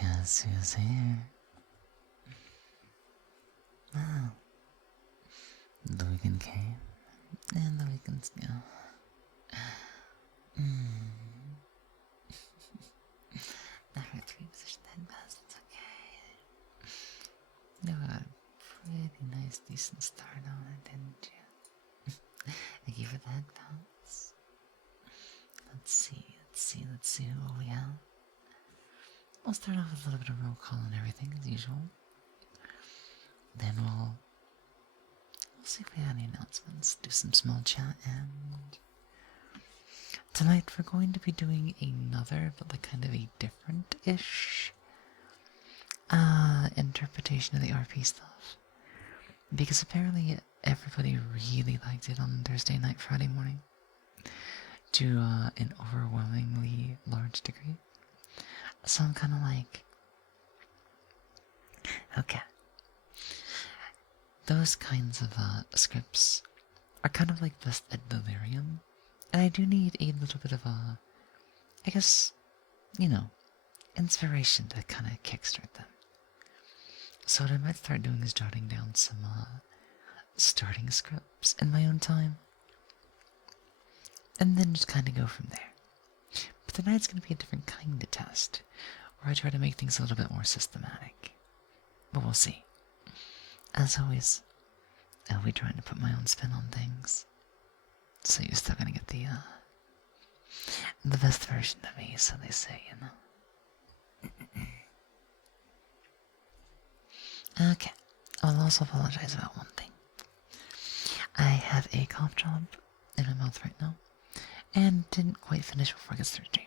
Guess who's here? Wow. The weekend came, and the weekend's go. That hurts me position then, but it's okay. You got a pretty nice, decent start on it, didn't you? Thank you for the head bounce. Let's see what we have. We'll start off with a little bit of roll call and everything as usual. Then we'll see if we have any announcements, do some small chat, and tonight we're going to be doing another, but like kind of a different-ish interpretation of the RP stuff. Because apparently everybody really liked it on Thursday night, Friday morning. To an overwhelmingly large degree. So I'm kind of like, okay. Those kinds of scripts are kind of like best at delirium. And I do need a little bit of I guess, inspiration to kind of kickstart them. So what I might start doing is jotting down some starting scripts in my own time. And then just kind of go from there. But tonight's going to be a different kind of test, where I try to make things a little bit more systematic. But we'll see. As always, I'll be trying to put my own spin on things. So you're still going to get the best version of me, so they say, Okay, I'll also apologize about one thing. I have a cough drop in my mouth right now, and didn't quite finish before I get started stream.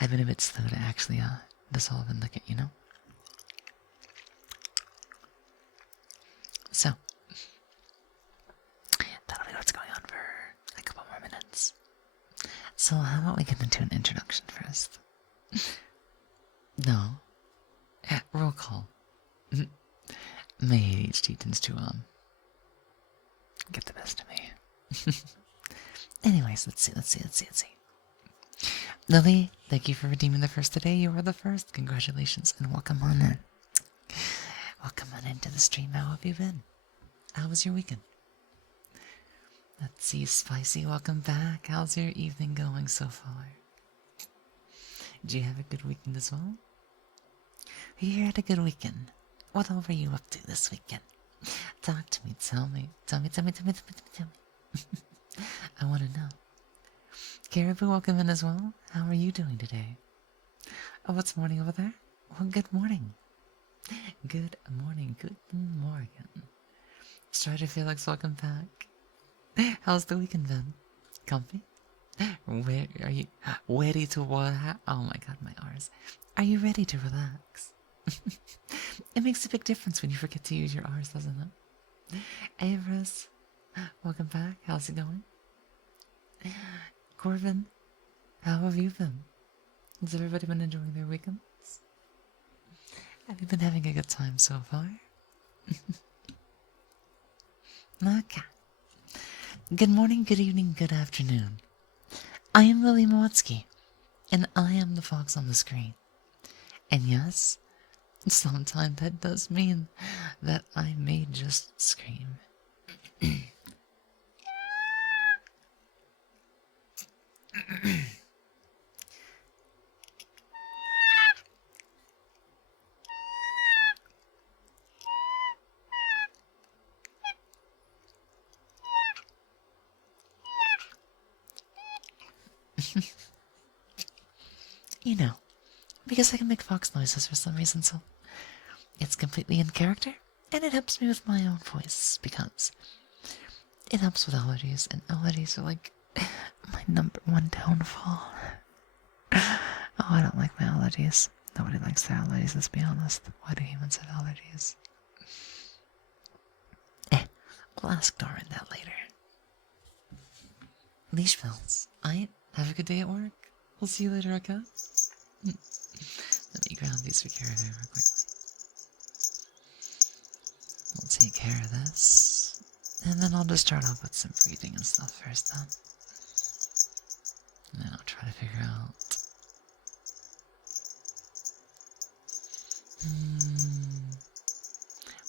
I've been a bit slow to actually dissolve and lick it, So, that'll be what's going on for a couple more minutes. So how about we get into an introduction first? No. Roll call. My ADHD tends to, get the best of me. Anyways, let's see. Lily, thank you for redeeming the first today. You are the first. Congratulations and welcome on in. Welcome on into the stream. How have you been? How was your weekend? Let's see, Spicy, welcome back. How's your evening going so far? Did you have a good weekend as well? You had a good weekend. What all were you up to this weekend? Talk to me, tell me. I want to know. Caribou, welcome in as well. How are you doing today? Oh, it's morning over there? Well, good morning. Good morning. Strider Felix, welcome back. How's the weekend been? Comfy? Where are you? Ready to what? Oh my god, my R's. Are you ready to relax? It makes a big difference when you forget to use your R's, doesn't it? Avras, welcome back. How's it going? Corbin, how have you been? Has everybody been enjoying their weekends? Have you been having a good time so far? Okay. Good morning, good evening, good afternoon. I am Lily Moetsuki, and I am the fox on the screen. And yes, sometimes that does mean that I may just scream. You know, because I can make fox noises for some reason, so it's completely in character, and it helps me with my own voice, because it helps with allergies, and allergies are like my #1 downfall. Oh, I don't like my allergies. Nobody likes their allergies, let's be honest. Why do humans have allergies? We'll ask Doran that later. Leash bells. Aight, have a good day at work. We'll see you later, okay? Let me grab these for Kara real quickly. We'll take care of this. And then I'll just start off with some breathing and stuff first then. And then I'll try to figure out...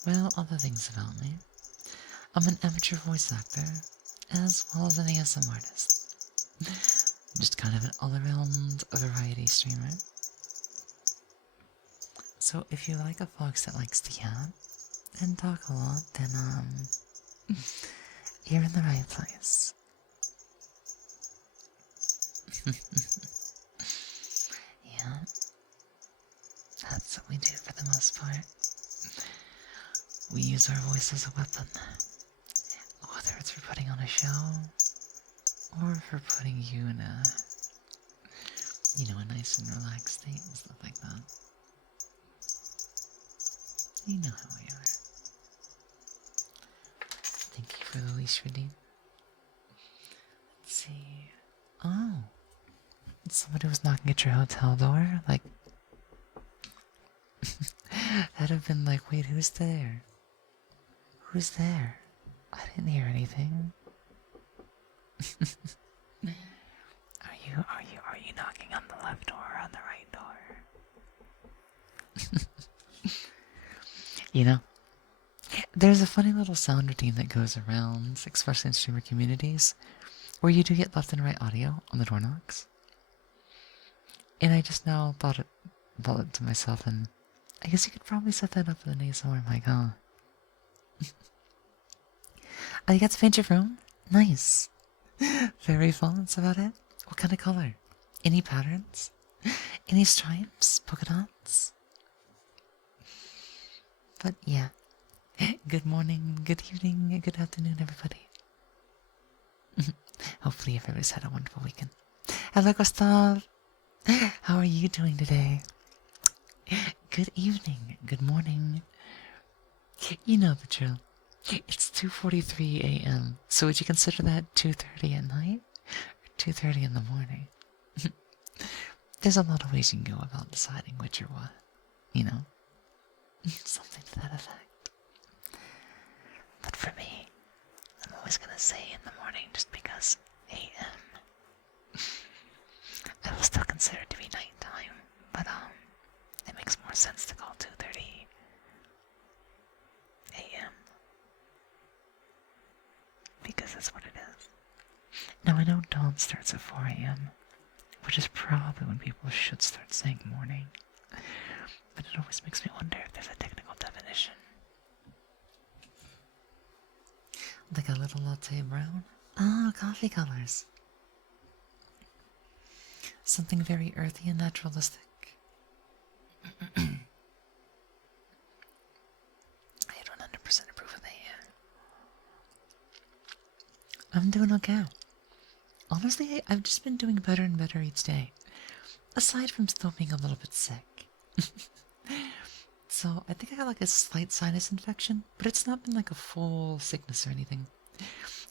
Well, other things about me. I'm an amateur voice actor, as well as an ASM artist. Just kind of an all-around variety streamer. So if you like a fox that likes to yawn and talk a lot, then you're in the right place. Yeah, that's what we do for the most part. We use our voice as a weapon, whether it's for putting on a show, or for putting you in a, a nice and relaxed state and stuff like that. You know how we are. Thank you for the leash redeem. Let's see. Oh. Somebody was knocking at your hotel door? Like... I'd have been like, wait, who's there? Who's there? I didn't hear anything. Are you knocking on the left door or on the right door? There's a funny little sound routine that goes around, especially in streamer communities, where you do get left and right audio on the door knocks. And I just now thought it to myself, and I guess you could probably set that up with an ASMR mic, huh? Oh, you got to paint your room? Nice. Very fun. That's about it. What kind of color? Any patterns? Any stripes? Polka dots? But yeah. Good morning, good evening, good afternoon, everybody. Hopefully everybody's had a wonderful weekend. Hello, Gustav. How are you doing today? Good evening, good morning. You know the drill. It's 2:43 a.m. So would you consider that 2:30 at night? Or 2:30 in the morning? There's a lot of ways you can go about deciding which or what. Something to that effect. But for me, I'm always gonna say in the morning just because a.m. I will still consider it to be nighttime, but it makes more sense to call 2:30 a.m. because that's what it is. Now I know dawn starts at 4 a.m., which is probably when people should start saying morning, but it always makes me wonder if there's a technical definition. Like a little latte brown? Ah, coffee colors. Something very earthy and naturalistic. I 100% approve of that, yeah. I'm doing okay. Honestly, I've just been doing better and better each day. Aside from still being a little bit sick. So, I think I got like a slight sinus infection, but it's not been like a full sickness or anything.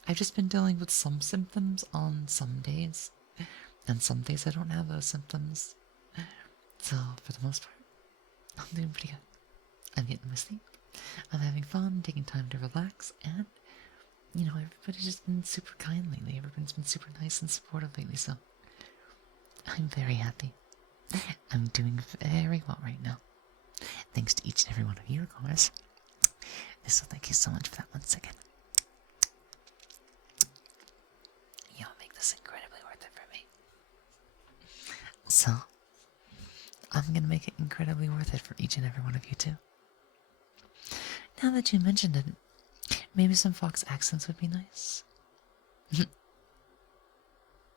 I've just been dealing with some symptoms on some days, and some days I don't have those symptoms. So, for the most part, I'm doing pretty good. I'm getting my sleep, I'm having fun, taking time to relax, and, everybody's just been super kind lately. Everyone's been super nice and supportive lately, so I'm very happy. I'm doing very well right now. Thanks to each and every one of you, of course. So thank you so much for that once again. Y'all make this incredibly worth it for me. So, I'm gonna make it incredibly worth it for each and every one of you too. Now that you mentioned it, maybe some fox accents would be nice.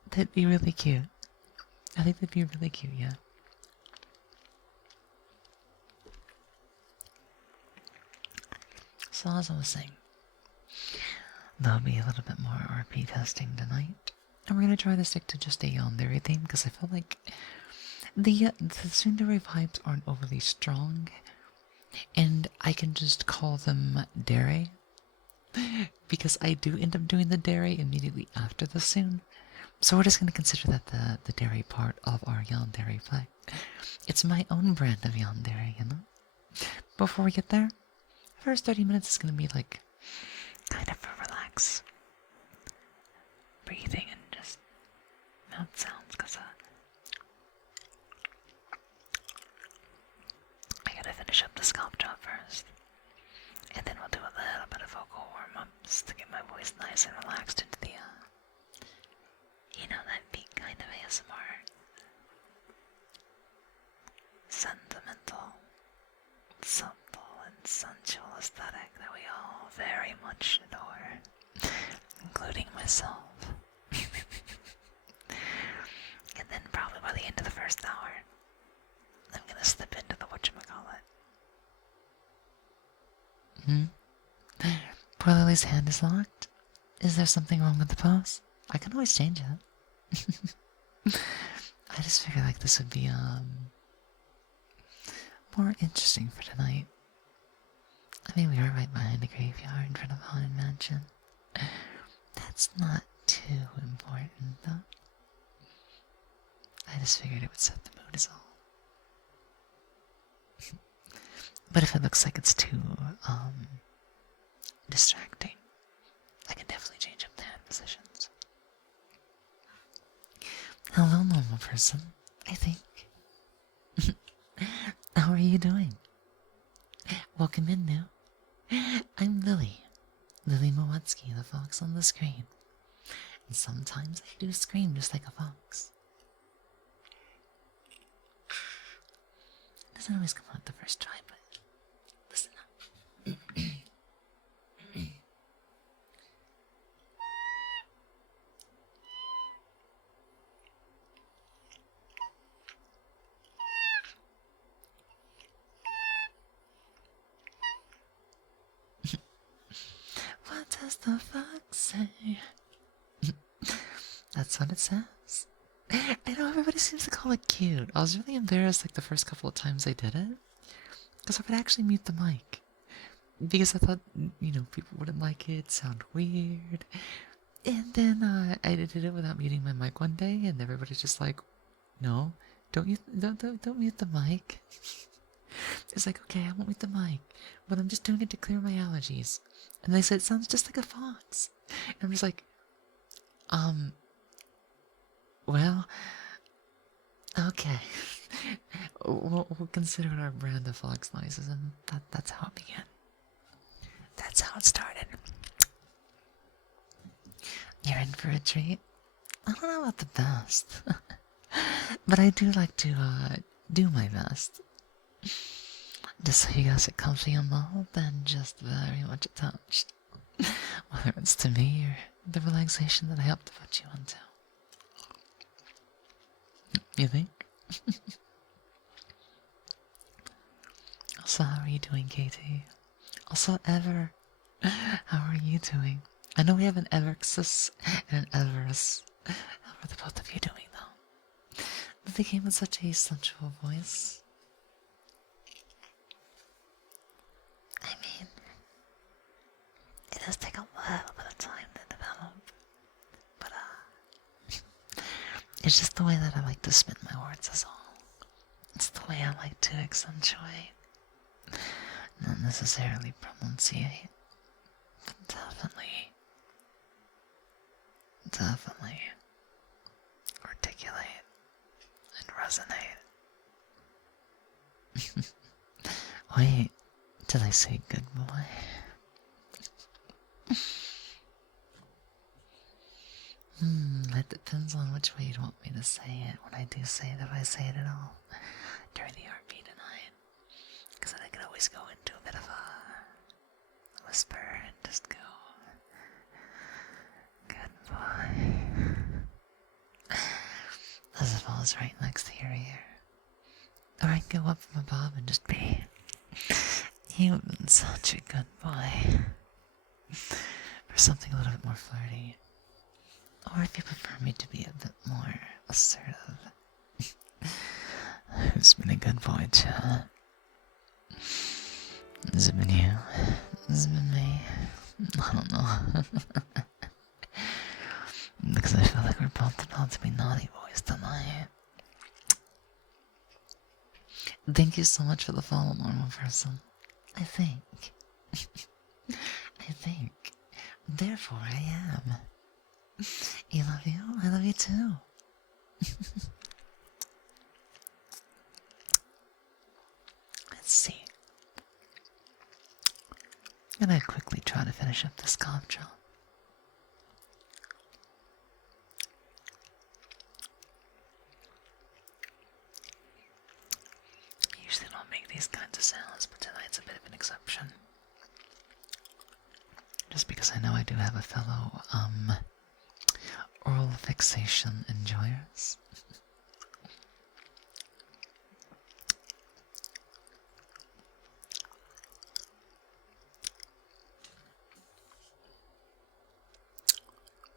That'd be really cute. I think that'd be really cute, yeah. So as I was saying, there'll be a little bit more RP testing tonight. And we're gonna try to stick to just a yandere theme, because I feel like the tsundere vibes aren't overly strong. And I can just call them dere. Because I do end up doing the dere immediately after the soon. So we're just gonna consider that the dere part of our yandere play. It's my own brand of yandere, you know? Before we get there, first 30 minutes is gonna be like kind of a relax, breathing and just mouth sounds, because I gotta finish up the scalp job first, and then we'll do a little bit of vocal warm-ups to get my voice nice and relaxed into the you know, that beat kind of ASMR, sentimental, subtle and sensual aesthetic that we all very much adore, including myself. And then probably by the end of the first hour, I'm gonna slip into the whatchamacallit. Poor Lily's hand is locked. Is there something wrong with the pose? I can always change it. I just figured like this would be more interesting for tonight. I mean, we are right behind the graveyard in front of Haunted Mansion. That's not too important, though. I just figured it would set the mood is all. But if it looks like it's too, distracting, I can definitely change up the hand positions. Hello, normal person, I think. How are you doing? Welcome in, new. I'm Lily. Lily Moetsuki, the fox on the screen. And sometimes I do scream just like a fox. It doesn't always come out the first try, but listen up. What does the fox say? That's what it says. I know everybody seems to call it cute. I was really embarrassed like the first couple of times I did it, because I would actually mute the mic. Because I thought, you know, people wouldn't like it, sound weird. And then I did it without muting my mic one day, and everybody's just like, no, don't mute the mic. It's like, okay, I won't mute the mic, but I'm just doing it to clear my allergies. And they said it sounds just like a fox. And I'm just like, well, okay. We'll consider it our brand of fox noises, and that's how it began. That's how it started. You're in for a treat. I don't know about the best, but I do like to do my best. Just so you guys get comfy on the whole, and just very much attached. Whether it's to me or the relaxation that I help to put you onto. You think? Also, how are you doing, Katie? Also, Ever, how are you doing? I know we have an Everxus and an Everus. How are the both of you doing, though? But they came with such a sensual voice. I mean, it does take a little bit of time to develop, but it's just the way that I like to spin my words is all. It's the way I like to accentuate, not necessarily pronunciate, but definitely articulate and resonate. Wait, did I say good boy? It depends on which way you'd want me to say it when I do say it, if I say it at all during the RP tonight. Because then I can always go into a bit of a whisper and just go, good boy. As if I was right next to your ear. Or I can go up from above and just be, You've been such a good boy. For something a little bit more flirty. Or if you prefer me to be a bit more assertive. Who's been a good boy, chat? Has it been you? Has it been me? I don't know. Because I feel like we're both about to be naughty boys tonight. Thank you so much for the follow, normal person. I think. I think. Therefore, I am. You love you? I love you too. Let's see. I'm gonna quickly try to finish up this cough job. I usually don't make these kinds of sounds, but tonight's a bit of an exception. Just because I know I do have a fellow, oral fixation enjoyers.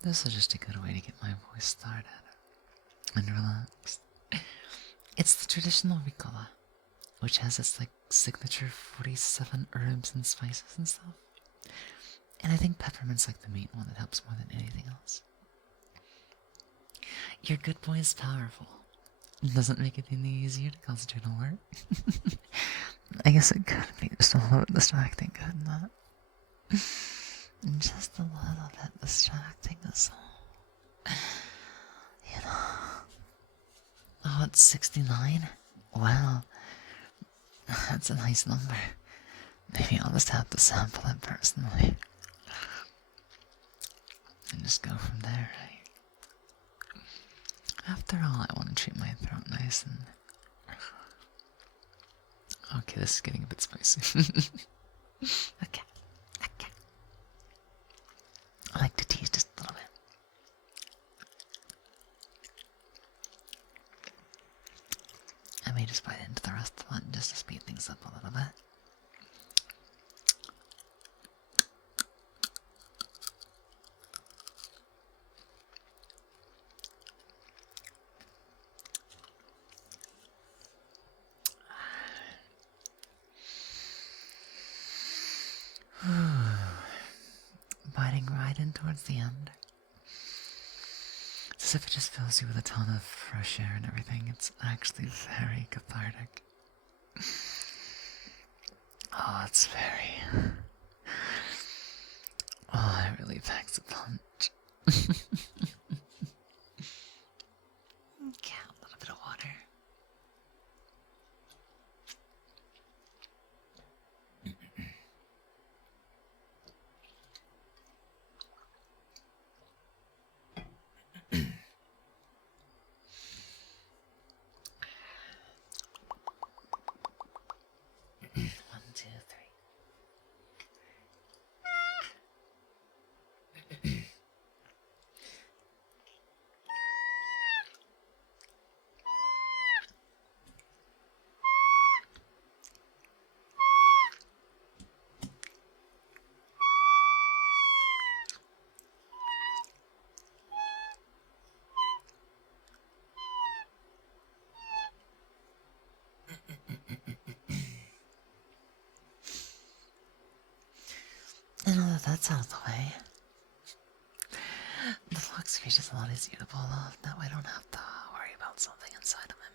This is just a good way to get my voice started and relaxed. It's the traditional Ricola, which has its like signature 47 herbs and spices and stuff. And I think peppermint's like the main one that helps more than anything else. Your good boy is powerful. It doesn't make it any easier to concentrate on work. I guess it could be just a little bit distracting, couldn't it? Just a little bit distracting is all. You know. Oh, it's 69? Wow. That's a nice number. Maybe I'll just have to sample it personally. And just go from there, right? After all, I want to treat my throat nice and... Okay, this is getting a bit spicy. Okay. I like to tease just a little bit. I may just bite into the rest of it just to speed things up a little bit. Biting right in towards the end. It's as if it just fills you with a ton of fresh air and everything. It's actually very cathartic. Oh, it's very... Oh, it really packs a punch. Okay, a little bit of water. One, two, three. And now that that's out of the way, the flock screech is a lot easier to pull off. That way I don't have to worry about something inside of my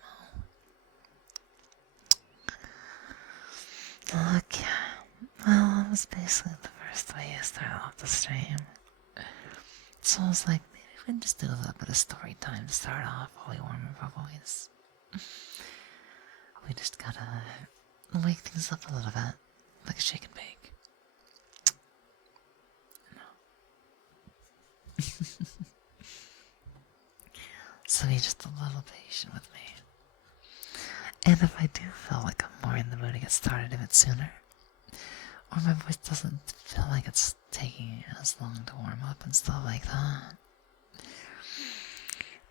mouth. Okay, well, that was basically the first way you started off the stream. So I was like, maybe we can just do a little bit of story time to start off while we warm up our voice. We just gotta wake things up a little bit, like a shake and bake. So be just a little patient with me. And if I do feel like I'm more in the mood to get started a bit sooner, or my voice doesn't feel like it's taking as long to warm up and stuff like that,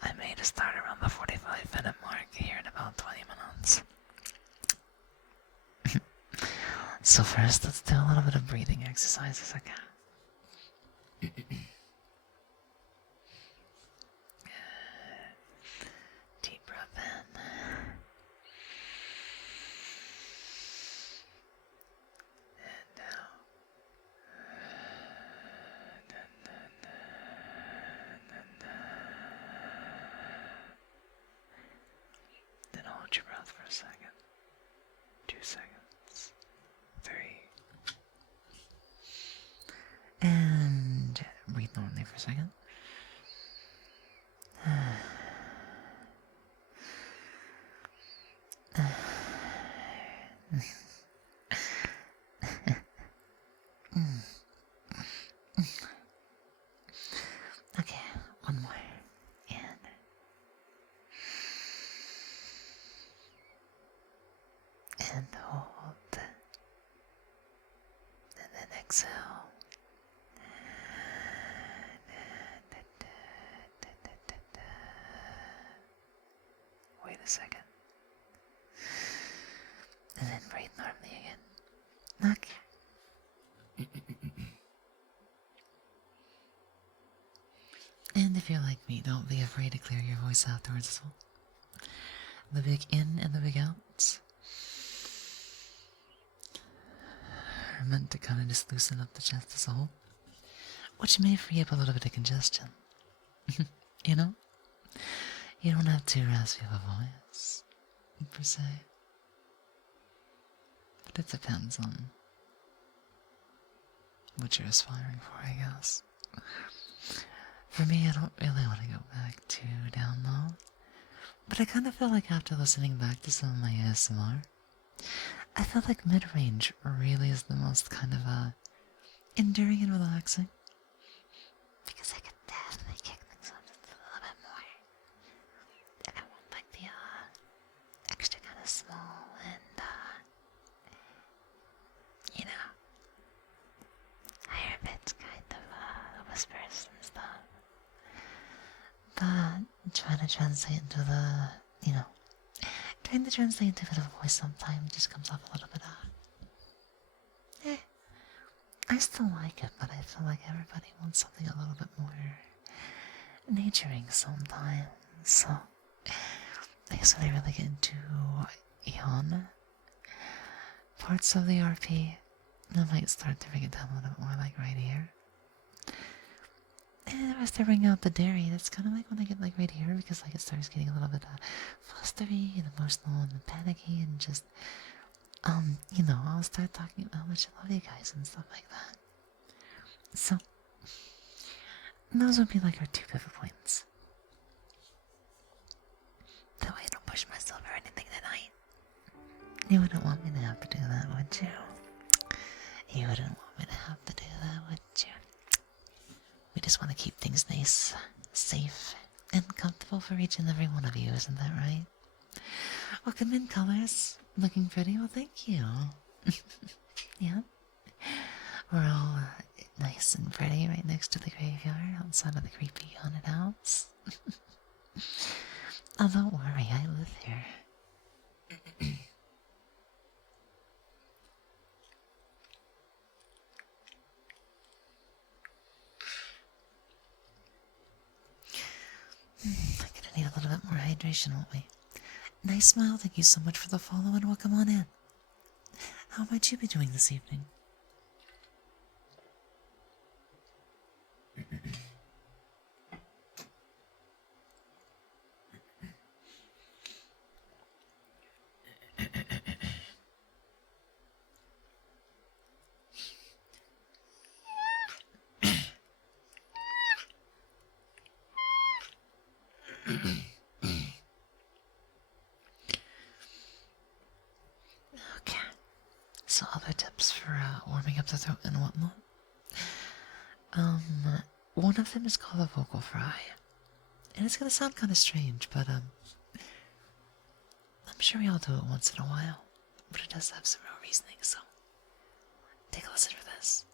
I may just start around the 45-minute mark here in about 20 minutes. So first, let's do a little bit of breathing exercises, okay? Deep breath in. And out. Then hold your breath for a second. 2 seconds. 3. And breathe normally for a second. Okay, one more. And hold. And then exhale. Wait a second. And then breathe normally again. Okay. And if you're like me, don't be afraid to clear your voice afterwards as well. The big in and the big outs are meant to kind of just loosen up the chest as a whole, which may free up a little bit of congestion. You know? You don't have too raspy of a voice, per se. But it depends on what you're aspiring for, I guess. For me, I don't really want to go back too down low. But I kind of feel like after listening back to some of my ASMR, I feel like mid-range really is the most kind of enduring and relaxing. Because I could definitely kick things up just a little bit more. And I want like the extra kind of small and you know, higher bits kind of whispers and stuff. But trying to translate into the, you know, trying to translate into a bit of a voice sometimes just comes off a little bit I still like it, but I feel like everybody wants something a little bit more naturing sometimes. So I guess when I really get into yawn parts of the RP, I might start to bring it down a little bit more, like right here. And as I bring out the dairy, that's kind of like when I get like right here, because like it starts getting a little bit flustery and emotional and panicky and just, you know, I'll start talking about how much I love you guys and stuff like that. So, those would be like our 2 pivot points. That way I don't push myself or anything tonight. You wouldn't want me to have to do that, would you? You wouldn't want me to have to do that, would you? We just want to keep things nice, safe, and comfortable for each and every one of you, isn't that right? Welcome in, colors. Looking pretty? Well, thank you. Yeah. We're all nice and pretty right next to the graveyard outside of the creepy haunted house. Oh, don't worry, I live here. Gonna need a little bit more hydration, won't we? Nice smile, thank you so much for the follow and welcome on in. How might you be doing this evening? Okay, so other tips for warming up the throat and whatnot. One of them is called a vocal fry. And it's gonna sound kind of strange, but I'm sure we all do it once in a while. But it does have some real reasoning, so take a listen for this.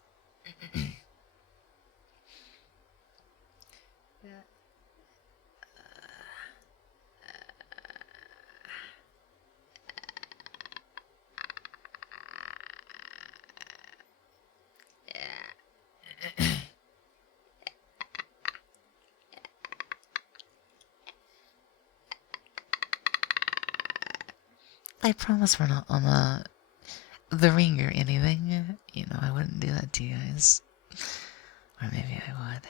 I promise we're not on the ring or anything. You know, I wouldn't do that to you guys. Or maybe I would.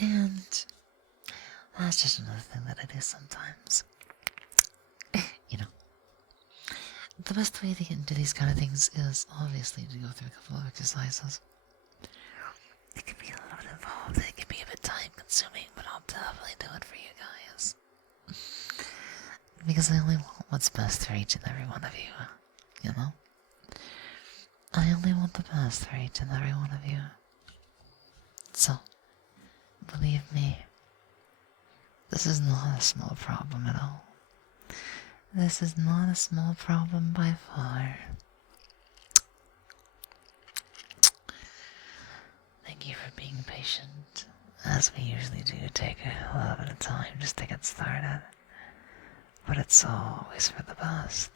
And that's just another thing that I do sometimes. You know, the best way to get into these kind of things is obviously to go through a couple of exercises. It can be a little bit involved, it can be a bit time consuming, but I'll definitely do it for you guys. Because I only want what's best for each and every one of you, you know? I only want the best for each and every one of you. So, believe me, this is not a small problem at all. This is not a small problem by far. Thank you for being patient, as we usually do take a little bit of time just to get started. But it's always for the best.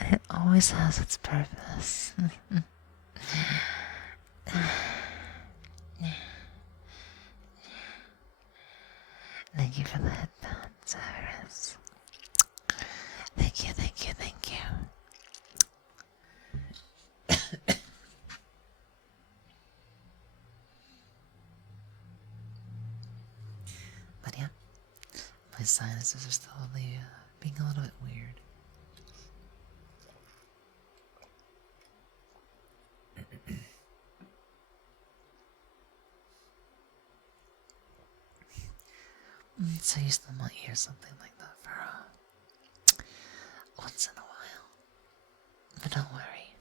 And it always has its purpose. Thank you for the headband, Cyrus. Thank you, thank you, thank you. But yeah, my sinuses are still being a little bit weird. So you still might hear something like that for once in a while. But don't worry.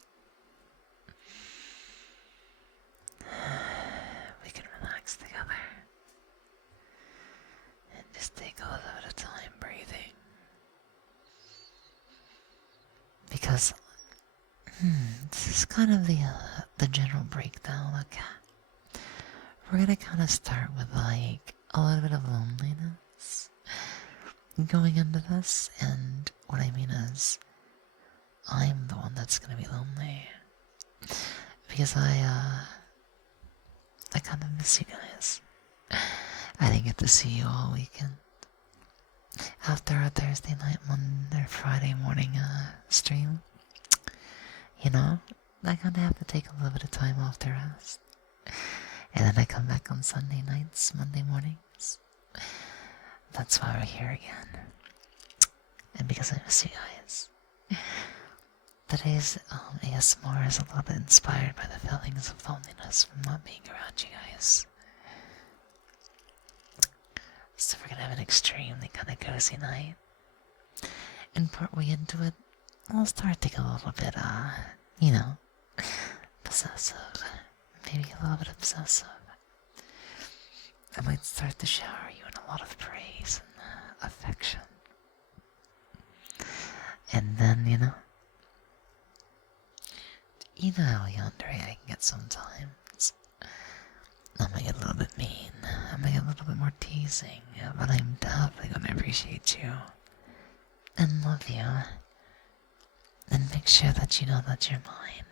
We can relax together. And just take a little bit of time breathing. Because this is kind of the general breakdown, okay? We're gonna kind of start with like a little bit of loneliness going into this, and what I mean is I'm the one that's gonna be lonely because I kind of miss you guys. I didn't get to see you all weekend after our Thursday night, Monday or Friday morning stream. You know, I kind of have to take a little bit of time off to rest. And then I come back on Sunday nights, Monday mornings. That's why we're here again. And because I miss you guys. Today's ASMR is a little bit inspired by the feelings of loneliness from not being around you guys. So we're gonna have an extremely kind of cozy night. And partway into it, I'll start to get a little bit, you know, possessive. Maybe a little bit obsessive. I might start to shower you in a lot of praise and affection. And then, you know how yonder I can get sometimes. I might get a little bit mean. I might get a little bit more teasing. But I'm definitely gonna appreciate you. And love you. And make sure that you know that you're mine.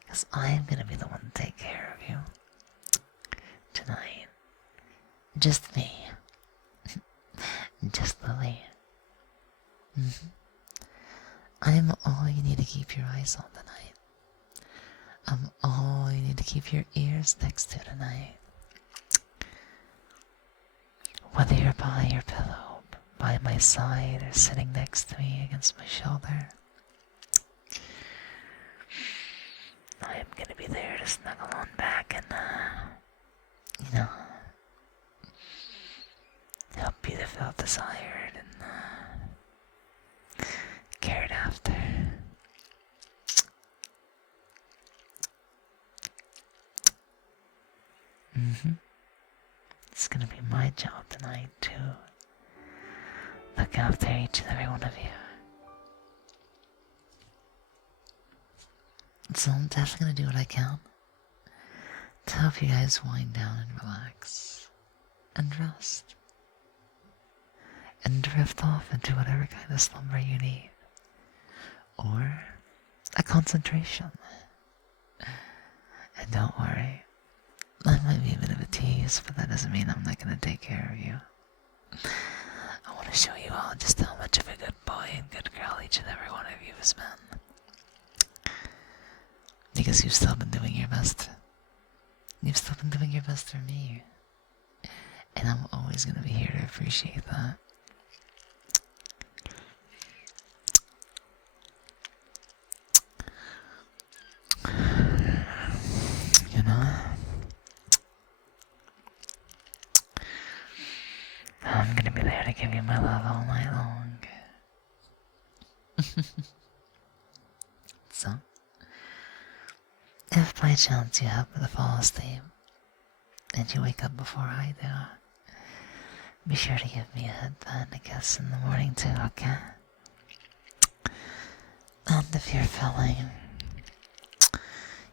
Because I'm gonna be the one to take care of you. Tonight. Just me. Just Lily. I'm all you need to keep your eyes on tonight. I'm all you need to keep your ears next to tonight. Whether you're by your pillow, by my side, or sitting next to me against my shoulder, I am gonna be there to snuggle on back and, you know, help you to feel desired and cared after. It's gonna be my job tonight to look after each and every one of you. So I'm definitely gonna do what I can to help you guys wind down and relax and rest and drift off into whatever kind of slumber you need. Or a concentration. And don't worry, I might be a bit of a tease, but that doesn't mean I'm not gonna take care of you. I want to show you all just how much of a good boy and good girl each and every one of you has been. Because you've still been doing your best. You've still been doing your best for me. And I'm always gonna be here to appreciate that. You know? I'm gonna be there to give you my love all night long. So, if by chance you happen to fall asleep and you wake up before I do, be sure to give me a head pat and a kiss in the morning too, okay? And if you're feeling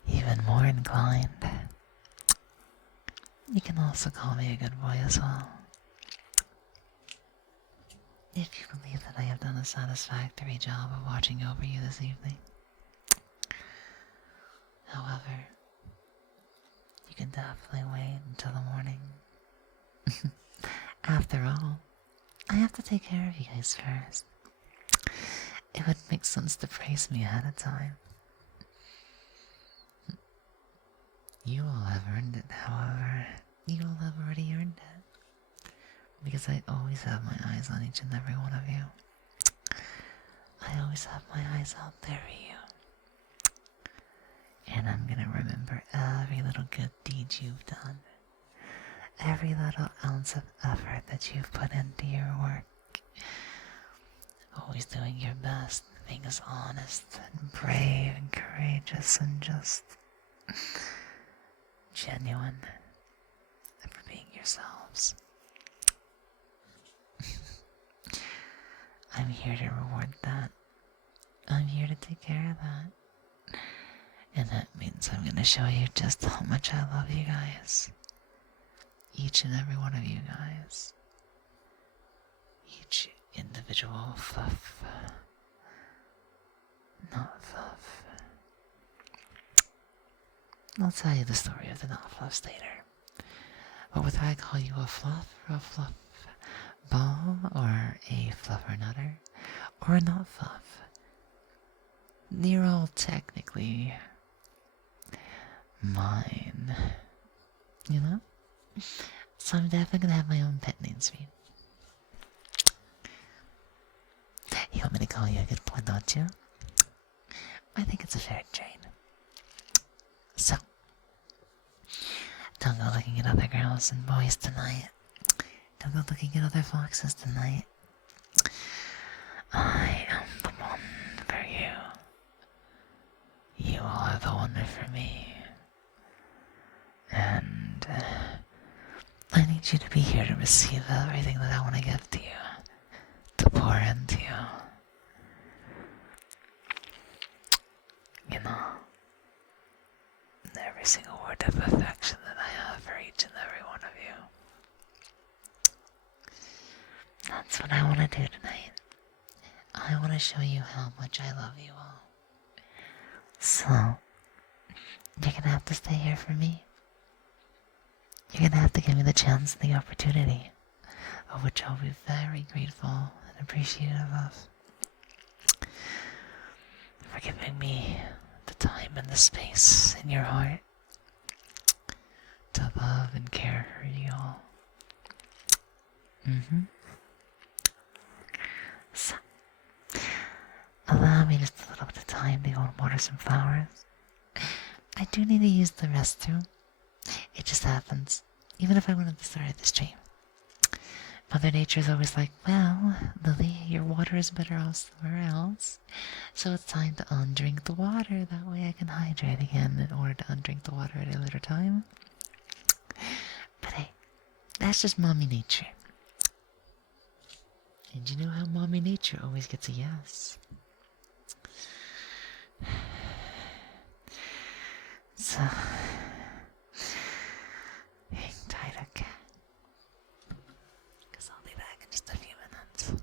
even more inclined, you can also call me a good boy as well. If you believe that I have done a satisfactory job of watching over you this evening. However, you can definitely wait until the morning. After all, I have to take care of you guys first. It would make sense to praise me ahead of time. You all have earned it, however. You all have already earned it. Because I always have my eyes on each and every one of you. I always have my eyes out there for you. And I'm gonna remember every little good deed you've done. Every little ounce of effort that you've put into your work. Always doing your best, being as honest and brave and courageous and just genuine. And for being yourselves. I'm here to reward that. I'm here to take care of that. And that means I'm gonna show you just how much I love you guys. Each and every one of you guys. Each individual fluff. Not fluff. I'll tell you the story of the not fluffs later. But whether I call you a fluff or a fluff ball or a fluffer nutter or a not fluff, you're all technically mine. You know? So I'm definitely gonna have my own pet names for you. You want me to call you a good boy, don't you? I think it's a fair trade. So, don't go looking at other girls and boys tonight. Don't go looking at other foxes tonight. I am the one for you. You all are the one for me. And I need you to be here to receive everything that I want to give to you. To pour into you. You know, every single word of affection that I have for each and every one of you. That's what I want to do tonight. I want to show you how much I love you all. So, you're gonna have to stay here for me. You're gonna have to give me the chance and the opportunity, of which I'll be very grateful and appreciative of. For giving me the time and the space in your heart to love and care for you all. So, allow me just a little bit of time to go and water some flowers. I do need to use the restroom. It just happens, even if I wanted to start at this stream. Mother Nature's always like, well, Lily, your water is better off somewhere else. So it's time to undrink the water. That way I can hydrate again in order to undrink the water at a later time. But hey, that's just mommy nature. And you know how mommy nature always gets a yes. So, hang tight, okay? Because I'll be back in just a few minutes.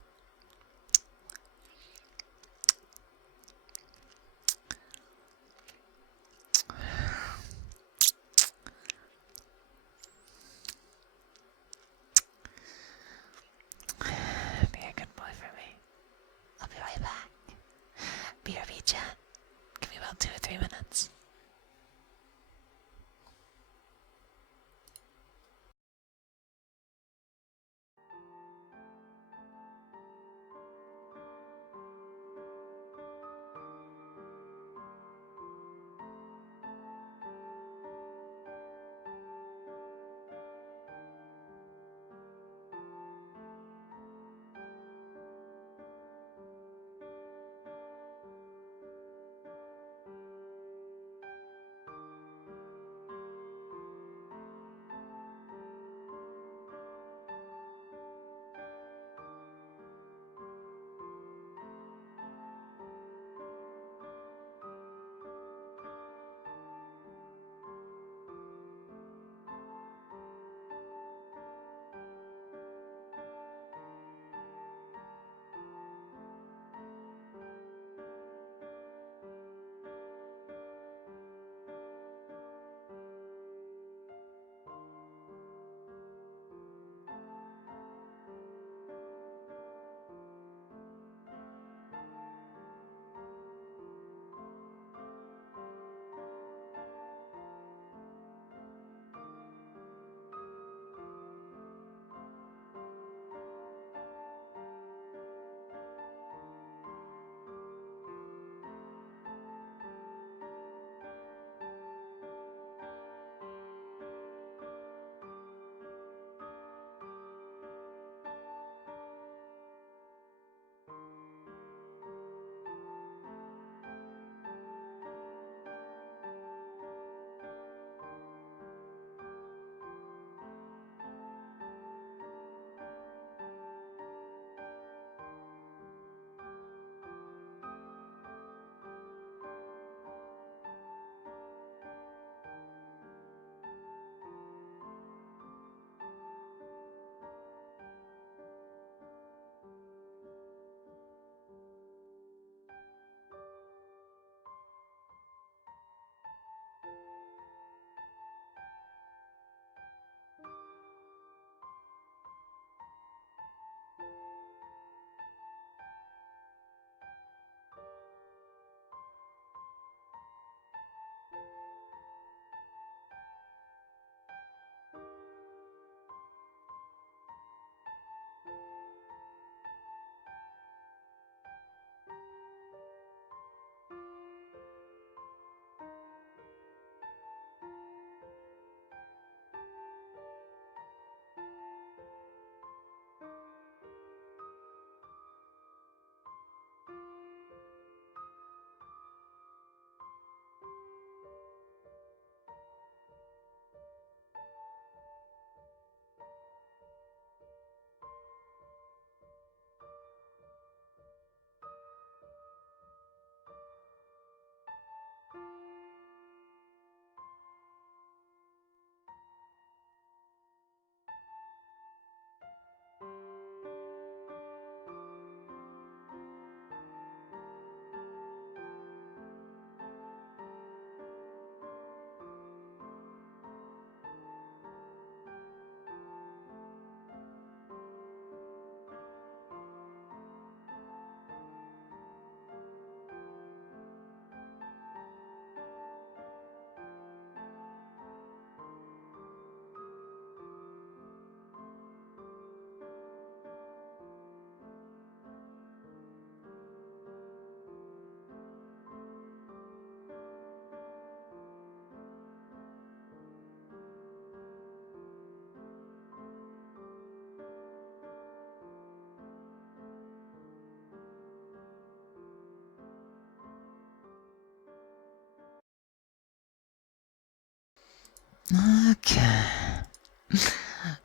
Okay.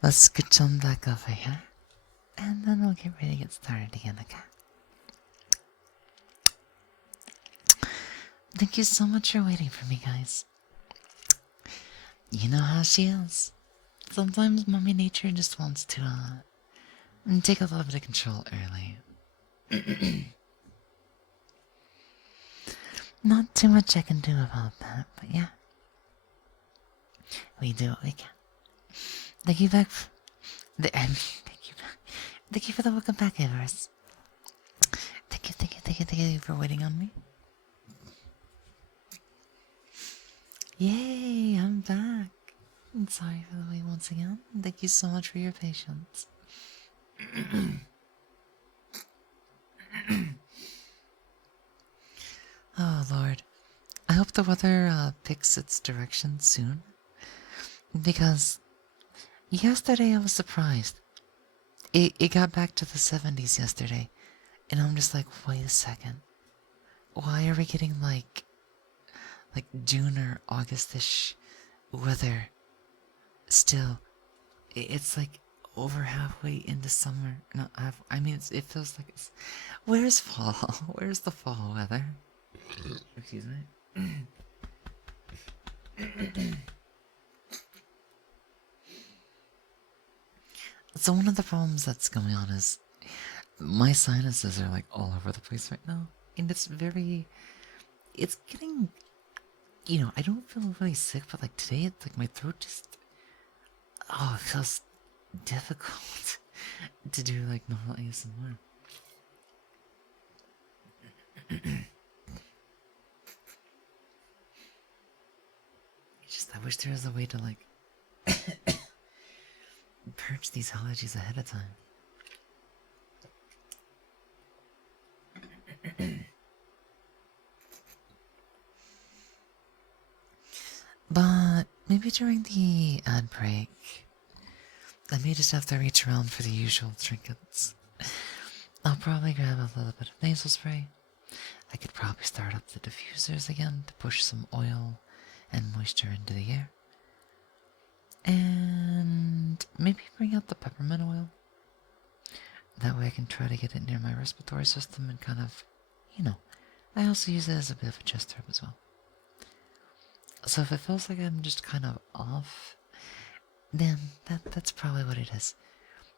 Let's scooch on back over here. And then we'll get ready to get started again, okay? Thank you so much for waiting for me, guys. You know how she is. Sometimes Mommy Nature just wants to, take a little bit of control early. Not too much I can do about that, but yeah. We do what we can. Thank you back thank you for the welcome back, Everest. Thank you for waiting on me. Yay, I'm back. I'm sorry for the wait once again. Thank you so much for your patience. Oh, Lord. I hope the weather picks its direction soon. Because yesterday I was surprised. It got back to the 70s yesterday. And I'm just like, wait a second. Why are we getting like June or August-ish weather still? It's like over halfway into summer. No, I mean, it feels like it's... Where's fall? Where's the fall weather? Excuse me. So one of the problems that's going on is my sinuses are like all over the place right now. And it's getting, I don't feel really sick, but like today, it's like my throat just, it feels difficult to do like normal ASMR. I wish there was a way to like purge these allergies ahead of time. But maybe during the ad break, I may just have to reach around for the usual trinkets. I'll probably grab a little bit of nasal spray. I could probably start up the diffusers again to push some oil and moisture into the air. And maybe bring out the peppermint oil. That way I can try to get it near my respiratory system and kind of, I also use it as a bit of a chest herb as well. So if it feels like I'm just kind of off, then that's probably what it is.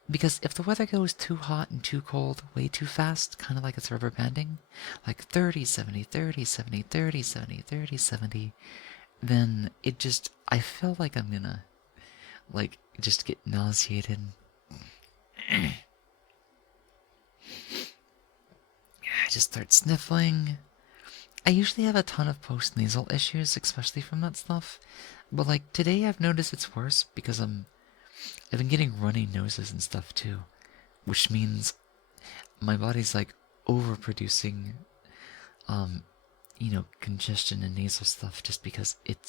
Because if the weather goes too hot and too cold way too fast, kind of like it's rubber banding, like 30, 70, 30, 70, 30, 70, 30, 70, then I feel like I'm gonna, just get nauseated. I just start sniffling. I usually have a ton of post-nasal issues, especially from that stuff. But today I've noticed it's worse because I've been getting runny noses and stuff too. Which means my body's overproducing, congestion and nasal stuff just because it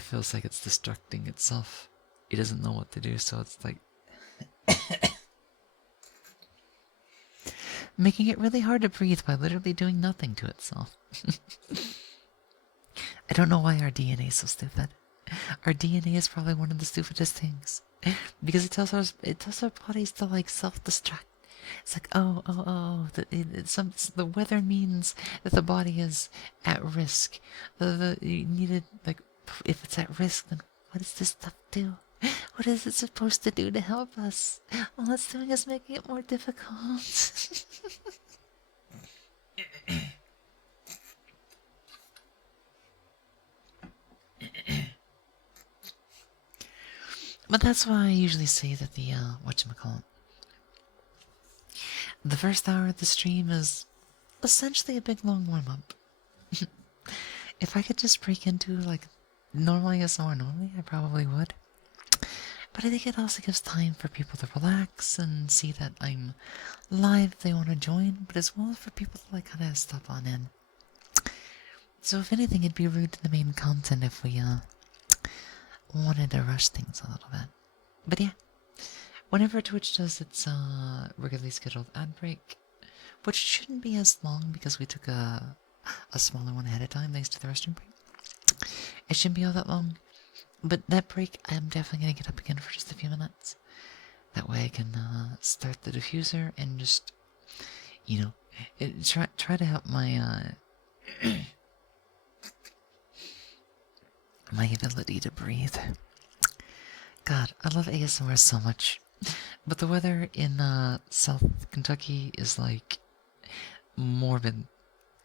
feels like it's destructing itself. It doesn't know what to do, so it's making it really hard to breathe by literally doing nothing to itself. I don't know why our DNA is so stupid. Our DNA is probably one of the stupidest things. Because it tells our bodies to self-destruct. It's the weather means that the body is at risk. You needed if it's at risk, then what does this stuff do? What is it supposed to do to help us? All it's doing is making it more difficult. But that's why I usually say that the, whatchamacallit, the first hour of the stream is essentially a big long warm-up. If I could just break into, like, normal ASMR normally, I probably would. But I think it also gives time for people to relax and see that I'm live if they want to join, but as well for people to, like, kind of stop on in. So if anything, it'd be rude to the main content if we, wanted to rush things a little bit. But yeah, whenever Twitch does its regularly scheduled ad break, which shouldn't be as long because we took a smaller one ahead of time thanks to the restroom break. It shouldn't be all that long, but that break I'm definitely gonna get up again for just a few minutes. That way I can start the diffuser and just, you know, try to help my my ability to breathe. God, I love ASMR so much. But the weather in South Kentucky is like morbid.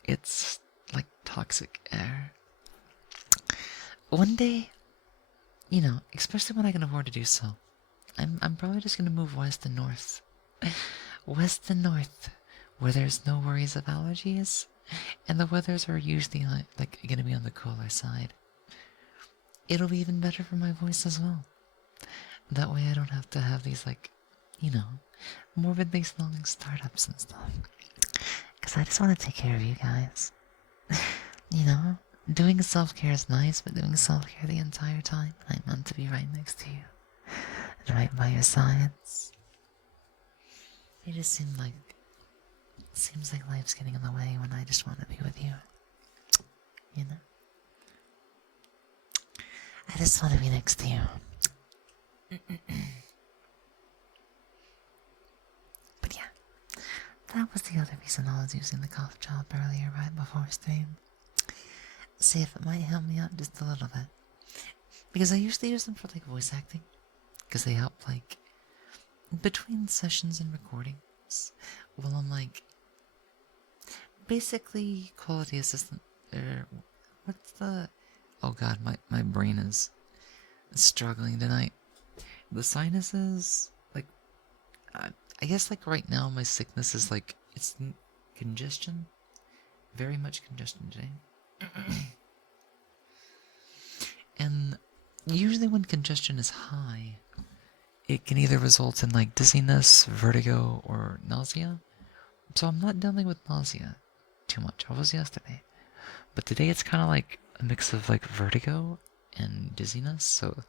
It's like toxic air. One day, you know, especially when I can afford to do so, I'm probably just gonna move west and north. West and north, where there's no worries of allergies, and the weathers are usually like gonna be on the cooler side. It'll be even better for my voice as well. That way I don't have to have these, like, you know, morbidly long startups and stuff. Because I just want to take care of you guys. You know, doing self-care is nice, but doing self-care the entire time, I'm meant to be right next to you. And right by your sides. It just seems like life's getting in the way when I just want to be with you. You know? I just want to be next to you. But yeah, that was the other reason I was using the cough drop earlier right before stream. See if it might help me out just a little bit. Because I usually use them for like voice acting. Because they help like between sessions and recordings. Well, I'm like basically quality assistant. What's the... Oh god, my brain is struggling tonight. The sinuses, like, I guess like right now my sickness is like, it's congestion. Very much congestion today. And usually when congestion is high, it can either result in like dizziness, vertigo, or nausea. So I'm not dealing with nausea too much. I was yesterday. But today it's kind of like a mix of like vertigo and dizziness. So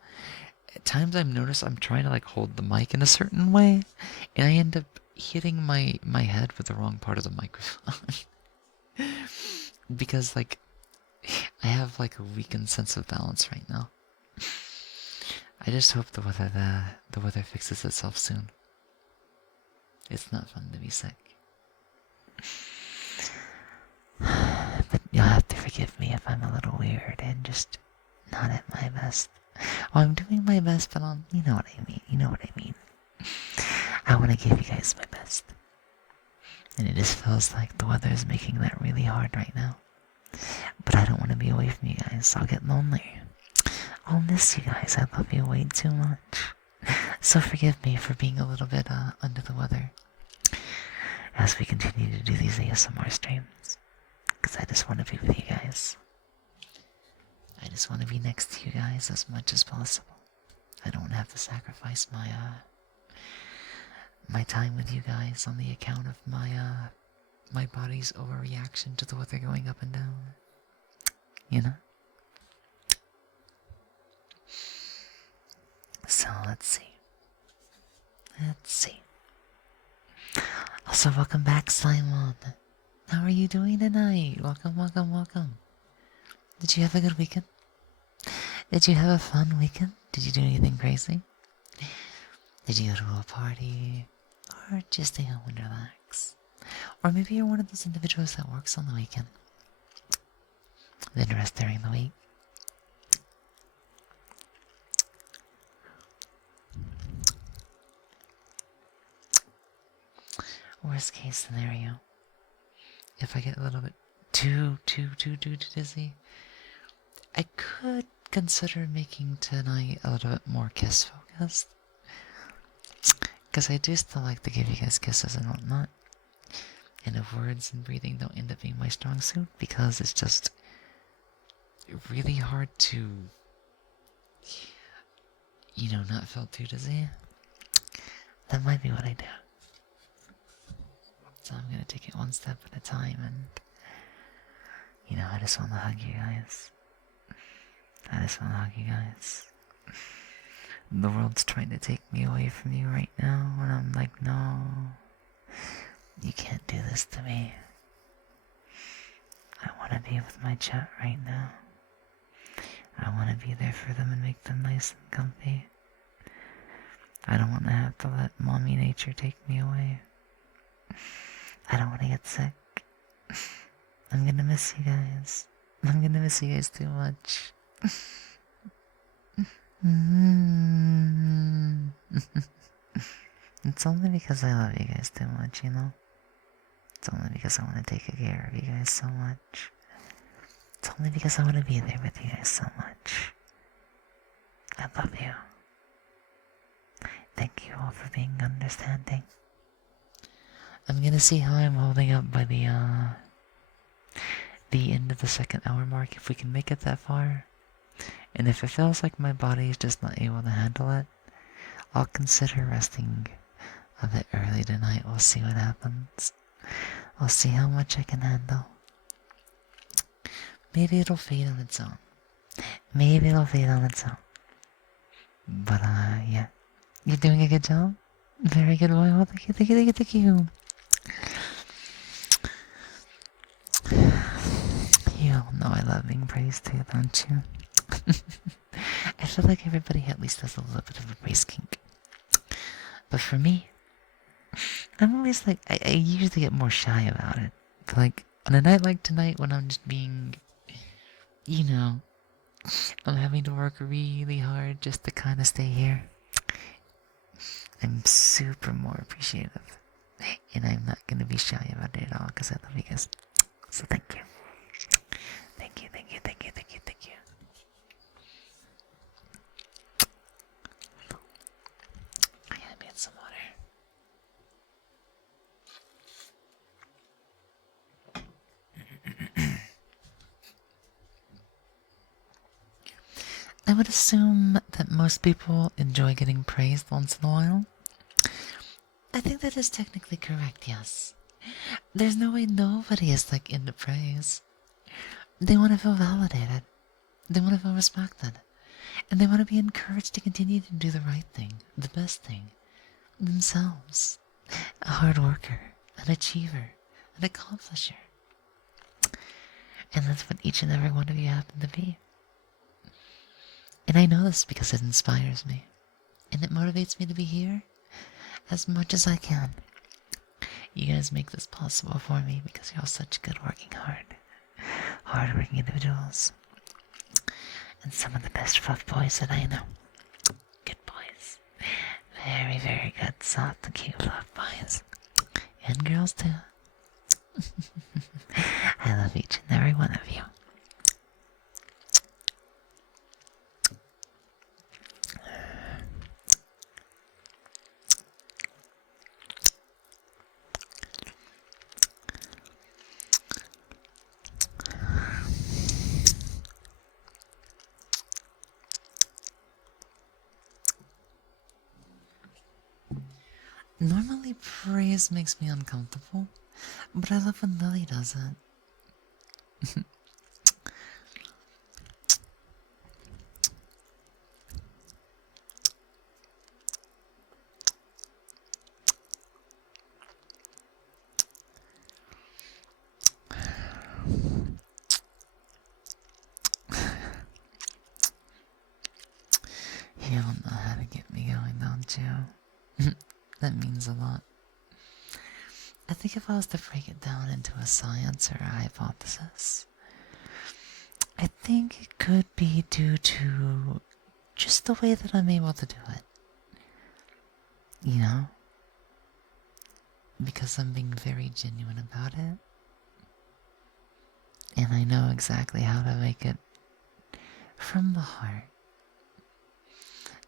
at times I've noticed I'm trying to like hold the mic in a certain way, and I end up hitting my head with the wrong part of the microphone. Because like I have like a weakened sense of balance right now. I just hope the weather fixes itself soon. It's not fun to be sick. But you'll have to forgive me if I'm a little weird and just not at my best. Well, I'm doing my best, but you know what I mean. You know what I mean. I want to give you guys my best. And it just feels like the weather is making that really hard right now. But I don't want to be away from you guys. I'll get lonely. I'll miss you guys. I love you way too much. So forgive me for being a little bit under the weather as we continue to do these ASMR streams. Because I just want to be with you guys. I just want to be next to you guys as much as possible. I don't have to sacrifice my time with you guys on the account of my body's overreaction to the weather going up and down. You know? So let's see. Also, welcome back, Simon. How are you doing tonight? Welcome, welcome, welcome. Did you have a good weekend? Did you have a fun weekend? Did you do anything crazy? Did you go to a party? Or just stay home and relax? Or maybe you're one of those individuals that works on the weekend, then rest during the week. worst case scenario, if I get a little bit too dizzy, I could consider making tonight a little bit more kiss focused. Because I do still like to give you guys kisses and whatnot. And if words and breathing don't end up being my strong suit, because it's just really hard to, not feel too dizzy, that might be what I do. So I'm gonna take it one step at a time, and I just want to hug you guys. The world's trying to take me away from you right now, and I'm like, no, you can't do this to me. I want to be with my chat right now. I want to be there for them and make them nice and comfy. I don't want to have to let mommy nature take me away. I don't want to get sick. I'm gonna miss you guys. I'm gonna miss you guys too much. It's only because I love you guys too much, It's only because I want to take care of you guys so much. It's only because I want to be there with you guys so much. I love you. Thank you all for being understanding. I'm gonna see how I'm holding up by the end of the second hour mark, if we can make it that far. And if it feels like my body is just not able to handle it, I'll consider resting a bit early tonight. We'll see what happens. I'll see how much I can handle. Maybe it'll fade on its own. But yeah. You're doing a good job. Very good boy. Well, thank you. You all know I love being praised too, don't you? I feel like everybody at least has a little bit of a praise kink. But for me, I'm always like, I usually get more shy about it. But like, on a night like tonight when I'm just being, I'm having to work really hard just to kind of stay here, I'm super more appreciative. And I'm not going to be shy about it at all because I love you guys. So thank you. Thank you. I gotta get some water. I would assume that most people enjoy getting praised once in a while. I think that is technically correct, yes. There's no way nobody is like into praise. They want to feel validated. They want to feel respected. And they want to be encouraged to continue to do the right thing, the best thing, themselves. A hard worker, an achiever, an accomplisher. And that's what each and every one of you happen to be. And I know this because it inspires me. And it motivates me to be here as much as I can. You guys make this possible for me because you're all such good hard-working individuals. And some of the best fluff boys that I know. Good boys. Very, very good, soft and cute fluff boys. And girls too. I love each and every one of you. Normally praise makes me uncomfortable, but I love when Lily does it. You don't know how to get me going, don't you? That means a lot. I think if I was to break it down into a science or a hypothesis, I think it could be due to just the way that I'm able to do it. because I'm being very genuine about it. And I know exactly how to make it from the heart.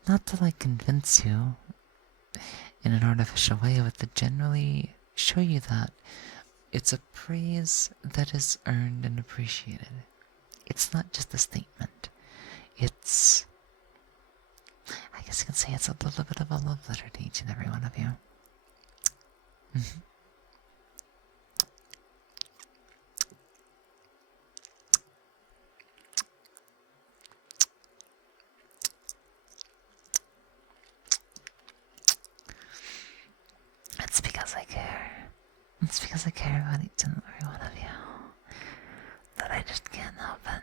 Not to like convince you in an artificial way, but to generally show you that it's a praise that is earned and appreciated. It's not just a statement. It's, I guess you can say it's a little bit of a love letter to each and every one of you. It's because I care. It's because I care about each and every one of you that I just can't help it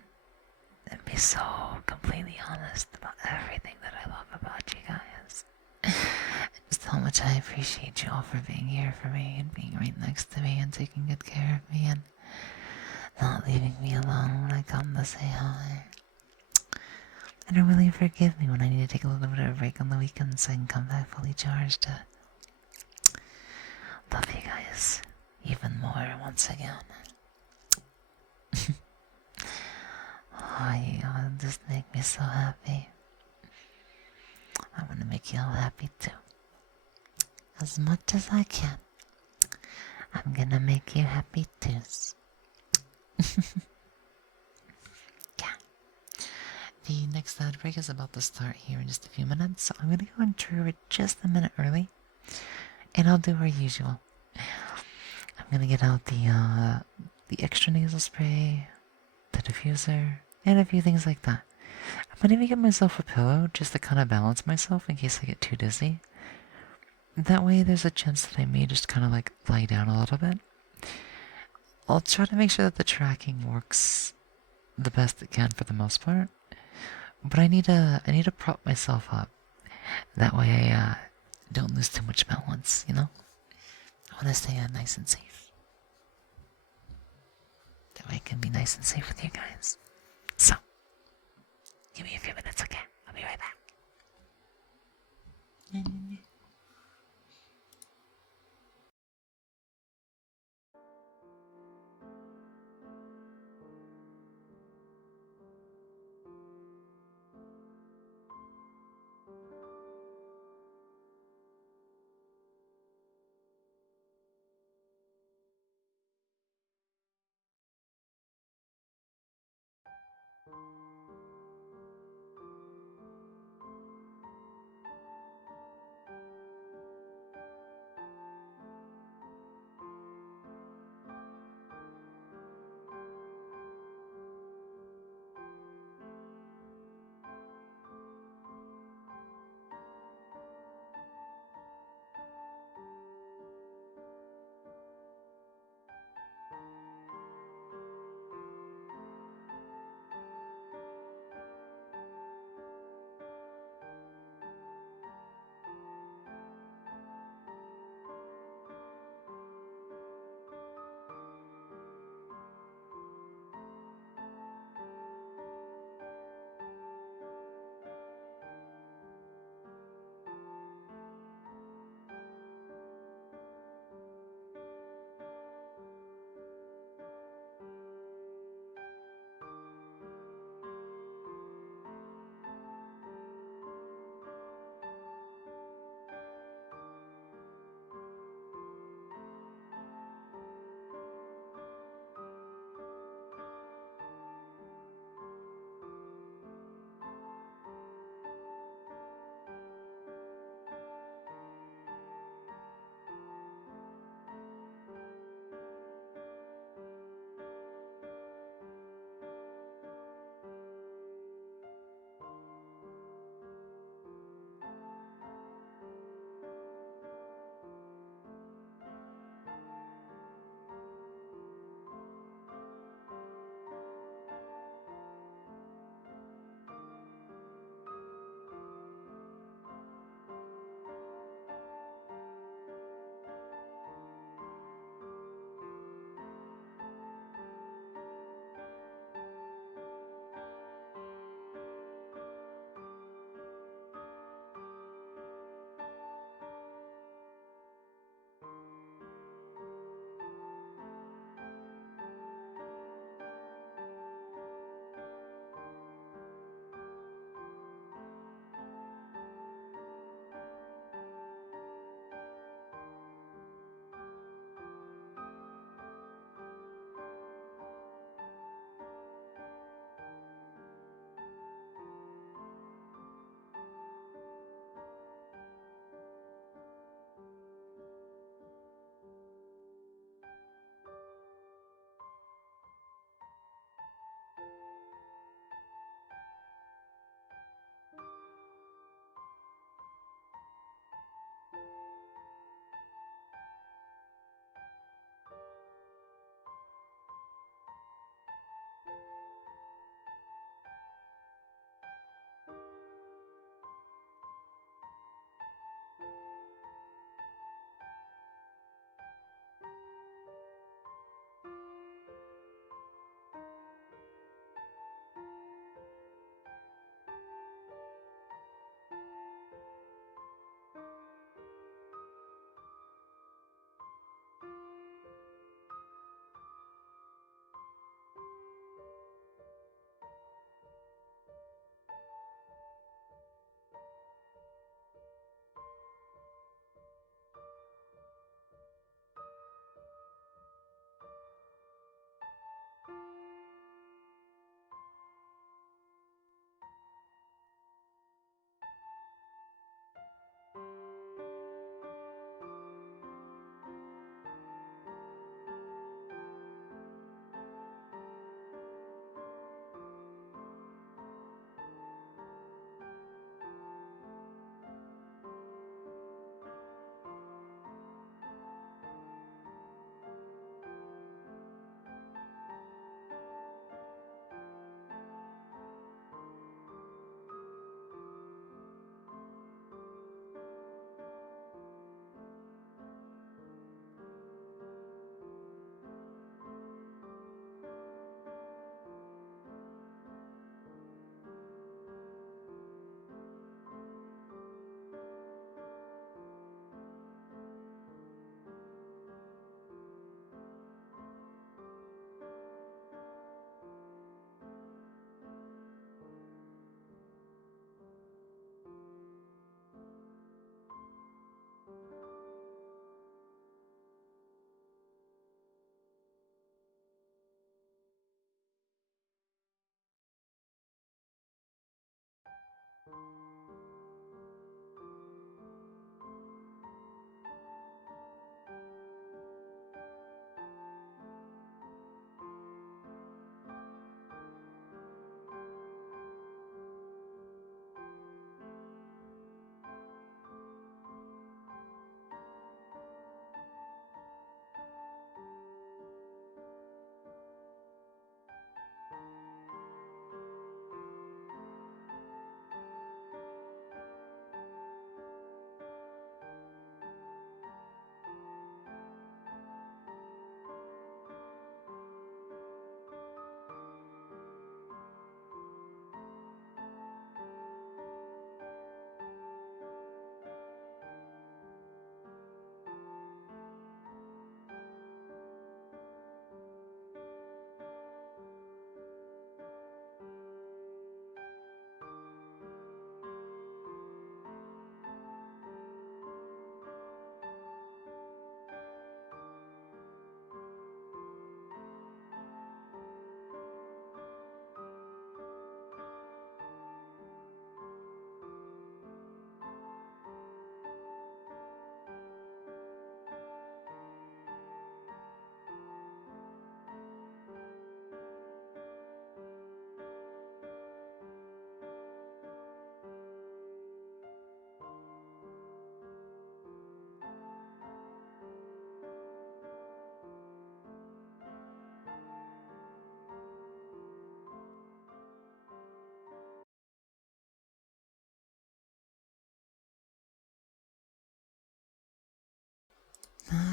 and be so completely honest about everything that I love about you guys. Just how much I appreciate you all for being here for me and being right next to me and taking good care of me and not leaving me alone when I come to say hi. And to really forgive me when I need to take a little bit of a break on the weekends so I can come back fully charged to love you guys even more once again. Oh, you all just make me so happy. I want to make you all happy too. As much as I can. I'm gonna make you happy too. Yeah. The next ad break is about to start here in just a few minutes, so I'm gonna go into it just a minute early. And I'll do our usual. I'm gonna get out the extra nasal spray, the diffuser, and a few things like that. I'm gonna even get myself a pillow just to kind of balance myself in case I get too dizzy. That way there's a chance that I may just kind of like lie down a little bit. I'll try to make sure that the tracking works the best it can for the most part. But I need to prop myself up. That way I don't lose too much balance, you know? I want to stay nice and safe. That way I can be nice and safe with you guys. So, give me a few minutes, okay? I'll be right back.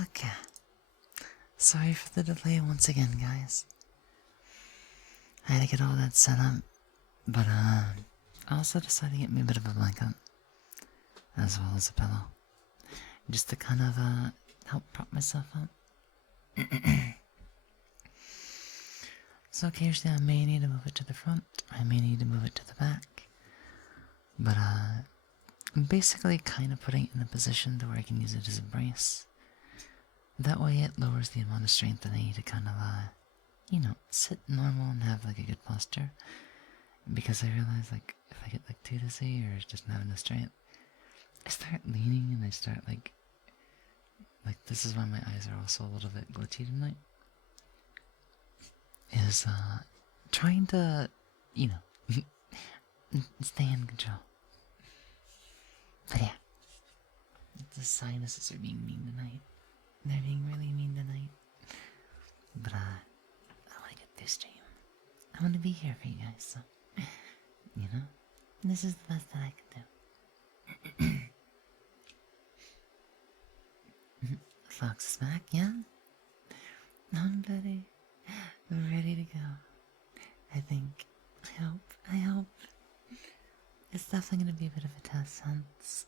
Okay. Sorry for the delay once again, guys. I had to get all that set up, but I also decided to get me a bit of a blanket, as well as a pillow, just to kind of help prop myself up. So occasionally I may need to move it to the front, I may need to move it to the back, but I'm basically kind of putting it in a position to where I can use it as a brace. That way it lowers the amount of strength that I need to kind of, you know, sit normal and have like a good posture. Because I realize like if I get like too dizzy or just not having the strength, I start leaning and I start like this is why my eyes are also a little bit glitchy tonight. Is trying to, you know, stay in control. But yeah, the sinuses are being mean tonight. They're being really mean tonight. But I want to get this stream. I want to be here for you guys, so you know, this is the best that I can do. Fox is back, yeah? I'm ready. I'm ready to go. I think. I hope. It's definitely gonna be a bit of a test since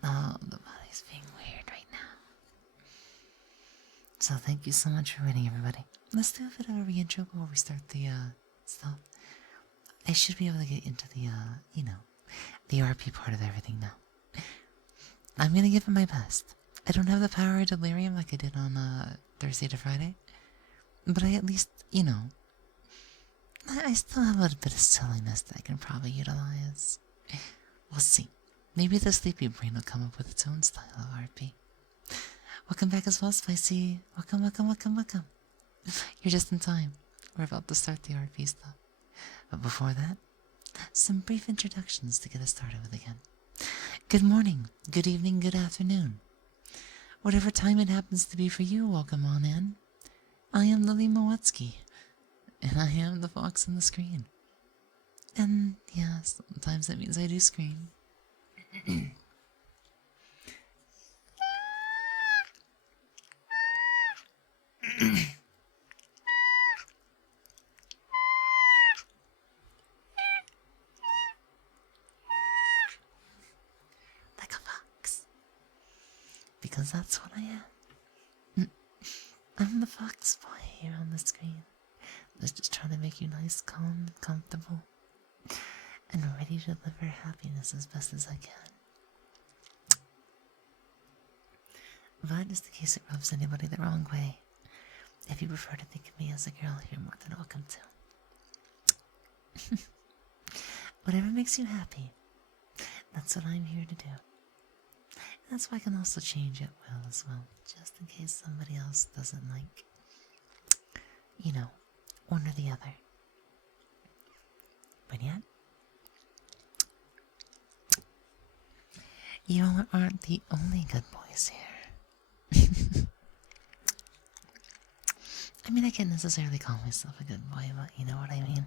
the body's being weird right now. So thank you so much for waiting, everybody. Let's do a bit of a reintro before we start the stuff. I should be able to get into the you know, the RP part of everything now. I'm gonna give it my best. I don't have the power of delirium like I did on Thursday to Friday, but I at least, you know, I still have a little bit of silliness that I can probably utilize. We'll see. Maybe the sleepy brain will come up with its own style of RP. Welcome back as well, Spicy. Welcome. You're just in time. We're about to start the RP stuff. But before that, some brief introductions to get us started with again. Good morning, good evening, good afternoon. Whatever time it happens to be for you, welcome on in. I am Lily Moetsuki, and I am the fox on the screen. And yeah, sometimes that means I do scream. Like a fox. Because that's what I am. I'm the fox boy here on the screen. That's just trying to make you nice, calm, and comfortable. And ready to deliver happiness as best as I can. But just in case it rubs anybody the wrong way, if you prefer to think of me as a girl, you're more than welcome to. Whatever makes you happy, That's what I'm here to do. And that's why I can also change at will as well, just in case somebody else doesn't like, you know, one or the other. But yet, you all aren't the only good boys here. I mean, I can't necessarily call myself a good boy, but you know what I mean.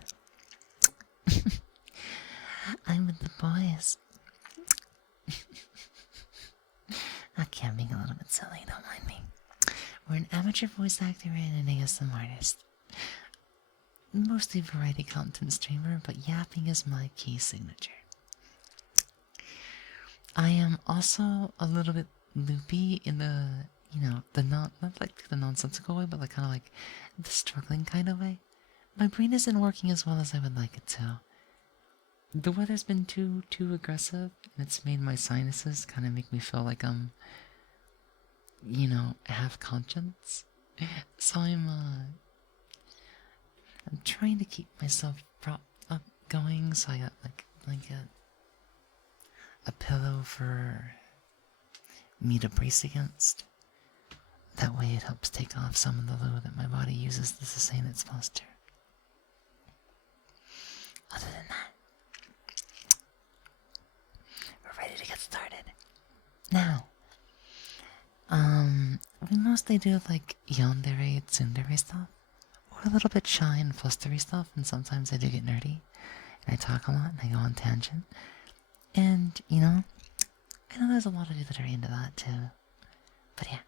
I'm with the boys. Okay, I'm being a little bit silly, don't mind me. We're an amateur voice actor and an ASM artist. Mostly variety content streamer, but yapping is my key signature. I am also a little bit loopy in the, you know, the not like the nonsensical way, but like kind of like the struggling kind of way. My brain isn't working as well as I would like it to. The weather's been too aggressive, and it's made my sinuses kind of make me feel like I'm, you know, half conscience. So I'm trying to keep myself propped up going, so I got like a blanket, a pillow for me to brace against. That way it helps take off some of the load that my body uses to sustain its posture. Other than that, we're ready to get started. Now, we mostly do like yandere, tsundere stuff, or a little bit shy and flustery stuff, and sometimes I do get nerdy, and I talk a lot, and I go on tangent, and, you know, I know there's a lot of you that are into that too, but yeah.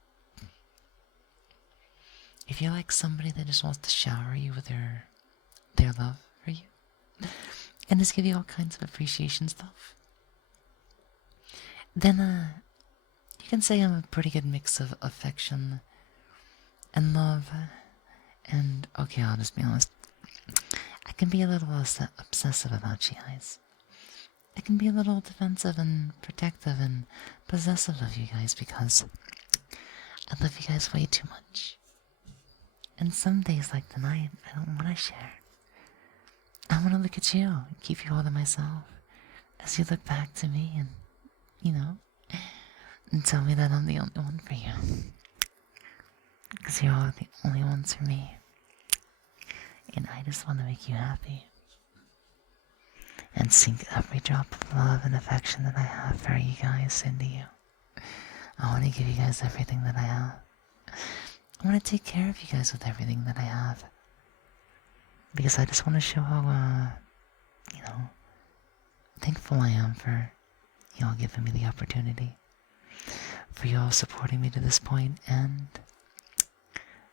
If you're like somebody that just wants to shower you with their love for you, and just give you all kinds of appreciation stuff, then, you can say I'm a pretty good mix of affection and love, and, okay, I'll just be honest, I can be a little obsessive about you guys. I can be a little defensive and protective and possessive of you guys because I love you guys way too much. And some days like tonight, I don't want to share. I want to look at you and keep you all to myself as you look back to me and, you know, and tell me that I'm the only one for you. Because you're all the only ones for me. And I just want to make you happy. And sink every drop of love and affection that I have for you guys into you. I want to give you guys everything that I have. I want to take care of you guys with everything that I have. Because I just want to show how, you know, thankful I am for y'all giving me the opportunity. For y'all supporting me to this point, and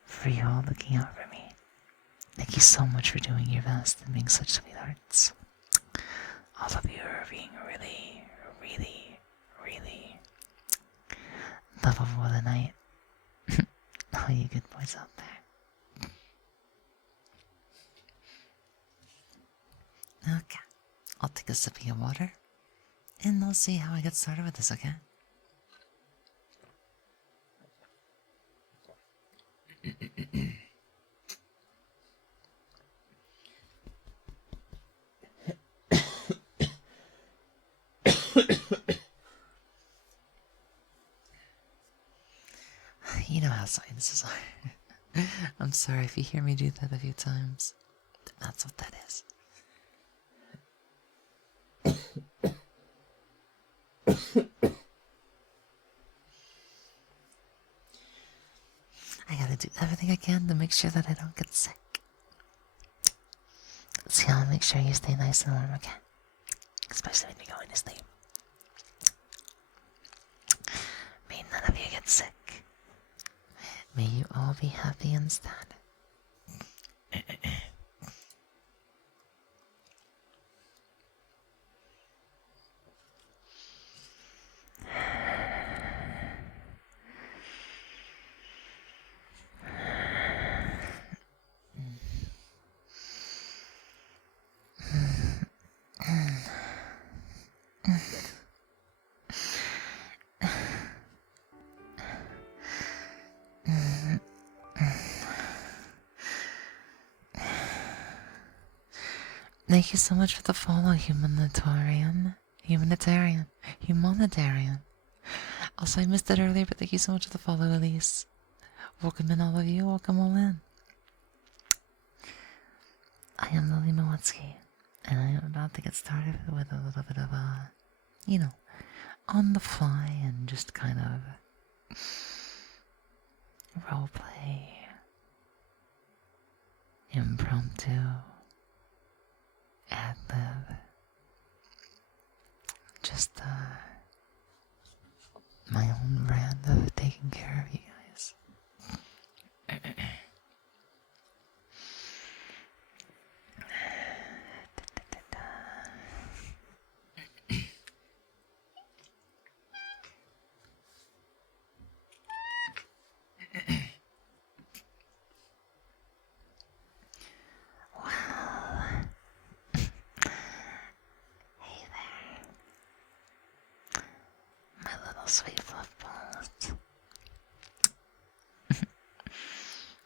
for y'all looking out for me. Thank you so much for doing your best and being such sweethearts. All of you are being really, really, really lovable tonight. All you good boys out there. Okay, I'll take a sip of your water, and I'll see how I get started with this, okay? You know how sinuses are. I'm sorry if you hear me do that a few times. That's what that is. I gotta do everything I can to make sure that I don't get sick. So I'll make sure you stay nice and warm, okay? Especially when you're going to sleep. May none of you get sick. May you all be happy instead. Thank you so much for the follow, Human Notorian. Humanitarian. Humanitarian. Also, I missed it earlier, but thank you so much for the follow, Elise. Welcome in, all of you. Welcome all in. I am Lily Moetsuki, and I am about to get started with a little bit of a, on the fly and just kind of roleplay, impromptu, ad-lib, just my own brand of taking care of you guys. My little sweet fluff balls.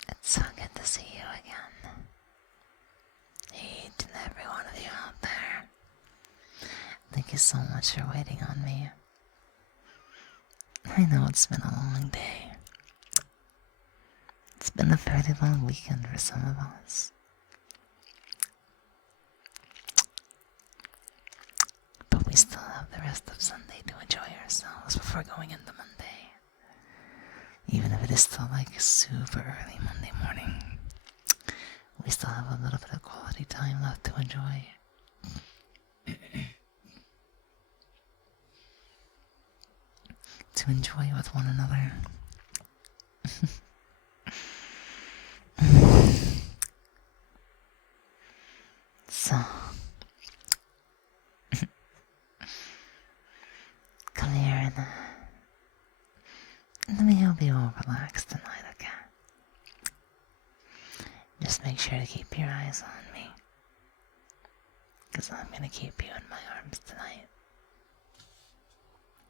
It's so good to see you again. Each and every one of you out there. Thank you so much for waiting on me. I know it's been a long day. It's been a fairly long weekend for some of us. But we still have the rest of Sunday to enjoy ourselves before going into Monday. Even if it is still like super early Monday morning, we still have a little bit of quality time left to enjoy. To enjoy with one another. So, come here and let me help you all relax tonight, okay? Just make sure to keep your eyes on me, because I'm gonna keep you in my arms tonight.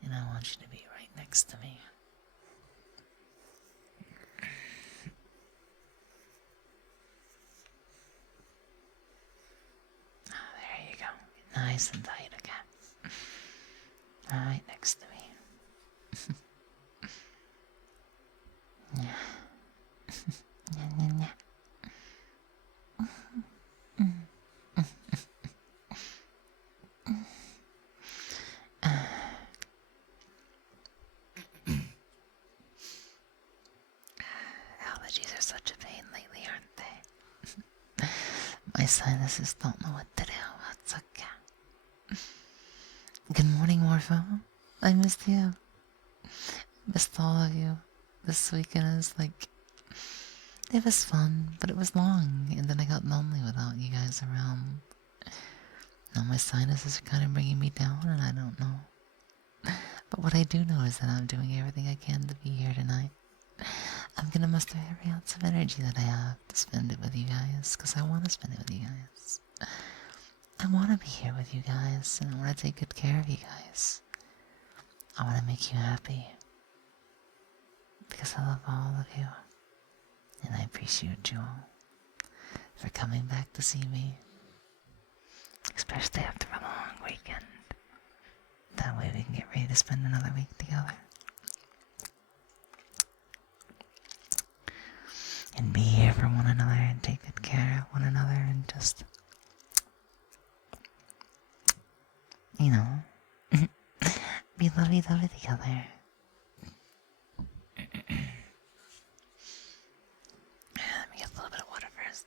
And I want you to be right next to me. Oh, there you go. Nice and tight again. Right next to me. Yeah. Yeah. Allergies are such a pain lately, aren't they? My sinuses don't know what to do. It's okay. Good morning, Morpho. I missed you. Missed all of you. This weekend is like, it was fun, but it was long, and then I got lonely without you guys around. Now my sinuses are kind of bringing me down, and I don't know. But what I do know is that I'm doing everything I can to be here tonight. I'm gonna muster every ounce of energy that I have to spend it with you guys, because I want to spend it with you guys. I want to be here with you guys, and I want to take good care of you guys. I want to make you happy, because I love all of you, and I appreciate you all for coming back to see me, especially after a long weekend. That way we can get ready to spend another week together. And be here for one another and take good care of one another and just, be lovey-dovey together. Let me get a little bit of water first.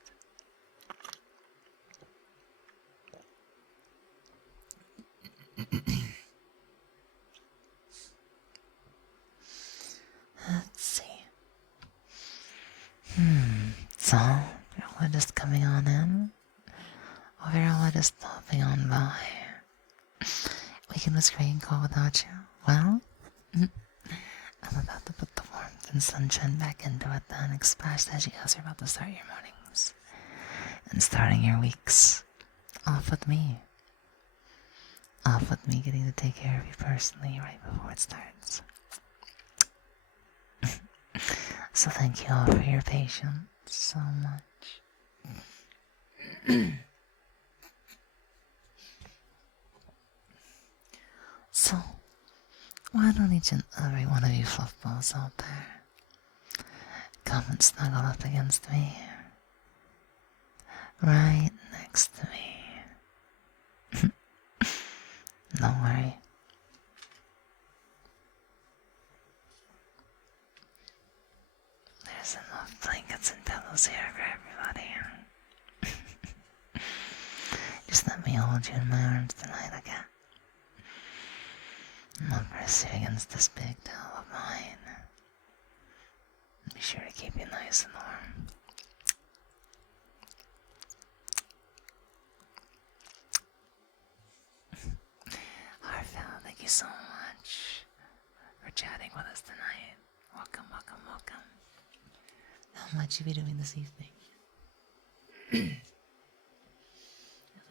Let's see. So, you're all just coming on in? Or you're all just stopping on by? Weekend was great and cold without you. Well, I'm about to put the warmth and sunshine back into it then, especially as you guys are about to start your mornings. And starting your weeks off with me. Off with me getting to take care of you personally right before it starts. So thank you all for your patience so much. So, why don't each and every one of you fluff balls out there come and snuggle up against me? Right next to me. Don't worry. There's enough blankets and pillows here for everybody. Just let me hold you in my arms tonight, okay? I'll press you against this big towel of mine. Be sure to keep you nice and warm. Harfell, thank you so much for chatting with us tonight. Welcome, welcome, welcome. How much you be doing this evening?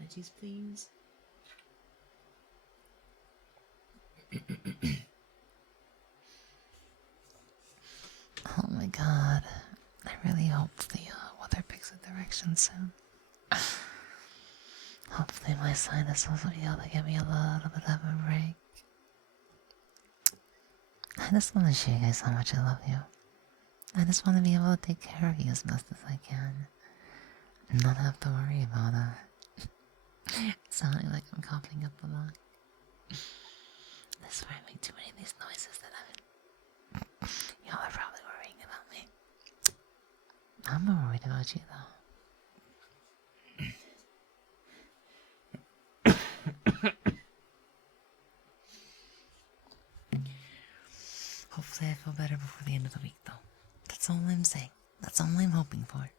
Allergies, please. Oh my god. I really hope the weather picks a direction soon. Hopefully my sinuses will be able to give me a little bit of a break. I just want to show you guys how much I love you. I just want to be able to take care of you as best as I can. And not have to worry about sounding like I'm coughing up a lung. That's why I make too many of these noises that y'all are probably worrying about me. I'm more worried about you though. Hopefully I feel better before the end of the week though. That's all I'm saying. That's all I'm hoping for.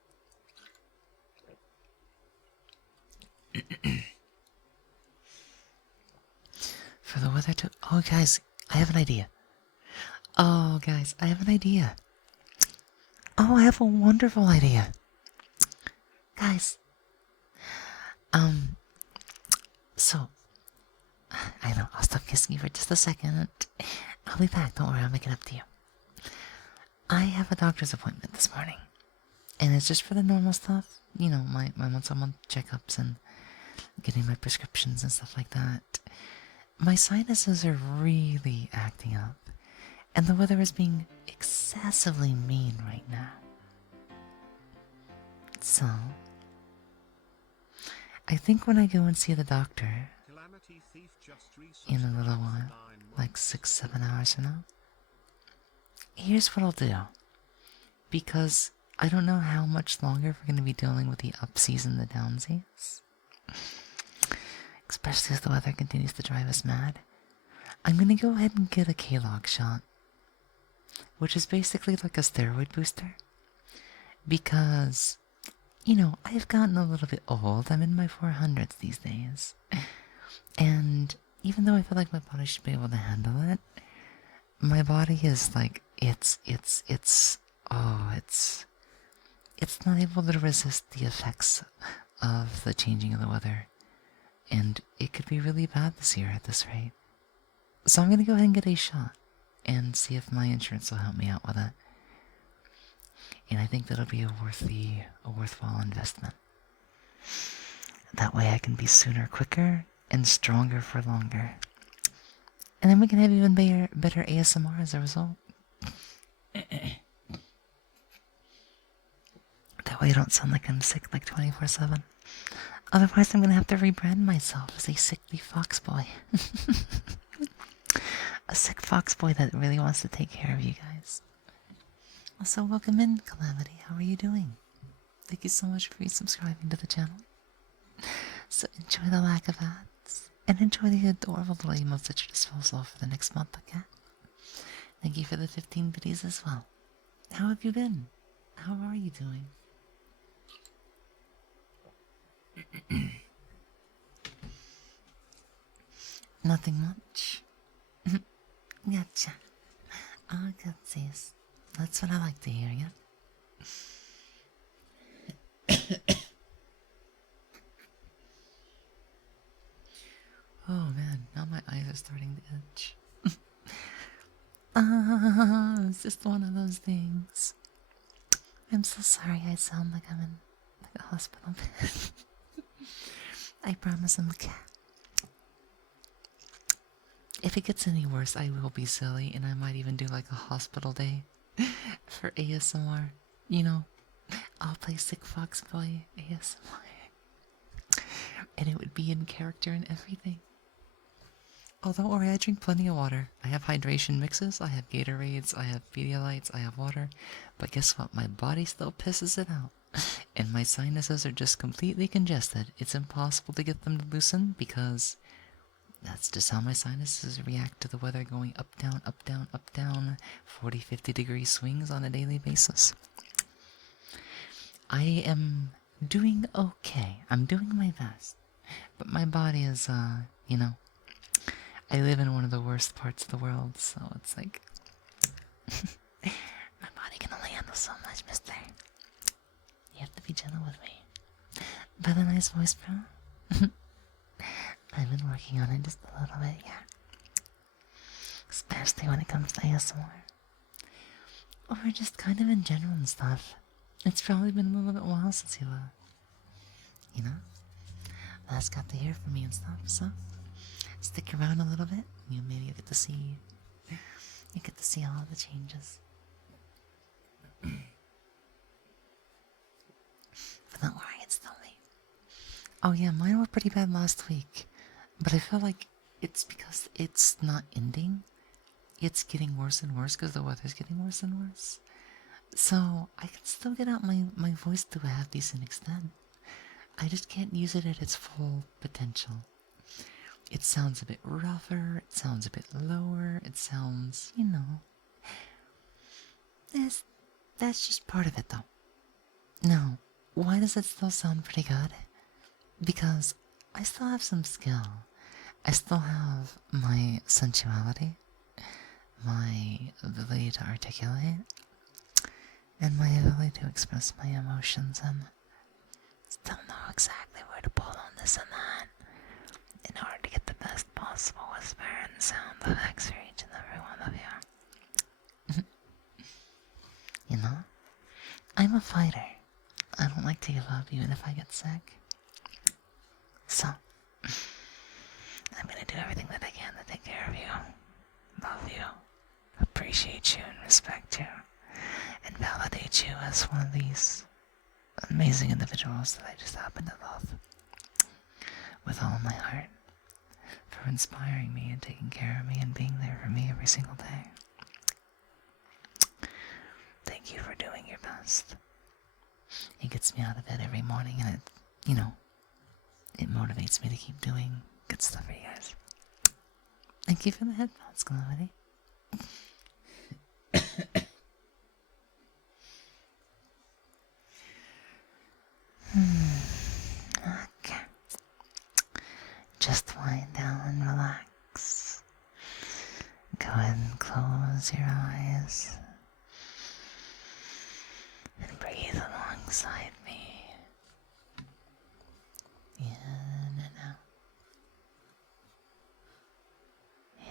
For the weather to... Oh guys, I have an idea. Oh guys, I have an idea. Oh, I have a wonderful idea. Guys. So... I know, I'll stop kissing you for just a second. I'll be back, don't worry, I'll make it up to you. I have a doctor's appointment this morning. And it's just for the normal stuff. You know, my once a month checkups and getting my prescriptions and stuff like that. My sinuses are really acting up. And the weather is being excessively mean right now. So, I think when I go and see the doctor in a little while, like 6-7 hours from now, here's what I'll do. Because I don't know how much longer we're going to be dealing with the upsies and the downsies. Especially as the weather continues to drive us mad. I'm going to go ahead and get a K-Log shot. Which is basically like a steroid booster. Because, you know, I've gotten a little bit old. I'm in my 400s these days. And even though I feel like my body should be able to handle it, my body is like, it's not able to resist the effects of the changing of the weather. And it could be really bad this year at this rate. So I'm gonna go ahead and get a shot and see if my insurance will help me out with it. And I think that'll be a worthwhile investment. That way I can be sooner, quicker, and stronger for longer. And then we can have even better ASMR as a result. That way I don't sound like I'm sick like 24/7. Otherwise I'm gonna have to rebrand myself as a sickly fox boy. A sick fox boy that really wants to take care of you guys. Also, welcome in, Calamity. How are you doing? Thank you so much for resubscribing to the channel. So enjoy the lack of ads. And enjoy the adorable little emotes at your disposal for the next month, okay? Thank you for the 15 biddies as well. How have you been? How are you doing? Nothing much. Gotcha. Oh, goodsies. That's what I like to hear, yeah? Oh man, now my eyes are starting to itch. It's just one of those things. I'm so sorry I sound like I'm in a hospital bed. I promise I'm a cat. If it gets any worse, I will be silly, and I might even do like a hospital day for ASMR. You know, I'll play Sick Fox Boy ASMR. And it would be in character and everything. Oh, don't worry, I drink plenty of water. I have hydration mixes, I have Gatorades, I have Pedialytes, I have water. But guess what? My body still pisses it out. And my sinuses are just completely congested. It's impossible to get them to loosen because that's just how my sinuses react to the weather going up, down, up, down, up, down, 40, 50 degree swings on a daily basis. I am doing okay. I'm doing my best. But my body is, you know, I live in one of the worst parts of the world, so it's like my body can only handle so much, mister. You have to be gentle with me. But a nice voice, bro. I've been working on it just a little bit, yeah. Especially when it comes to ASMR. Or just kind of in general and stuff. It's probably been a little bit while since you know, last got to hear from me and stuff, so stick around a little bit. Maybe you get to see all the changes. But don't worry, it's still me. Oh yeah, mine were pretty bad last week. But I feel like it's because it's not ending. It's getting worse and worse because the weather's getting worse and worse. So I can still get out my voice to a half decent extent. I just can't use it at its full potential. It sounds a bit rougher, it sounds a bit lower, it sounds, you know. That's just part of it though. Now, why does it still sound pretty good? Because I still have some skill. I still have my sensuality, my ability to articulate, and my ability to express my emotions, and still know exactly where to pull on this and that in order to get the best possible whisper and sound effects for each and every one of you. You know? I'm a fighter. I don't like to give up even if I get sick. So, I'm gonna do everything that I can to take care of you, love you, appreciate you and respect you, and validate you as one of these amazing individuals that I just happen to love with all my heart, for inspiring me and taking care of me and being there for me every single day. Thank you for doing your best. It gets me out of bed every morning, and it, you know, it motivates me to keep doing good stuff for you guys. Thank you for the headphones, Calamity. Okay. Just wind down and relax. Go ahead and close your eyes. And breathe alongside me. In and out.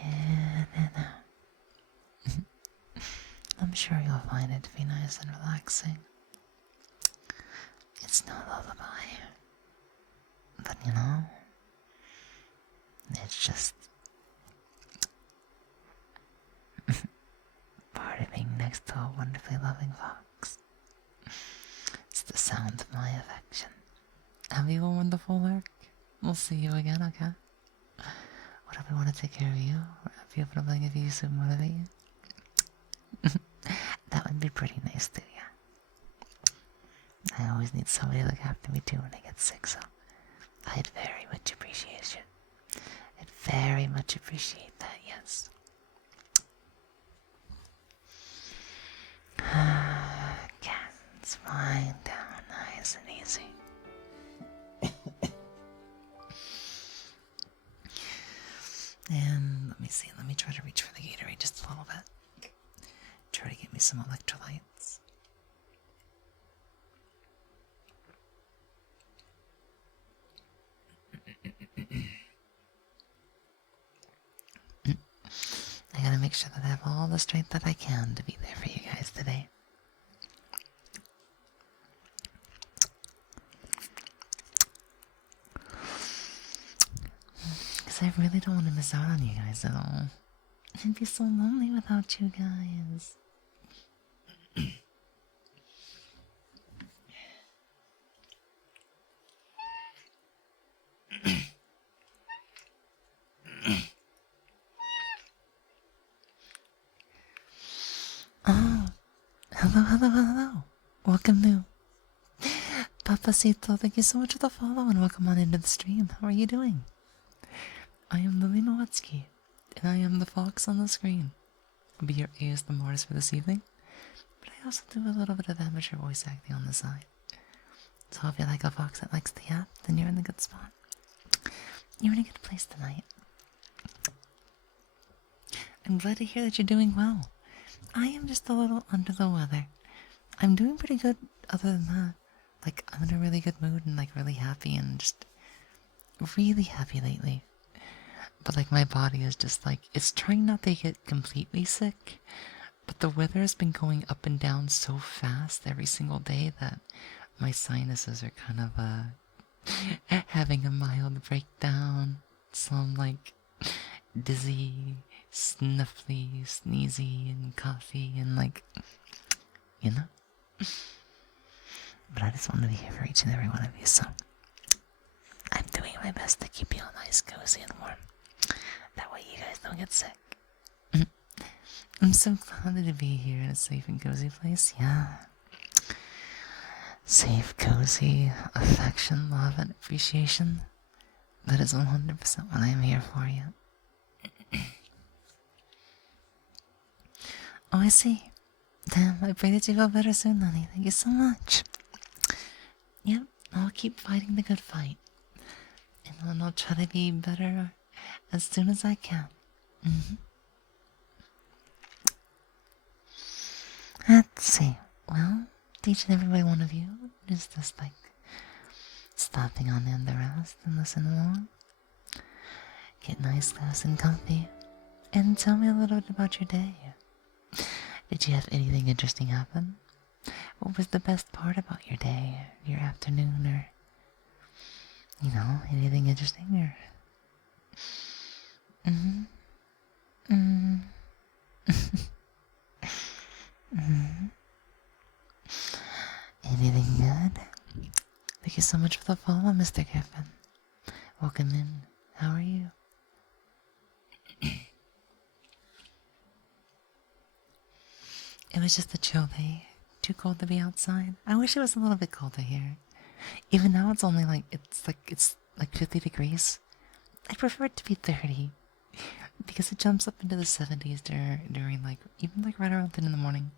In and out. I'm sure you'll find it to be nice and relaxing. It's no lullaby. But you know, it's just part of being next to a wonderfully loving fox. It's the sound of my affection. Have you a wonderful work? We'll see you again, okay? What if I want to take care of you? Or be able to if you to motivate you? That would be pretty nice too, yeah. I always need somebody to look after me too when I get sick, so I'd very much appreciate it. I'd very much appreciate that, yes. Cats, wind down nice and easy. And let me see, let me try to reach for the Gatorade just a little bit. Try to get me some electrolytes. I gotta make sure that I have all the strength that I can to be there for you guys today. Because I really don't want to miss out on you guys at all. I'd be so lonely without you guys. Oh, hello. Welcome new. Papacito, thank you so much for the follow and welcome on into the stream. How are you doing? I am Lily Moetsuki, and I am the fox on the screen. I'll be your ASMR artist for this evening, but I also do a little bit of amateur voice acting on the side. So if you like a fox that likes the app, then you're in a good spot. You're in a good place tonight. I'm glad to hear that you're doing well. I am just a little under the weather. I'm doing pretty good other than that. Like, I'm in a really good mood and like really happy and just really happy lately. But like my body is just like, it's trying not to get completely sick, but the weather has been going up and down so fast every single day that my sinuses are kind of having a mild breakdown. So I'm like dizzy, snuffly, sneezy, and coughy, and like, you know? But I just want to be here for each and every one of you, so I'm doing my best to keep you all nice, cozy, and warm. That way you guys don't get sick. I'm so glad to be here in a safe and cozy place, yeah. Safe, cozy, affection, love, and appreciation. That is 100% what I am here for you. Oh, I see. Damn, I pray that you feel better soon, honey. Thank you so much. Yep, I'll keep fighting the good fight. And then I'll try to be better as soon as I can. Let's see. Well, to each and every one of you is just like stopping on in the rest and listen along. Get nice, close, and comfy. And tell me a little bit about your day. Did you have anything interesting happen? What was the best part about your day, your afternoon, or, you know, anything interesting, or... Anything good? Thank you so much for the follow, Mr. Griffin. Welcome in. How are you? It was just a chill day. Too cold to be outside. I wish it was a little bit colder here. Even now it's only like, it's like 50 degrees. I prefer it to be 30. Because it jumps up into the 70s during like, even like right around 10 in the morning.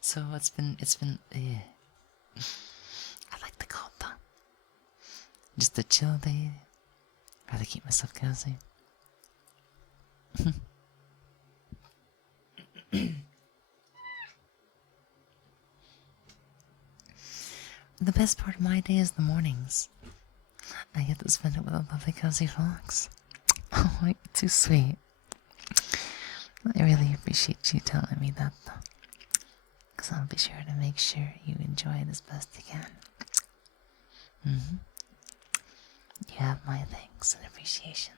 So it's been, I like the cold though. Just a chill day. Rather keep myself cozy. The best part of my day is the mornings. I get to spend it with a lovely cozy fox. Oh, you're too sweet. I really appreciate you telling me that though. Because I'll be sure to make sure you enjoy it as best you can. You have my thanks and appreciation.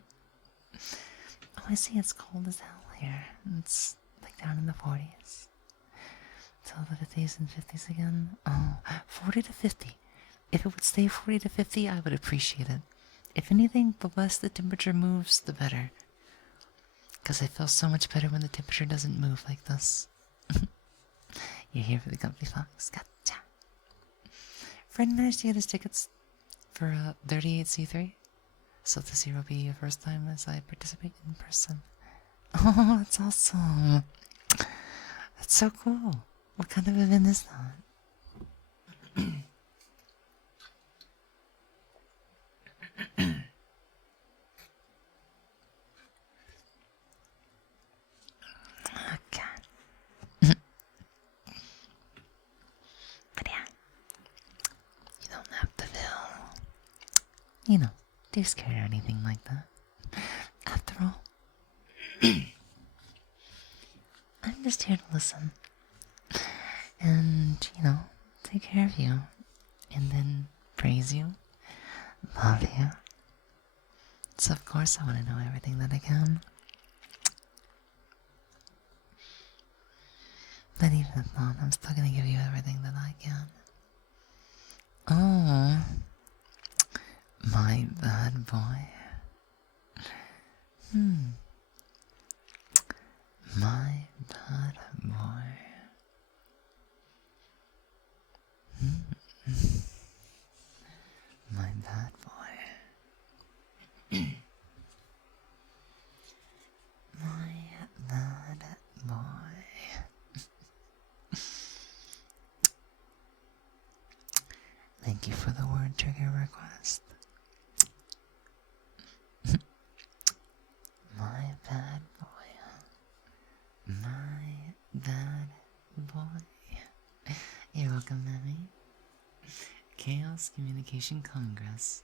Oh, I see it's cold as hell here. It's like down in the 40s. Till the 50s and 50s again. Oh, 40 to 50. If it would stay 40 to 50, I would appreciate it. If anything, the less the temperature moves, the better. Because I feel so much better when the temperature doesn't move like this. You're here for the company fox. Gotcha. Fred managed to get his tickets for 38C3. So this year will be your first time as I participate in person. Oh, that's awesome. That's so cool. What kind of event is that? Okay. But yeah, you don't have to feel, you know, too scared or anything like that. After all, I'm just here to listen. And, you know, take care of you. And then praise you, love you, Yes, of course I want to know everything that I can. But even if not, I'm still gonna give you everything that I can. Oh, my bad boy. My bad boy. My bad boy. My bad boy. Thank you for the word trigger request. My bad boy. My bad boy. You're welcome, Mammy. Chaos Communication Congress,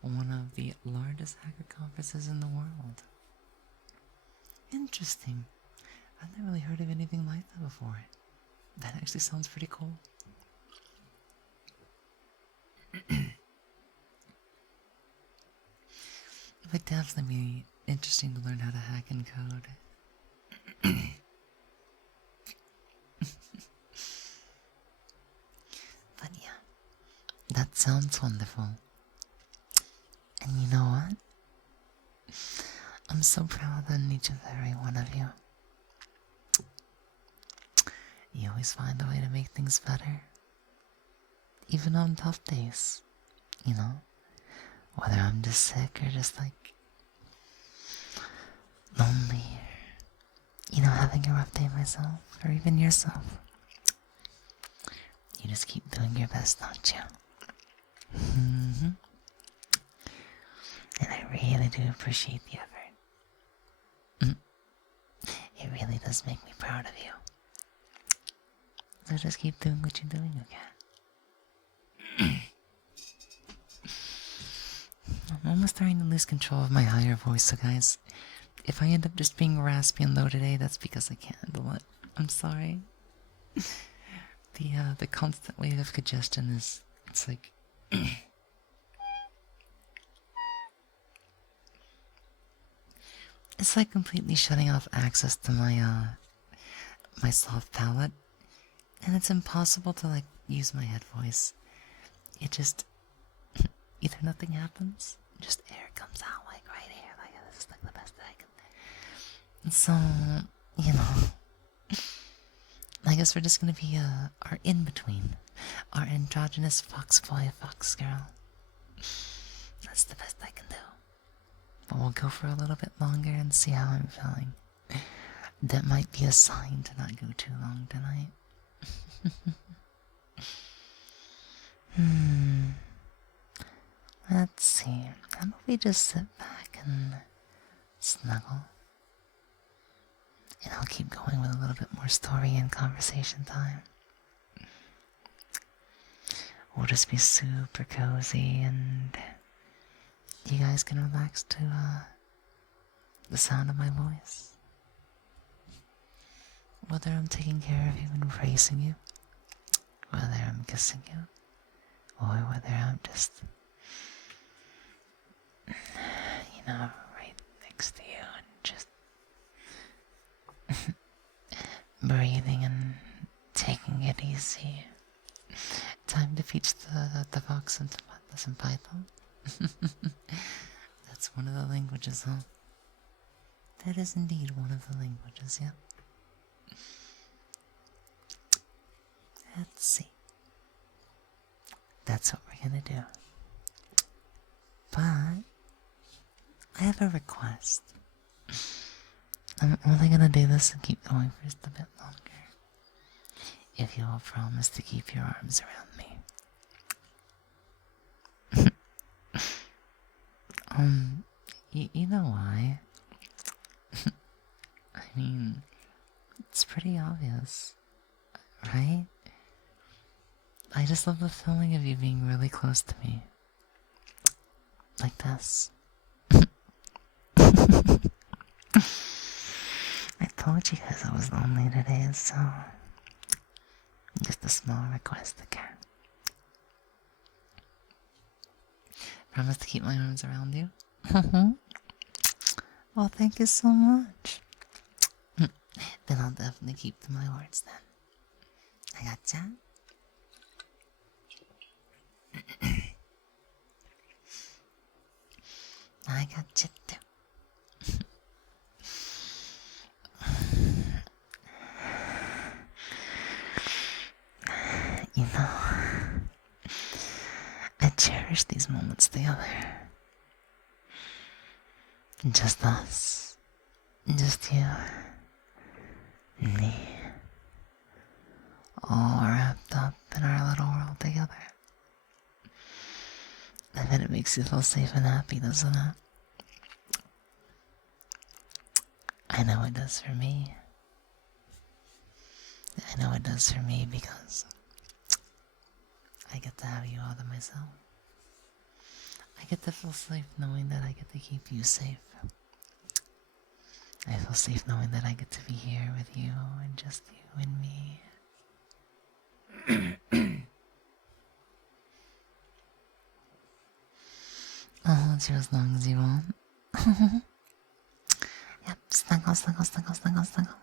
one of the largest hacker conferences in the world. Interesting. I've never really heard of anything like that before. That actually sounds pretty cool. It would definitely be interesting to learn how to hack and code. But yeah, that sounds wonderful. And you know what? I'm so proud of each and every one of you. You always find a way to make things better. Even on tough days, you know? Whether I'm just sick or just like lonely, or, you know, having a rough day myself, or even yourself. You just keep doing your best, don't you? And I really do appreciate the effort. It really does make me proud of you. So just keep doing what you're doing, okay? I'm almost starting to lose control of my higher voice, so guys, if I end up just being raspy and low today, that's because I can't handle it. I'm sorry. The constant wave of congestion is, it's like... it's like completely shutting off access to my, my soft palate. And it's impossible to, like, use my head voice. It just... either nothing happens, just air comes out, like, right here. Like, this is, like, the best that I can... So, you know... I guess we're just gonna be, our in-between. Our androgynous fox boy, fox girl. That's the best I can do. But we'll go for a little bit longer and see how I'm feeling. That might be a sign to not go too long tonight. Let's see. How about we just sit back and snuggle? And I'll keep going with a little bit more story and conversation time. We'll just be super cozy and you guys can relax to the sound of my voice. Whether I'm taking care of you and embracing you, whether I'm kissing you, or whether I'm just, you know, right next to you and just breathing and taking it easy. Time to teach the fox some Python. That's one of the languages, huh? That is indeed one of the languages, yep. Let's see. That's what we're gonna do. But I have a request. I'm only gonna do this and keep going for just a bit longer. If you all promise to keep your arms around me. You know why? I mean, it's pretty obvious, right? I just love the feeling of you being really close to me. Like this. I told you guys I was lonely today, so... just a small request, okay? Promise to keep my arms around you? Well, thank you so much. Then I'll definitely keep to my words then. I gotcha. I gotcha too. You know, I cherish these moments together. Just us. Just you. And me. All wrapped up in our little world together. I bet it makes you feel safe and happy, doesn't it? I know it does for me. I know it does for me because I get to have you all to myself. I get to feel safe knowing that I get to keep you safe. I feel safe knowing that I get to be here with you and just you and me. I'll hold you as long as you want. Yep, snuggle, snuggle, snuggle, snuggle, snuggle.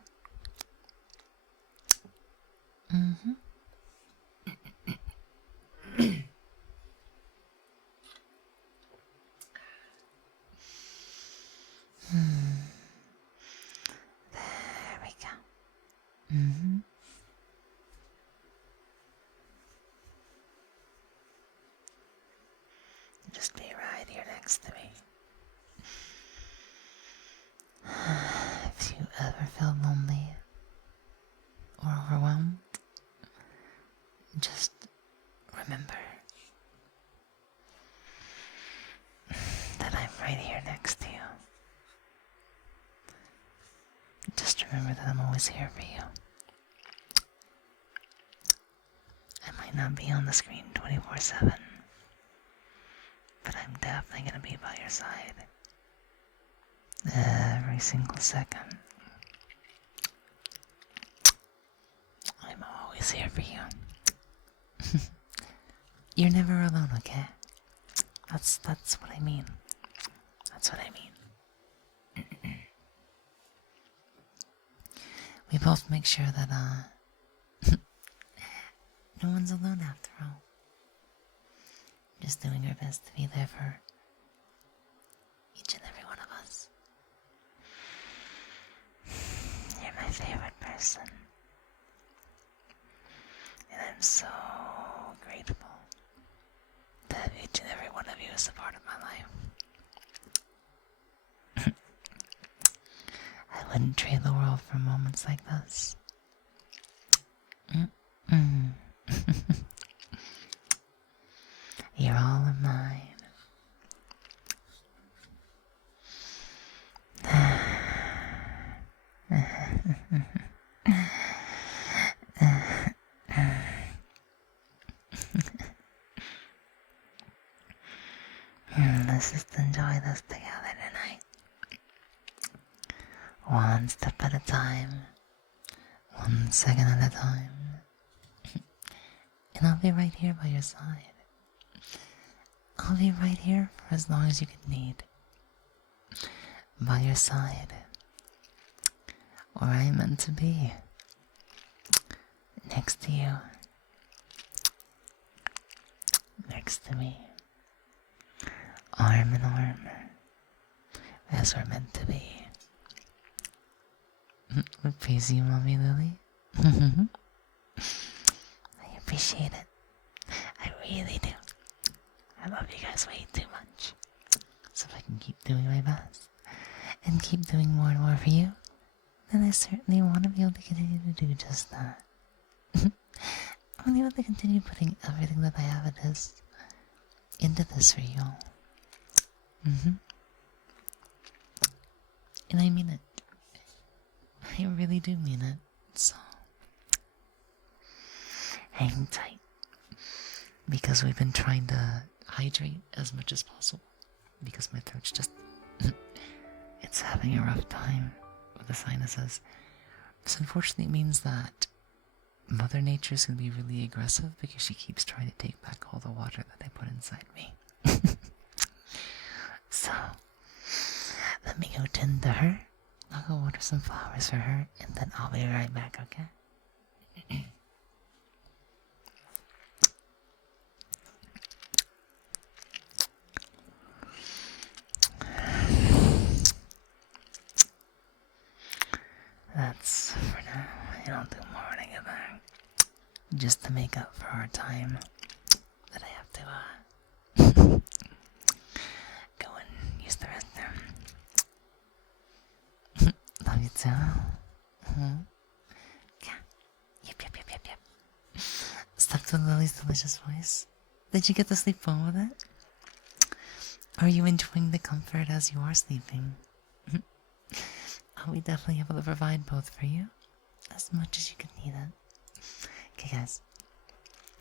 There we go. Just be right here next to me. If you ever feel lonely or overwhelmed, just remember that I'm right here next to you. Just remember that I'm always here for you. I might not be on the screen 24/7, but I'm definitely gonna be by your side every single second. I'm always here for you. You're never alone, okay? That's what I mean. That's what I mean. We both make sure that no one's alone after all. Just doing our best to be there for each and every one of us. You're my favorite person. And I'm so grateful to have each and every one of you as a part of my life. I wouldn't trade the world for moments like this. You're all of mine. Let's just enjoy this together tonight. One step at a time. 1 second at a time. And I'll be right here by your side. I'll be right here for as long as you could need. By your side. Where I'm meant to be. Next to you. Next to me. Arm in arm. As we're meant to be. What pays you, Mommy Lily? I appreciate it. I really do. I love you guys way too much. So if I can keep doing my best and keep doing more and more for you, then I certainly want to be able to continue to do just that. I want to be able to continue putting everything that I have into this for you all. And I mean it. I really do mean it. So hang tight, because we've been trying to hydrate as much as possible, because my throat's just it's having a rough time with the sinuses. This unfortunately means that Mother Nature's gonna be really aggressive, because she keeps trying to take back all the water that I put inside me. So Let me go tend to her. I'll go water some flowers for her, and then I'll be right back, okay? That's for now. I'll do more when I get back. Just to make up for our time that I have to, go and use the restroom. Love you too. Yeah. Yep. Stop to Lily's delicious voice. Did you get to sleep well with it? Are you enjoying the comfort as you are sleeping? I'll be definitely able to provide both for you, as much as you could need it. Okay, guys.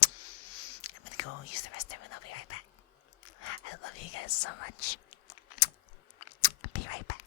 I'm gonna go use the restroom and I'll be right back. I love you guys so much. I'll be right back.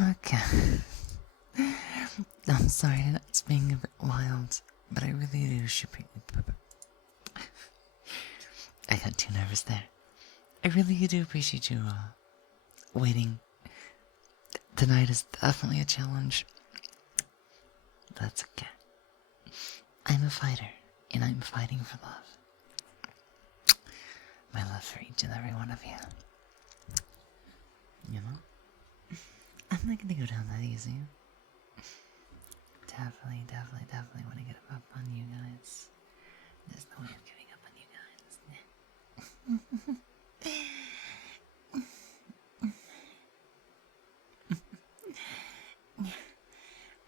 Okay. I'm sorry, it's being a bit wild, but I really do I got too nervous there. I really do appreciate you waiting. Tonight is definitely a challenge. That's okay. I'm a fighter, and I'm fighting for love. My love for each and every one of you. You know? I'm not gonna go down that easy. Definitely want to get up on you guys. There's no way of giving up on you guys.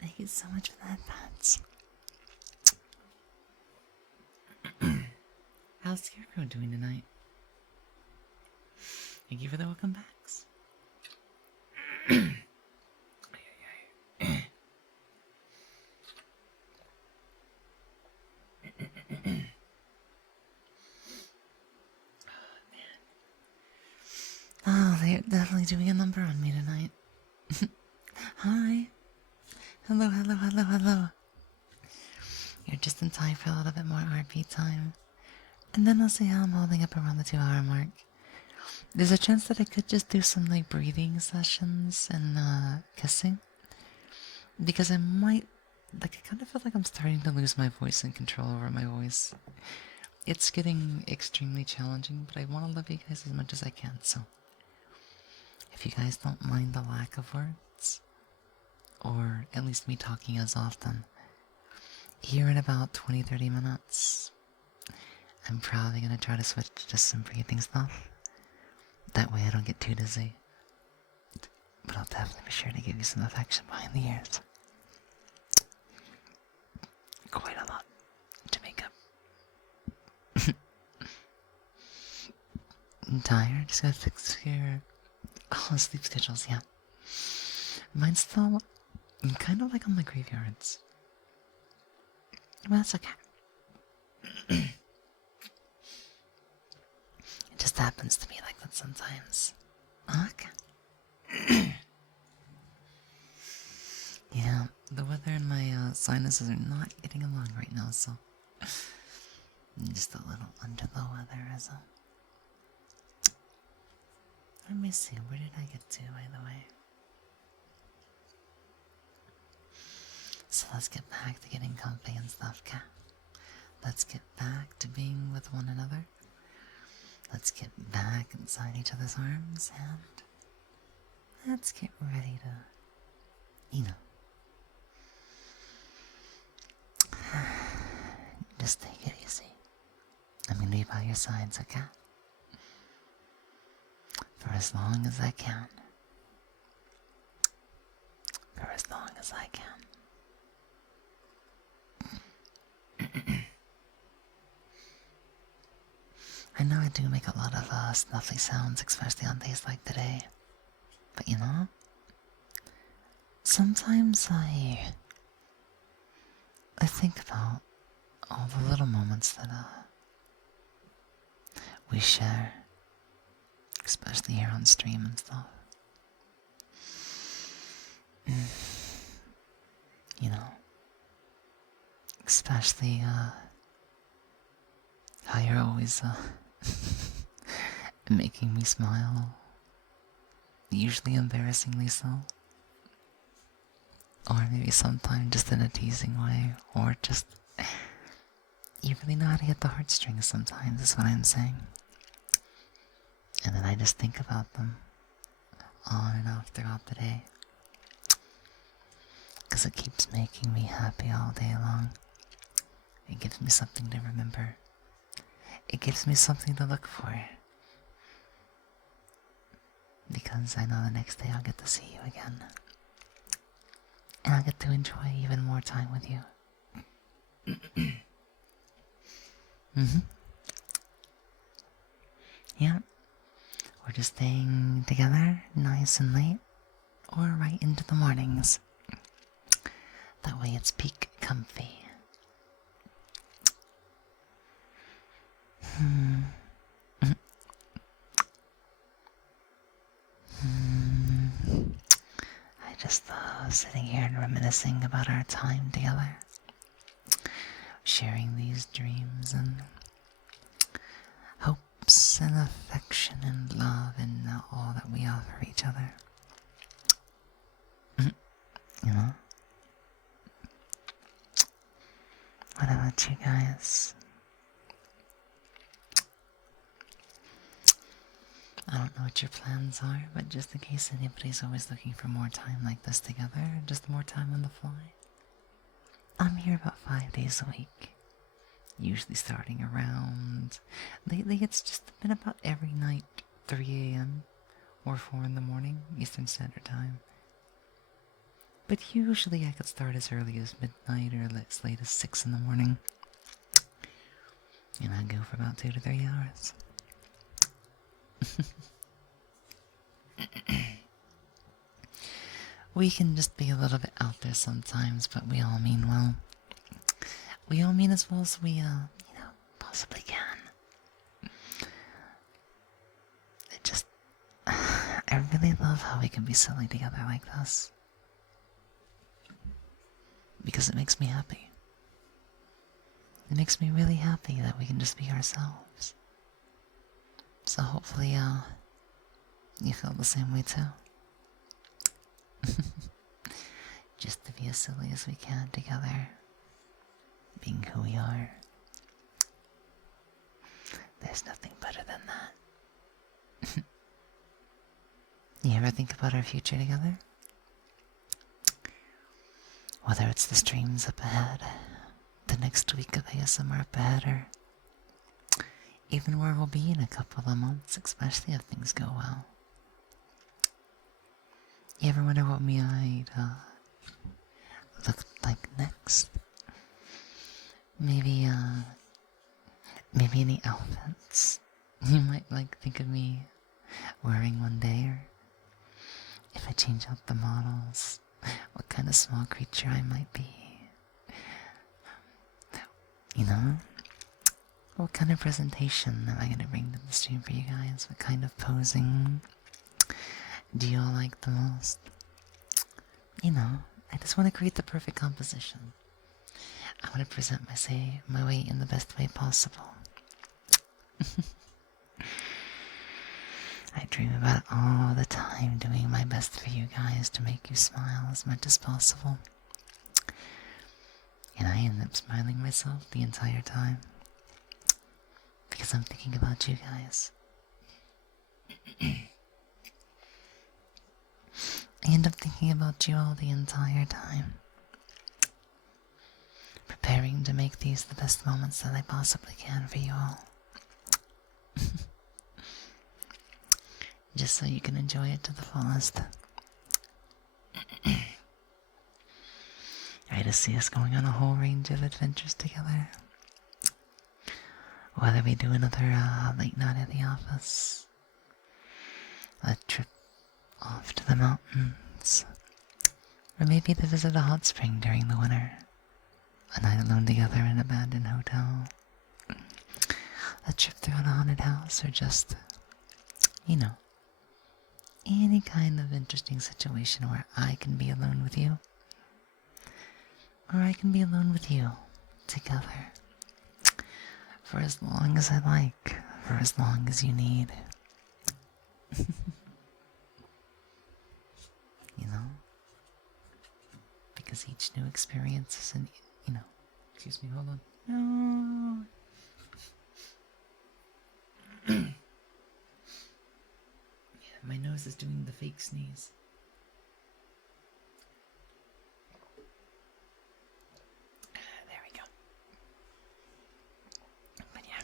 Thank you so much for that, Pats. How's Scarecrow doing tonight? Thank you for the welcome backs. Oh, they're definitely doing a number on me tonight. Hi. Hello. You're just in time for a little bit more RP time. And then I'll see how I'm holding up around the 2-hour mark. There's a chance that I could just do some like breathing sessions and kissing. Because I might, like, I kind of feel like I'm starting to lose my voice and control over my voice. It's getting extremely challenging, but I want to love you guys as much as I can, so if you guys don't mind the lack of words, or at least me talking as often, here in about 20-30 minutes, I'm probably going to try to switch to some breathing stuff. That way I don't get too dizzy. But I'll definitely be sure to give you some affection behind the ears. Quite a lot to make up. I'm tired, just gotta fix your sleep schedules, yeah. Mine's still kind of like on the graveyards. But that's okay. It just happens to be like that sometimes. Okay. Yeah, the weather and my sinuses are not getting along right now, so I'm just a little under the weather as a... Let me see, where did I get to, by the way? So let's get back to getting comfy and stuff, okay? Let's get back to being with one another. Let's get back inside each other's arms, and let's get ready to, you know, just take it easy. I'm gonna be by your sides, okay? For as long as I can. For as long as I can. I know I do make a lot of snuffly sounds, especially on days like today. But you know, sometimes I think about all the little moments that we share, especially here on stream and stuff. You know, especially how you're always making me smile, usually embarrassingly so, or maybe sometimes just in a teasing way, or just you really know how to hit the heartstrings sometimes, is what I'm saying. And then I just think about them on and off throughout the day, because it keeps making me happy all day long. It gives me something to remember. It gives me something to look for. Because I know the next day I'll get to see you again. And I'll get to enjoy even more time with you. Yeah. We're just staying together nice and late, or right into the mornings. That way it's peak comfy. I sitting here and reminiscing about our time together, sharing these dreams and hopes and affection and love and all that we offer each other. You know? What about you guys? I don't know what your plans are, but just in case anybody's always looking for more time like this together, just more time on the fly, I'm here about 5 days a week. Usually starting around... Lately it's just been about every night, 3 a.m. or 4 in the morning, Eastern Standard Time. But usually I could start as early as midnight or as late as 6 in the morning. And I go for about 2 to 3 hours. We can just be a little bit out there sometimes, but we all mean well. We all mean as well as we, possibly can. It just... I really love how we can be silly together like this. Because it makes me happy. It makes me really happy that we can just be ourselves. So hopefully, you feel the same way too. Just to be as silly as we can together. Being who we are. There's nothing better than that. You ever think about our future together? Whether it's the streams up ahead, the next week of ASMR up ahead, or even where we'll be in a couple of months, especially if things go well. You ever wonder what we might look like next? Maybe any outfits you might think of me wearing one day, or if I change out the models, what kind of small creature I might be. You know? What kind of presentation am I going to bring to the stream for you guys? What kind of posing do you all like the most? You know, I just want to create the perfect composition. I want to present my way in the best way possible. I dream about it all the time, doing my best for you guys to make you smile as much as possible. And I end up smiling myself the entire time. Because I'm thinking about you guys. I end up thinking about you all the entire time. Preparing to make these the best moments that I possibly can for you all. Just so you can enjoy it to the fullest. I just see us going on a whole range of adventures together. Whether we do another late night at the office, a trip off to the mountains, or maybe to visit a hot spring during the winter, a night alone together in an abandoned hotel, a trip through a haunted house, or just, any kind of interesting situation where I can be alone with you, or I can be alone with you together. For as long as I like, for as long as you need. Because each new experience is an, excuse me, hold on. No. Yeah, my nose is doing the fake sneeze. There we go. But yeah.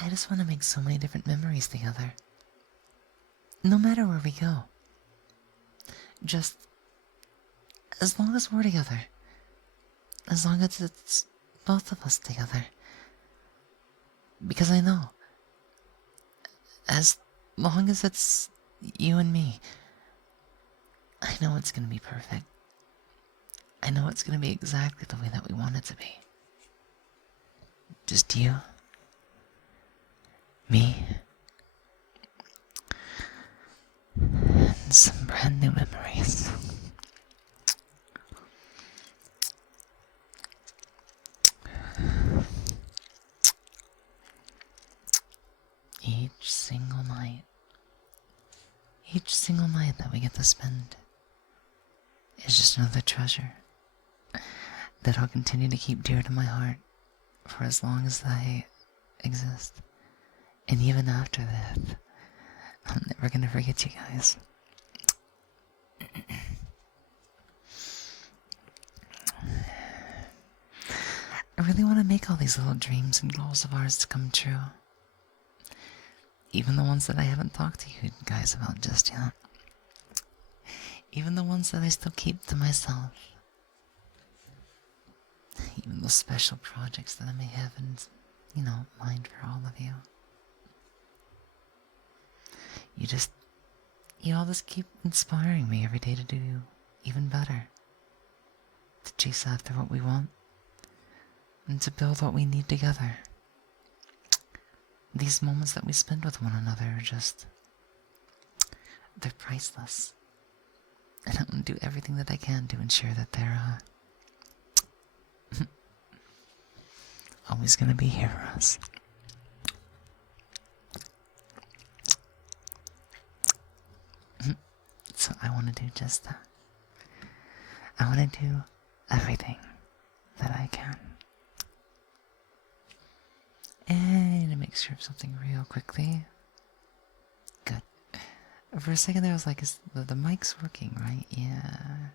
I just want to make so many different memories together. No matter where we go. Just as long as we're together. As long as it's both of us together. Because I know, as long as it's you and me, I know it's gonna be perfect. I know it's gonna be exactly the way that we want it to be. Just you, me, and some brand new memories. Each single night that we get to spend is just another treasure that I'll continue to keep dear to my heart for as long as I exist. And even after that, I'm never gonna forget you guys. I really want to make all these little dreams and goals of ours to come true. Even the ones that I haven't talked to you guys about just yet. Even the ones that I still keep to myself. Even those special projects that I may have in, mind for all of you. You all just keep inspiring me every day to do even better. To chase after what we want. And to build what we need together. These moments that we spend with one another are they're priceless. And I'm gonna do everything that I can to ensure that they're, always gonna be here for us. So I wanna do just that. I wanna do everything that I can. And to make sure of something real quickly. Good. For a second there I was like, is the mic's working, right? Yeah.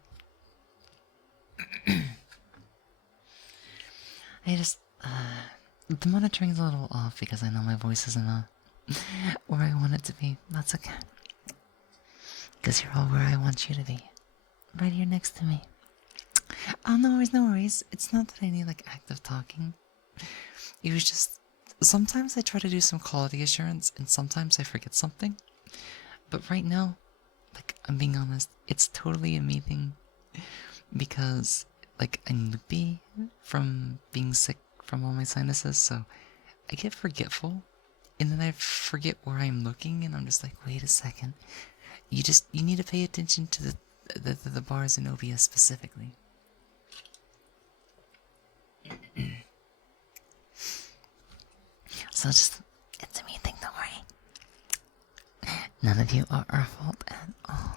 The monitoring's a little off because I know my voice isn't where I want it to be. That's okay. Because you're all where I want you to be. Right here next to me. Oh, no worries, no worries. It's not that I need, active talking. It was just... Sometimes I try to do some quality assurance, and sometimes I forget something. But right now, I'm being honest, it's totally a me thing. Because, I'm loopy from being sick from all my sinuses, so I get forgetful. And then I forget where I'm looking, and I'm just like, wait a second. You need to pay attention to the bars in OBS specifically. So it's a me thing, don't worry. None of you are our fault at all.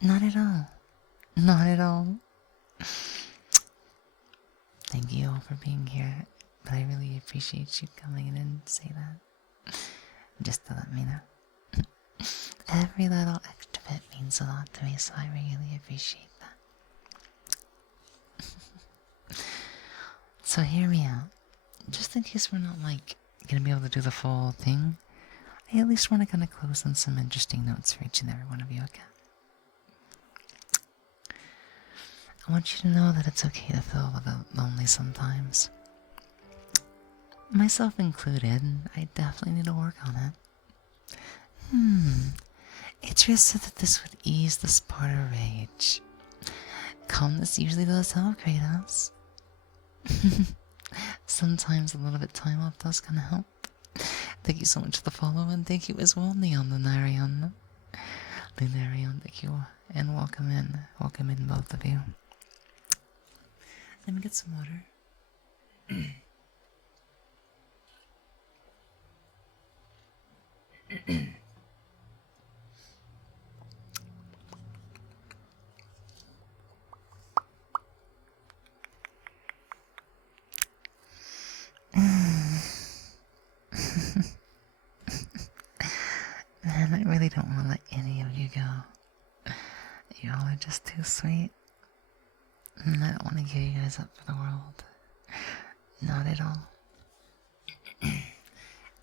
Not at all. Not at all. Thank you all for being here, but I really appreciate you coming in and say that. Just to let me know. Every little extra bit means a lot to me, so I really appreciate that. So hear me out. Just in case we're not, gonna be able to do the full thing, I at least want to kind of close on some interesting notes for each and every one of you, okay? I want you to know that it's okay to feel a bit lonely sometimes. Myself included, I definitely need to work on it. It's just so that this would ease this part of rage. Calmness usually does help, Kratos. Sometimes a little bit time off does kind of help. Thank you so much for the follow, and thank you as well, Neon Lunarion. Lunarion, thank you, and welcome in. Welcome in, both of you. Let me get some water. Man, I really don't want to let any of you go. You all are just too sweet. And I don't want to give you guys up for the world. Not at all.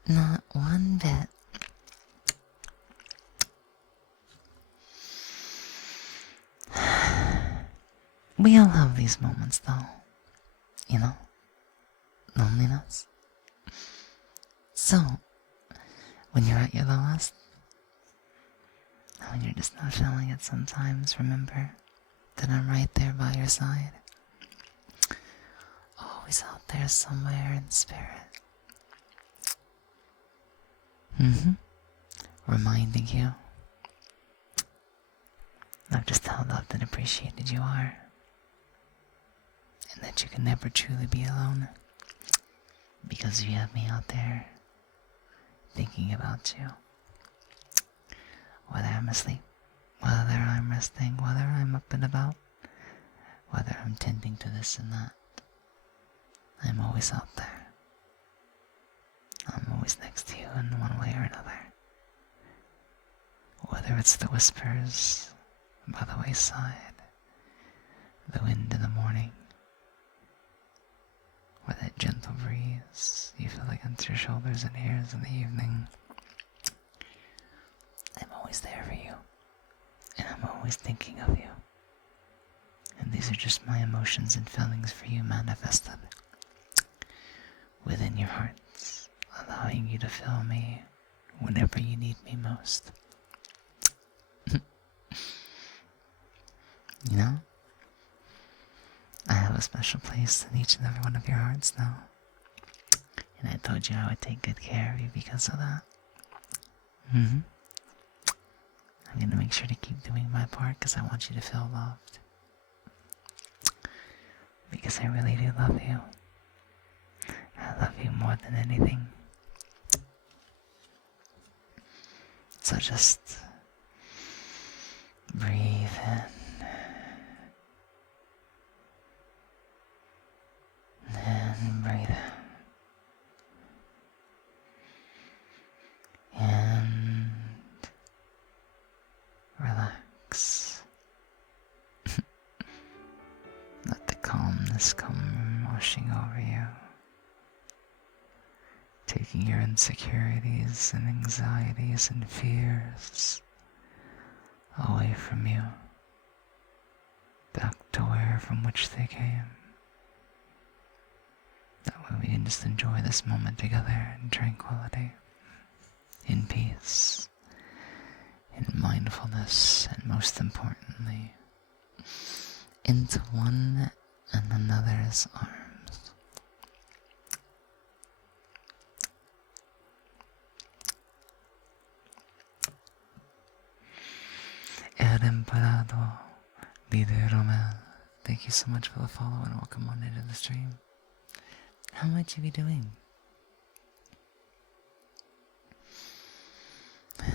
Not one bit. We all have these moments, though. You know? Loneliness. So, when you're at your lowest, when you're just not feeling it sometimes, remember that I'm right there by your side. always out there somewhere in spirit. Reminding you of just how loved and appreciated you are. And that you can never truly be alone. Because you have me out there thinking about you. Whether I'm asleep, whether I'm resting, whether I'm up and about, whether I'm tending to this and that, I'm always out there. I'm always next to you in one way or another. Whether it's the whispers by the wayside, the wind in the morning, or that gentle breeze you feel against your shoulders and ears in the evening, I'm always there for you, and I'm always thinking of you. And these are just my emotions and feelings for you manifested within your hearts, allowing you to feel me whenever you need me most. You know, I have a special place in each and every one of your hearts now. And I told you I would take good care of you because of that. I'm gonna make sure to keep doing my part because I want you to feel loved. Because I really do love you. I love you more than anything. So just breathe in. And breathe out. And relax. Let the calmness come washing over you, taking your insecurities and anxieties and fears away from you, back to where from which they came. That way we can just enjoy this moment together in tranquility, in peace, in mindfulness, and most importantly, into one and another's arms. Eremparado Líder Romel, thank you so much for the follow and welcome on into the stream. How might you be doing?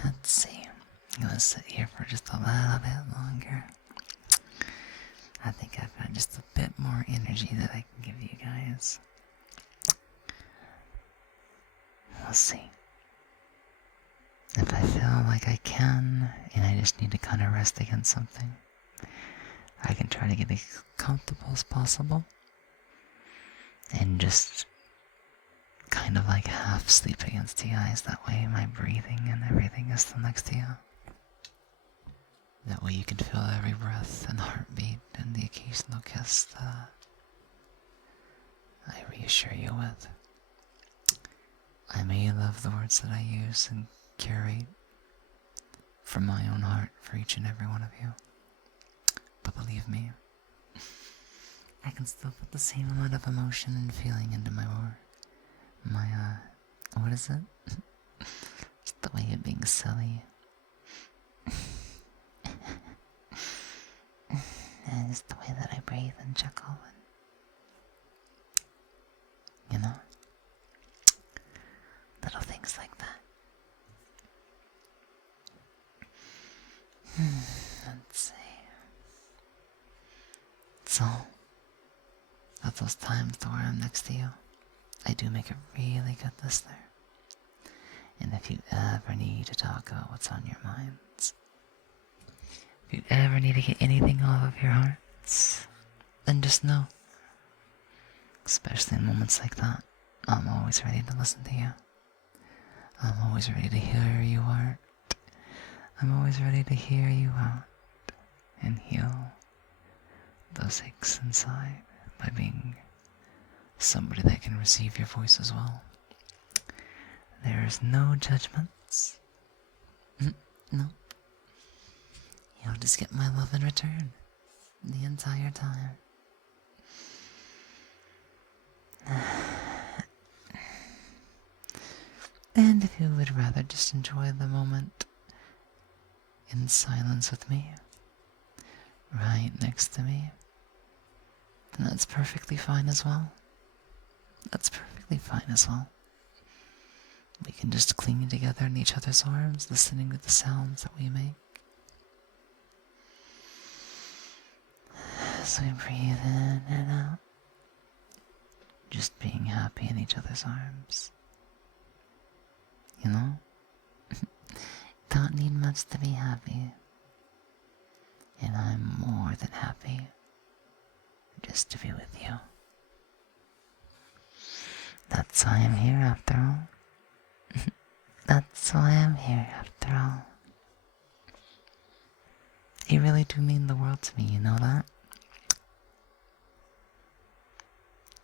Let's see. I'm gonna sit here for just a little bit longer. I think I've got just a bit more energy that I can give you guys. We'll see. If I feel like I can, and I just need to kind of rest against something, I can try to get as comfortable as possible and just kind of like half sleep against the eyes. That way my breathing and everything is still next to you. That way you can feel every breath and heartbeat and the occasional kiss that I reassure you with. I may love the words that I use and curate from my own heart for each and every one of you. But believe me, I can still put the same amount of emotion and feeling into my what is it? Just the way of being silly. And just the way that I breathe and chuckle and, you know, little things like that. Let's see. So, at those times where I'm next to you, I do make a really good listener. And if you ever need to talk about what's on your minds, if you ever need to get anything off of your hearts, then just know, especially in moments like that, I'm always ready to listen to you. I'm always ready to hear you out. I'm always ready to hear you out and heal those aches inside by being somebody that can receive your voice as well. There is no judgments. No. You'll just get my love in return the entire time. And if you would rather just enjoy the moment in silence with me, right next to me, then that's perfectly fine as well. That's perfectly fine as well. We can just cling together in each other's arms, listening to the sounds that we make. As we breathe in and out, just being happy in each other's arms. You know? Don't need much to be happy. And I'm more than happy just to be with you. That's why I'm here after all. That's why I'm here after all. You really do mean the world to me, you know that?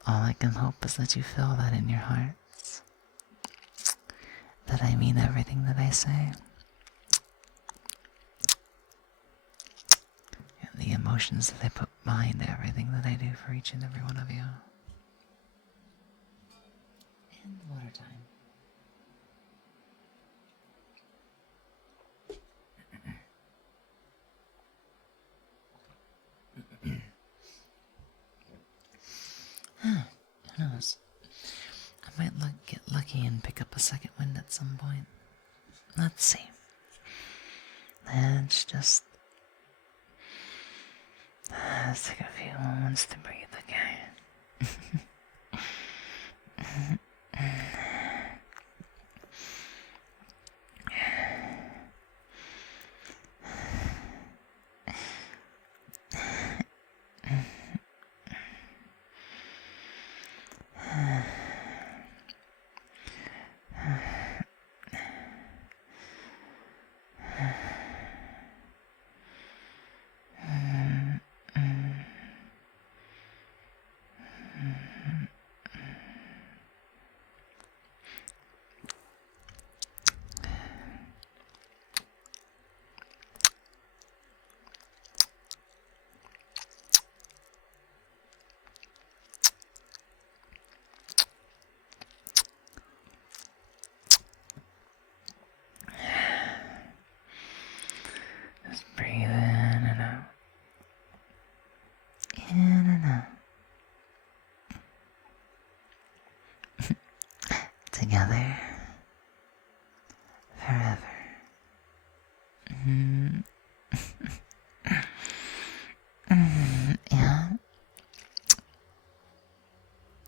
All I can hope is that you feel that in your hearts. That I mean everything that I say. And the emotions that I put behind everything that I do for each and every one of you. And water time. Who knows? I might get lucky and pick up a second wind at some point. Let's see. Let's just take a few moments to breathe, okay? Just breathe in and out. In and out. Together. Forever. Yeah.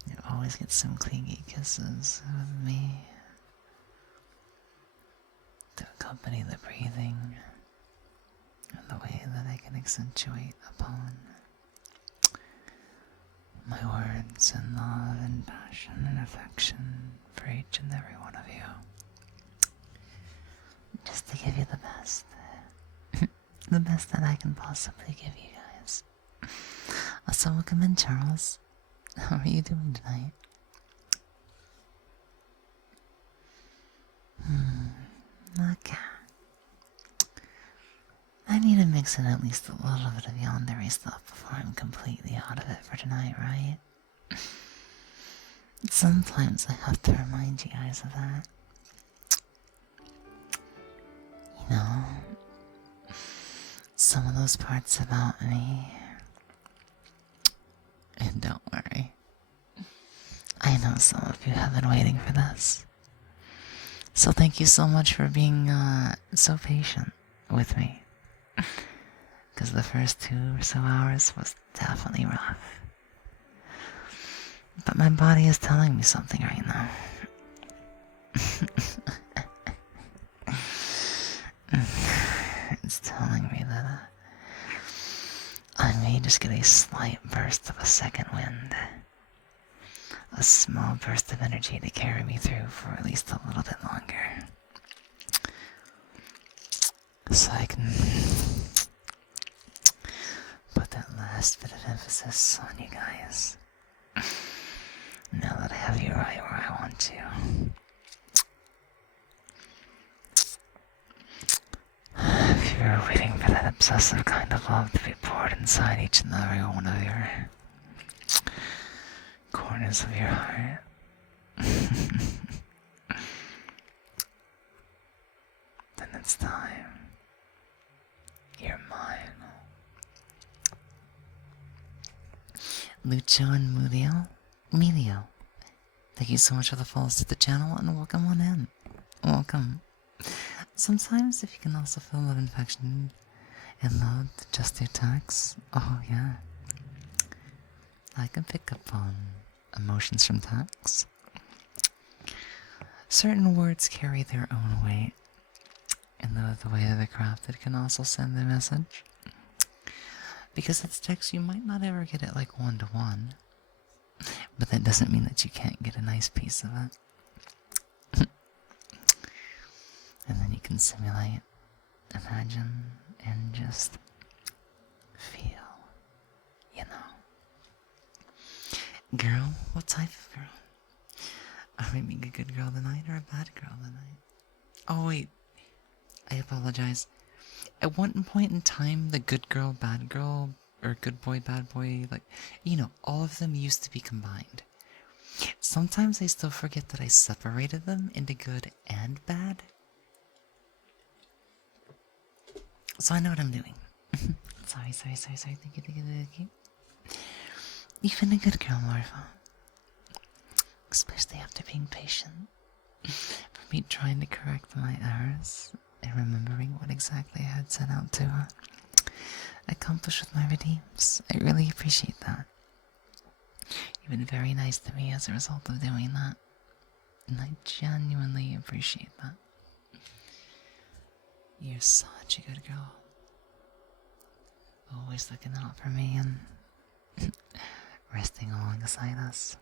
You always get some clingy kisses with me to accompany the breathing and the way that I can accentuate upon my words and love and passion and affection for each and every one of you. Just to give you the best. The best that I can possibly give you guys. Also, welcome in, Charles. How are you doing tonight? Okay. I need to mix in at least a little bit of yandere stuff before I'm completely out of it for tonight, right? Sometimes I have to remind you guys of that. You know, some of those parts about me. And don't worry, I know some of you have been waiting for this. So thank you so much for being so patient with me. Because the first 2 or so hours was definitely rough. But my body is telling me something right now. It's telling me that I may just get a slight burst of a second wind. A small burst of energy to carry me through for at least a little bit longer. So I can put that last bit of emphasis on you guys. Now that I have you right where I want to. If you're waiting for that obsessive kind of love to be poured inside each and every one of your corners of your heart. Then it's time. You're mine. Lucho and Melio, thank you so much for the follows to the channel and welcome on in. Welcome. Sometimes if you can also feel love infection and love just through text, oh yeah. I can pick up on emotions from text. Certain words carry their own weight, and the way that they're crafted can also send a message. Because it's text, you might not ever get it like one-to-one, but that doesn't mean that you can't get a nice piece of it. And then you can simulate, imagine, and just feel, you know. Girl? What type of girl? Are we being a good girl tonight or a bad girl tonight? Oh wait, I apologize. At one point in time, the good girl, or good boy, bad boy, like, you know, all of them used to be combined. Sometimes I still forget that I separated them into good and bad. So I know what I'm doing. Sorry. Thank you. You've been a good girl, Marva. Especially after being patient. For me trying to correct my errors and remembering what exactly I had set out to accomplish with my redeems. I really appreciate that. You've been very nice to me as a result of doing that. And I genuinely appreciate that. You're such a good girl. Always looking out for me and resting alongside us.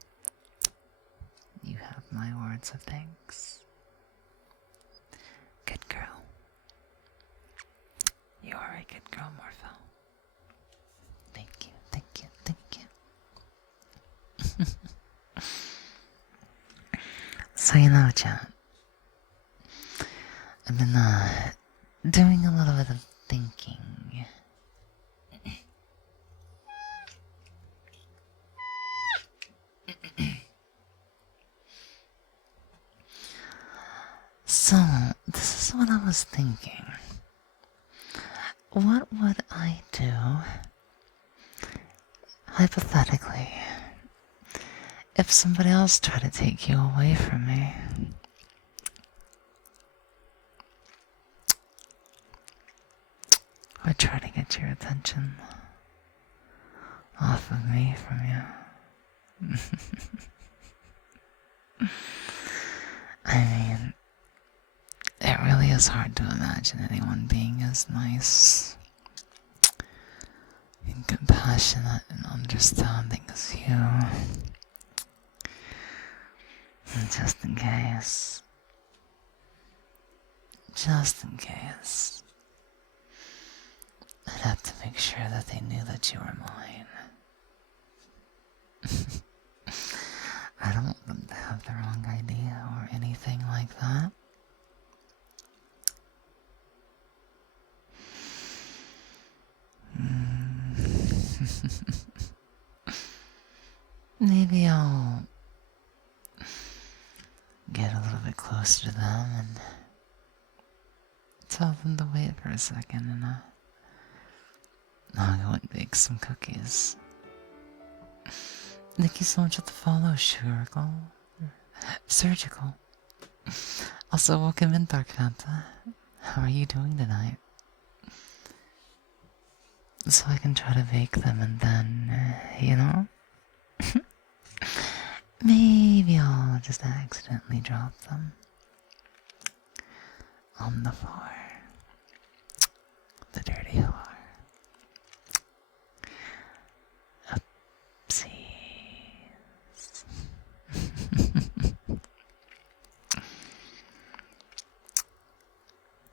You have my words of thanks. Good girl. You are a good girl, Morpho. Thank you. So you know, chat, I've been doing a little bit of thinking. So, this is what I was thinking. What would I do, hypothetically, if somebody else tried to take you away from me? Or try to get your attention off of me from you? I mean, it really is hard to imagine anyone being as nice and compassionate and understanding as you. And just in case, I'd have to make sure that they knew that you were mine. I don't want them to have the wrong idea or anything like that. Maybe I'll get a little bit closer to them and tell them to wait for a second and I'll go and bake some cookies. Thank you so much for the follow, Surgical. Also, welcome in, Dark Fanta. How are you doing tonight? So I can try to bake them and then, you know? Maybe I'll just accidentally drop them on the floor. The dirty floor. Oopsies.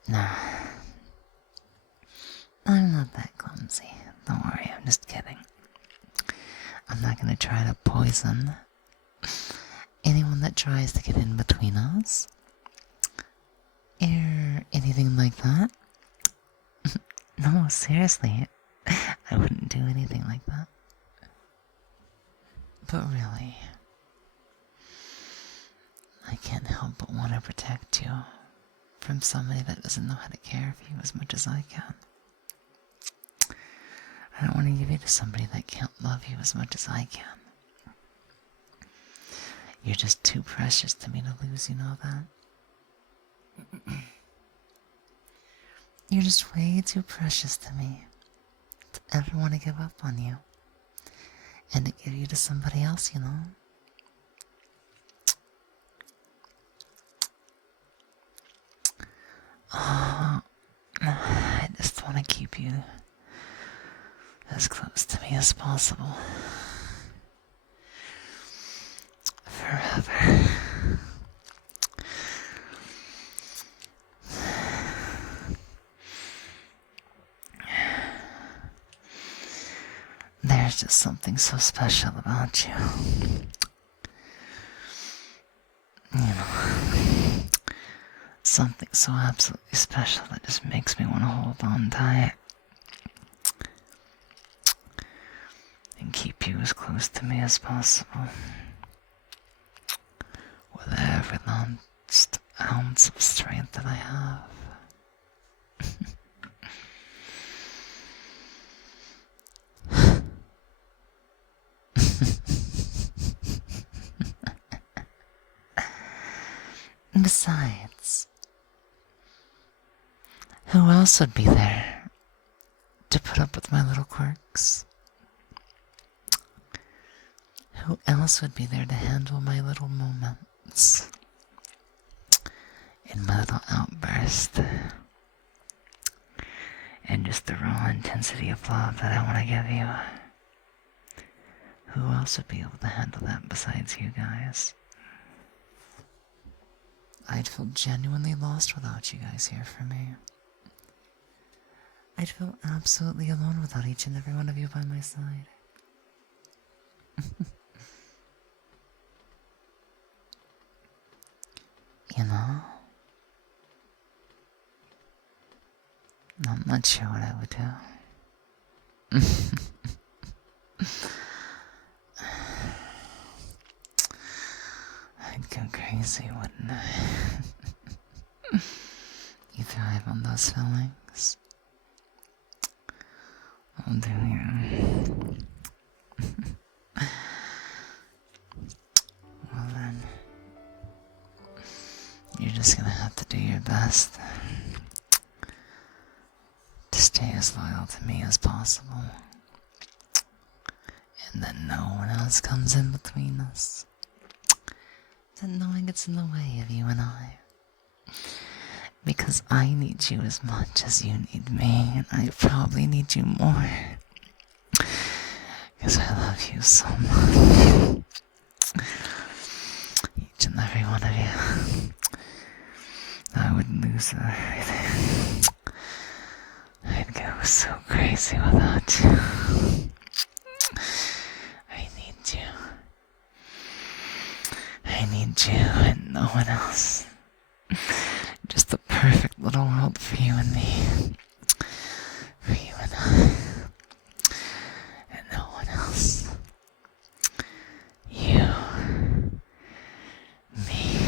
Nah. I'm not that clumsy. Don't worry, I'm just kidding. I'm not gonna try to poison anyone that tries to get in between us. Or anything like that. No, seriously. I wouldn't do anything like that. But really, I can't help but want to protect you from somebody that doesn't know how to care for you as much as I can. I don't want to give you to somebody that can't love you as much as I can. You're just too precious to me to lose, you know that? You're just way too precious to me to ever want to give up on you and to give you to somebody else, you know? Oh, I just want to keep you as close to me as possible. Forever. There's just something so special about you. You know, something so absolutely special that just makes me want to hold on tight and keep you as close to me as possible with every last ounce of strength that I have. Besides, who else would be there to put up with my little quirks? Who else would be there to handle my little moments and my little outburst and just the raw intensity of love that I want to give you? Who else would be able to handle that besides you guys? I'd feel genuinely lost without you guys here for me. I'd feel absolutely alone without each and every one of you by my side. You know? I'm not sure what I would do. I'd go crazy, wouldn't I? You thrive on those feelings. Oh, do you? Well then, you're just gonna have to do your best to stay as loyal to me as possible. And then no one else comes in between us. That no one gets in the way of you and I. Because I need you as much as you need me, and I probably need you more. Because I love you so much. Each and every one of you. I would lose everything. I'd go so crazy without you. I need you. I need you and no one else. Just the perfect little world for you and me. For you and I. And no one else. You. Me.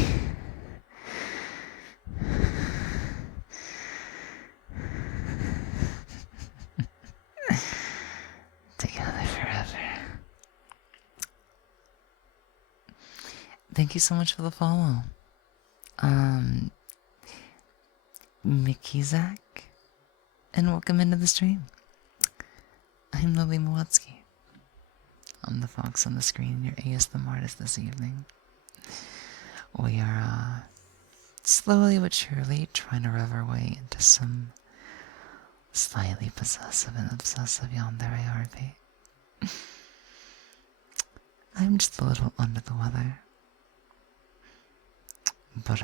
Together forever. Thank you so much for the follow. Mickey Zach, and welcome into the stream. I'm Lily Moetsuki. I'm the fox on the screen, your ASMR artist this evening. We are slowly but surely trying to rev our way into some slightly possessive and obsessive yandere RP. I'm just a little under the weather. But,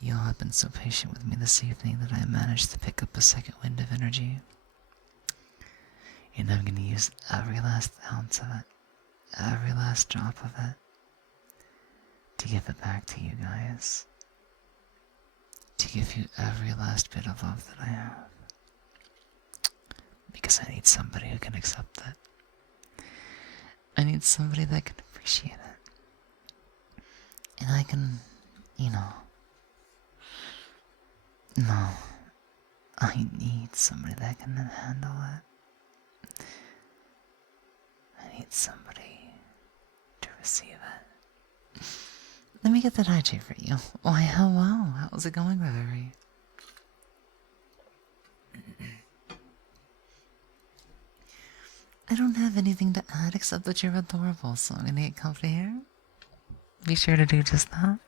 y'all have been so patient with me this evening that I managed to pick up a second wind of energy. And I'm gonna use every last ounce of it, every last drop of it, to give it back to you guys. To give you every last bit of love that I have. Because I need somebody who can accept it. I need somebody that can appreciate it. And I can, you know. No. I need somebody that can handle it. I need somebody to receive it. Let me get that hydrate for you. Why, hello. How's it going, Reverie? I don't have anything to add except that you're adorable, so I'm gonna get comfy here. Be sure to do just that.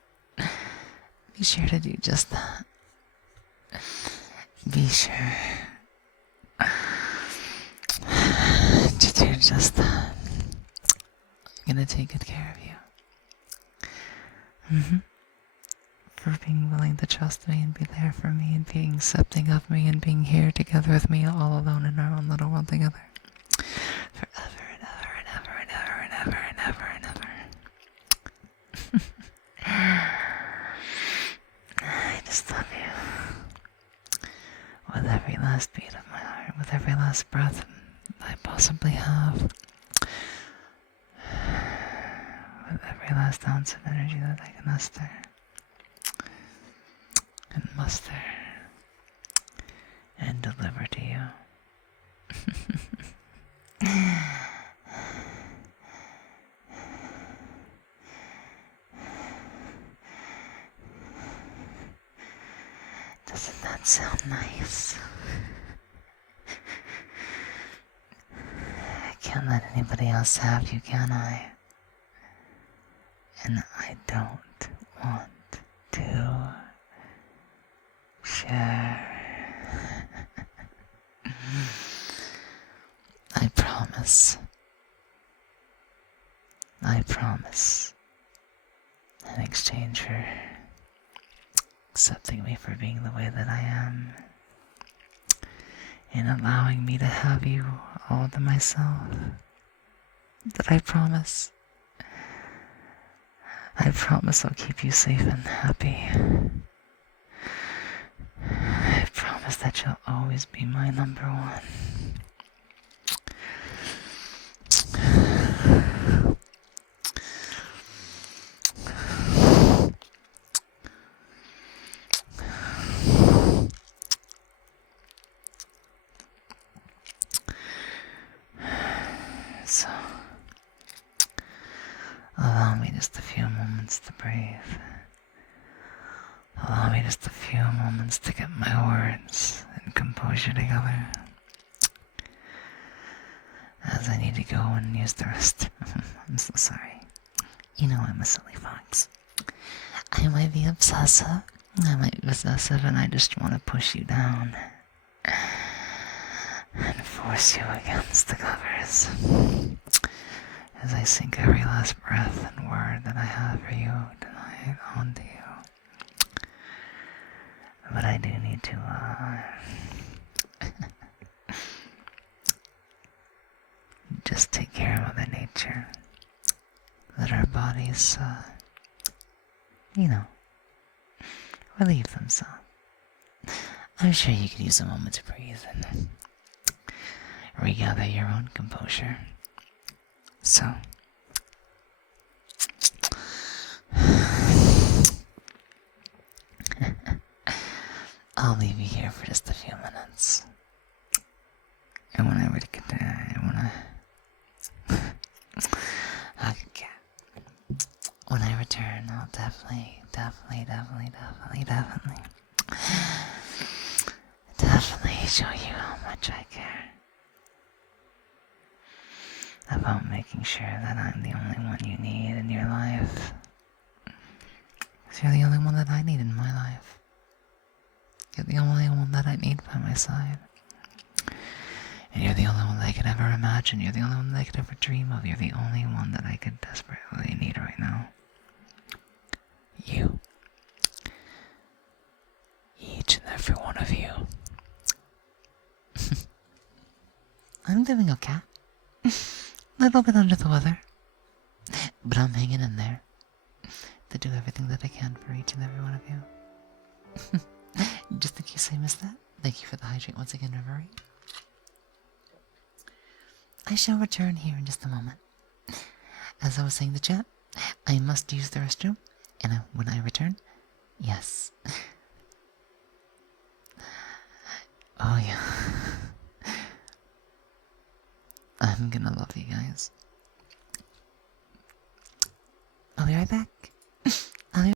Be sure to do just that. Be sure to do just that. I'm gonna take good care of you. For being willing to trust me and be there for me and being accepting of me and being here together with me all alone in our own little world together. Forever and ever and ever and ever and ever and ever and ever. I just love you. With every last beat of my heart, with every last breath I possibly have. With every last ounce of energy that I can muster. And muster. And deliver to you. Doesn't that sound nice? I can't let anybody else have you, can I? And I don't want to share. I promise. I promise. In exchange for accepting me for being the way that I am, and allowing me to have you all to myself, that I promise I'll keep you safe and happy. I promise that you'll always be my number one. So, allow me just a few moments to breathe. Allow me just a few moments to get my words and composure together, as I need to go and use the rest. I'm so sorry. You know I'm a silly fox. I might be obsessive. And I just want to push you down and force you against the covers as I sink every last breath and word that I have for you tonight onto you. But I do need to just take care of Mother Nature. Let our bodies relieve themselves. I'm sure you could use a moment to breathe and regather your own composure. So, I'll leave you here for just a few minutes. And when I when I return, I'll definitely show you how much I care about making sure that I'm the only one you need in your life. 'Cause you're the only one that I need in my life. You're the only one that I need by my side. And you're the only one that I could ever imagine. You're the only one that I could ever dream of. You're the only one that I could desperately need right now. You. Each and every one of you. I'm doing okay. A little bit under the weather. But I'm hanging in there to do everything that I can for each and every one of you. Just in case I missed that, thank you for the hydrate once again, Reverie. I shall return here in just a moment. as I was saying to chat, I must use the restroom, and when I return, yes. Oh yeah. I'm gonna love you guys. I'll be right back. I'll be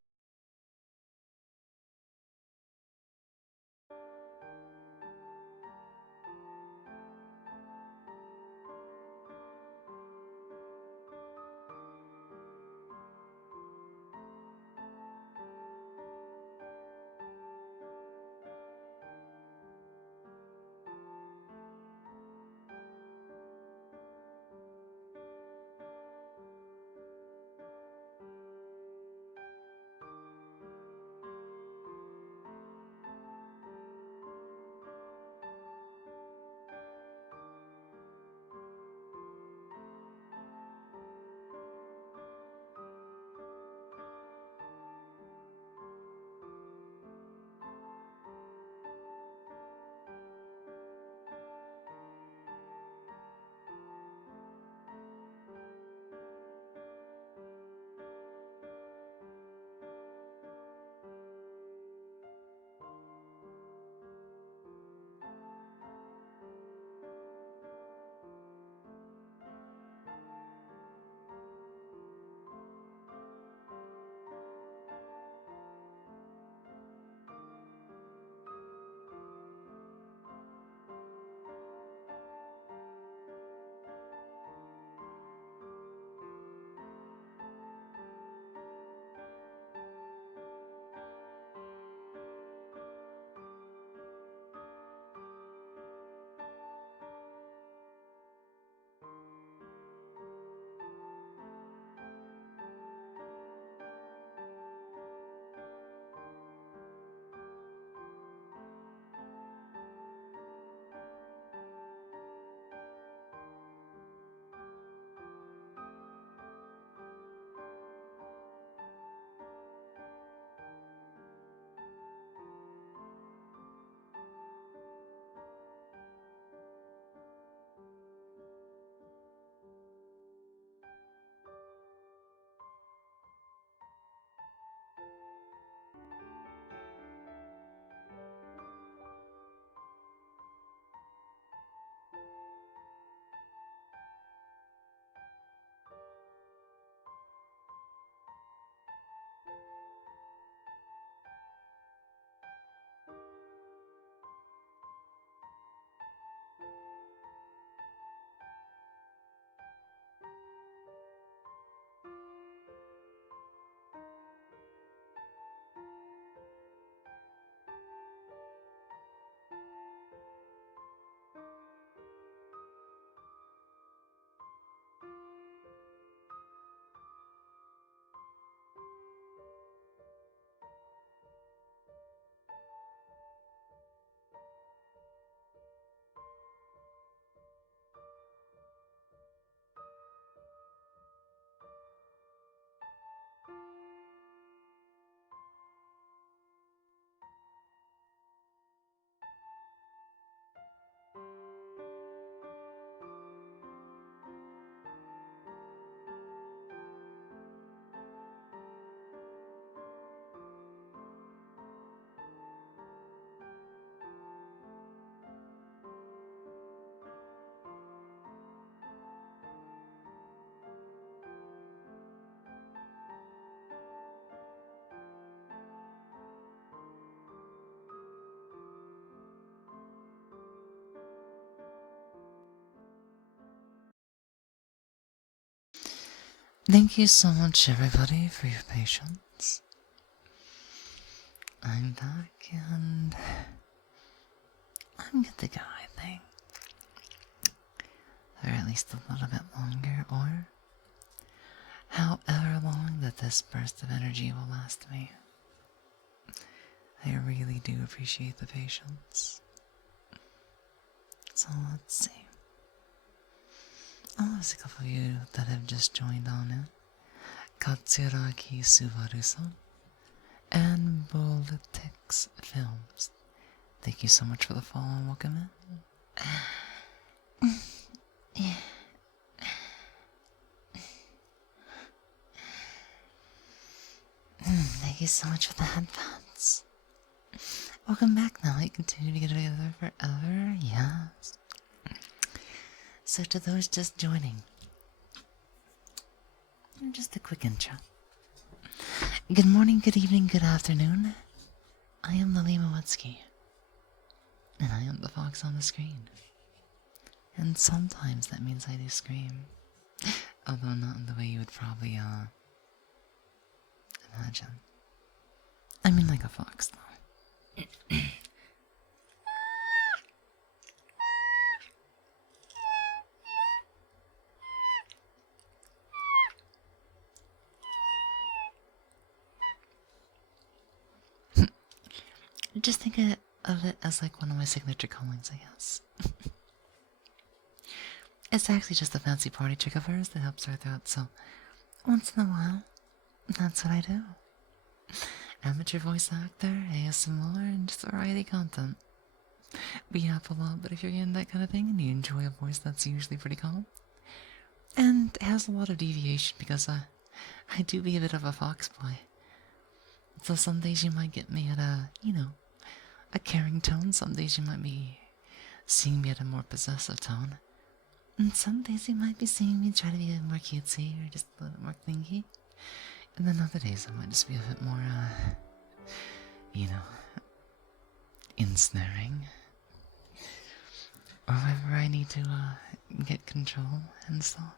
Thank you so much, everybody, for your patience. I'm back, and I'm good to go, I think. For at least a little bit longer, or however long that this burst of energy will last me. I really do appreciate the patience. So let's see. Oh, there's a couple of you that have just joined on in. Katsuragi Subaru-san and Politics Films. Thank you so much for the follow and welcome in. Thank you so much for the headphones. Welcome back now. You continue to get together forever. Yes. So to those just joining, just a quick intro. Good morning, good evening, good afternoon. I am Lily Moetsuki, and I am the fox on the screen. And sometimes that means I do scream, although not in the way you would probably imagine. I mean like a fox, though. Just think of it as like one of my signature callings, I guess. It's actually just a fancy party trick of hers that helps her throat, so once in a while, that's what I do. Amateur voice actor, ASMR, and just variety content. We have a lot, but if you're getting that kind of thing and you enjoy a voice that's usually pretty calm, and it has a lot of deviation because I do be a bit of a fox boy. So some days you might get me at a caring tone. Some days you might be seeing me at a more possessive tone. And some days you might be seeing me try to be a bit more cutesy or just a little bit more clingy. And then other days I might just be a bit more, ensnaring. Or whenever I need to, get control and stuff.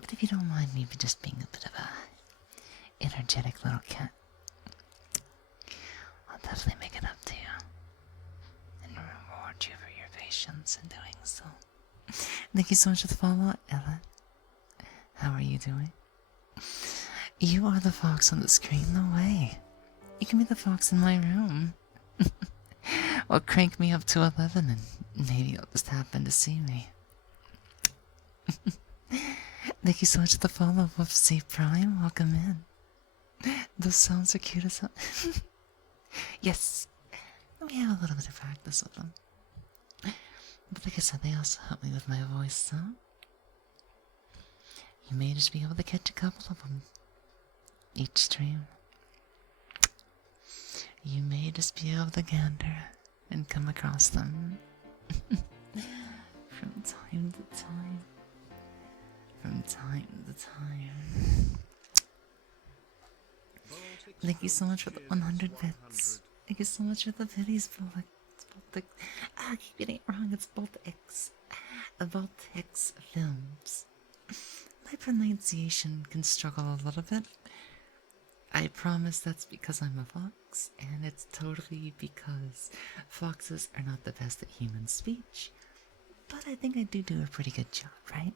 But if you don't mind me just being a bit of a energetic little cat, I'll definitely make it up to you and reward you for your patience in doing so. Thank you so much for the follow, Ella. How are you doing? You are the fox on the screen, no way. You can be the fox in my room. Or crank me up to 11 and maybe you'll just happen to see me. Thank you so much for the follow, Whoopsie Prime. Welcome in. Those sounds are cute as hell. Yes, we have a little bit of practice with them. But like I said, they also help me with my voice, so you may just be able to catch a couple of them each stream. You may just be able to gander and come across them from time to time. From time to time. Thank you so much for the 100 bits. Thank you so much for the biddies, I keep getting it wrong. It's Baltics. Baltics Films. My pronunciation can struggle a little bit. I promise that's because I'm a fox, and it's totally because foxes are not the best at human speech. But I think I do a pretty good job, right?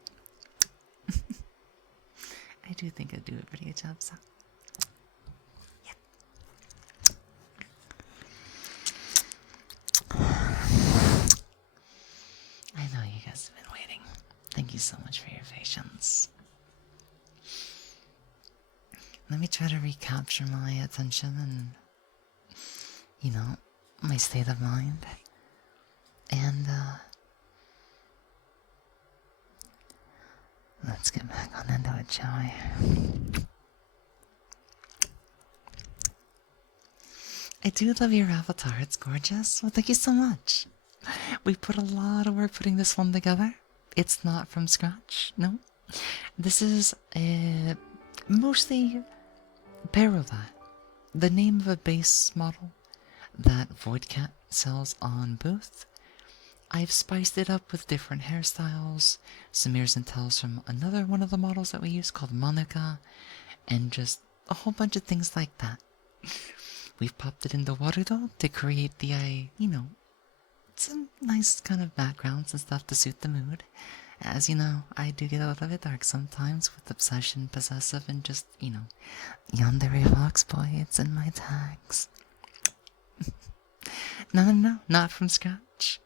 I do think I do a pretty good job, so yeah. I know you guys have been waiting. Thank you so much for your patience. Let me try to recapture my attention and, my state of mind. And, let's get back on into it, shall we? I do love your avatar, it's gorgeous. Well, thank you so much. We put a lot of work putting this one together. It's not from scratch, no. This is mostly Parova, the name of a base model that Voidcat sells on Booth. I've spiced it up with different hairstyles, some ears and tails from another one of the models that we use called Monica, and just a whole bunch of things like that. We've popped it into Warudo to create the, some nice kind of backgrounds and stuff to suit the mood. As you know, I do get a little bit dark sometimes with obsession, possessive, and just, yandere fox boy, it's in my tags. No, not from scratch.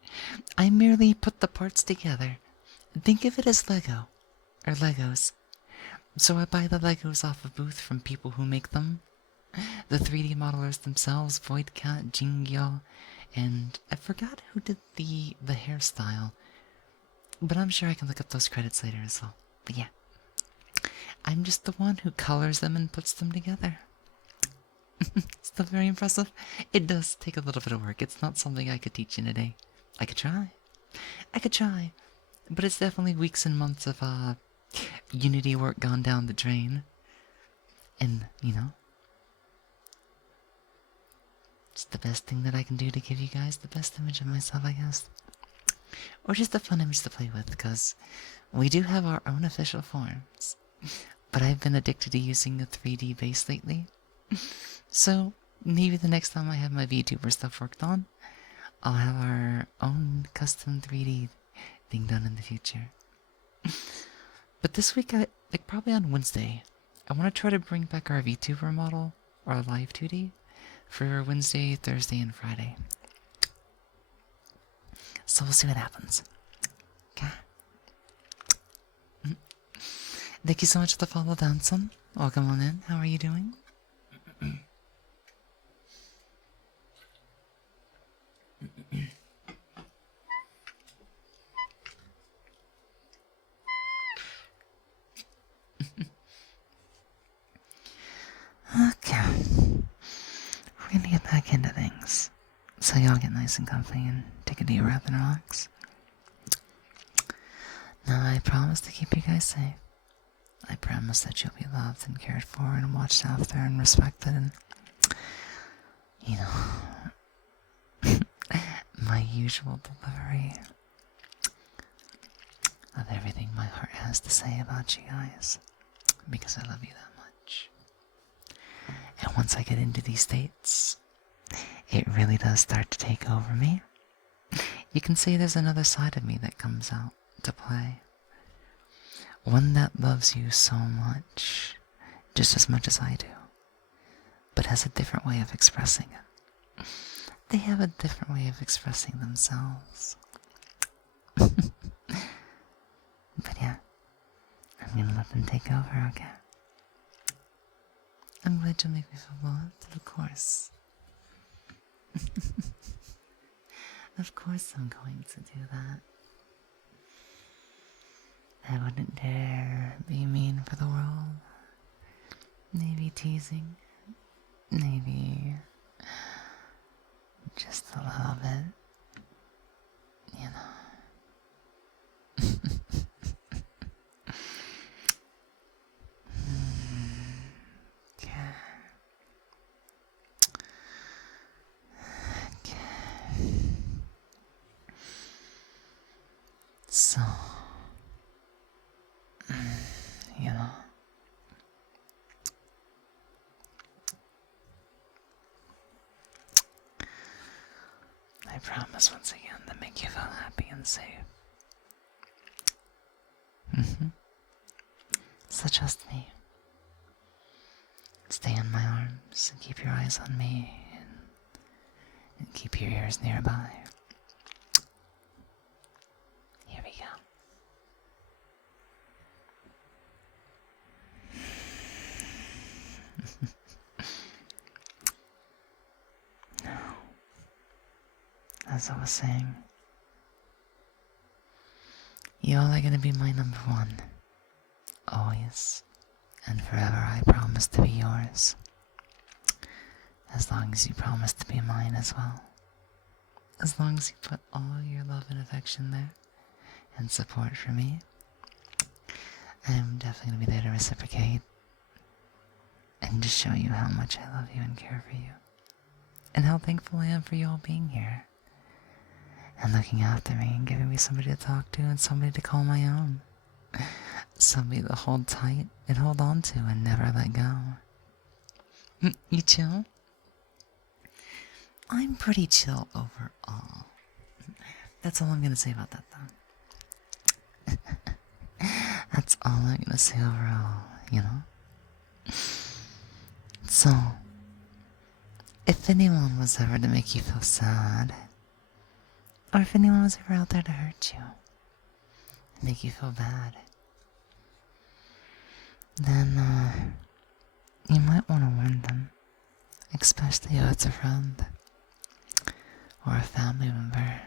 I merely put the parts together. Think of it as Lego, or Legos. So I buy the Legos off of Booth from people who make them. The 3D modelers themselves, Voidcat, Jingyo, and I forgot who did the hairstyle. But I'm sure I can look up those credits later as well. But yeah, I'm just the one who colors them and puts them together. Still very impressive. It does take a little bit of work. It's not something I could teach in a day. I could try. I could try. But it's definitely weeks and months of Unity work gone down the drain. And, you know, it's the best thing that I can do to give you guys the best image of myself, I guess. Or just a fun image to play with, because we do have our own official forms. But I've been addicted to using a 3D base lately. So, maybe the next time I have my VTuber stuff worked on, I'll have our own custom 3D thing done in the future. But this week, like probably on Wednesday, I want to try to bring back our VTuber model, our live 2D, for Wednesday, Thursday, and Friday. So we'll see what happens. Okay. Thank you so much for the follow, Danson. Welcome on in. How are you doing? Okay. We're gonna get back into things. So y'all get nice and comfy and take a deep breath and relax. Now I promise to keep you guys safe. I promise that you'll be loved and cared for and watched after and respected and, you know, my usual delivery of everything my heart has to say about you guys, because I love you that much. And once I get into these states, it really does start to take over me. You can say there's another side of me that comes out to play. One that loves you so much, just as much as I do, but has a different way of expressing it. They have a different way of expressing themselves. But yeah, I'm gonna let them take over, okay? I'm glad you make me feel loved, of course. Of course I'm going to do that. I wouldn't dare be mean for the world. Maybe teasing. Maybe just a little bit. You know. Okay. Okay. So, you know, I promise once again to make you feel happy and safe. So trust me. Stay in my arms and keep your eyes on me and keep your ears nearby. Here we go. Now, as I was saying, you all are gonna be my number one. Always and forever I promise to be yours. As long as you promise to be mine as well. As long as you put all your love and affection there and support for me, I'm definitely gonna be there to reciprocate and just show you how much I love you and care for you. And how thankful I am for you all being here. And looking after me and giving me somebody to talk to and somebody to call my own. Somebody to hold tight and hold on to and never let go. You chill? I'm pretty chill overall. That's all I'm gonna say about that though. That's all I'm gonna say overall, you know? So, if anyone was ever to make you feel sad, or if anyone was ever out there to hurt you, and make you feel bad, then, you might want to warn them, especially if it's a friend, or a family member,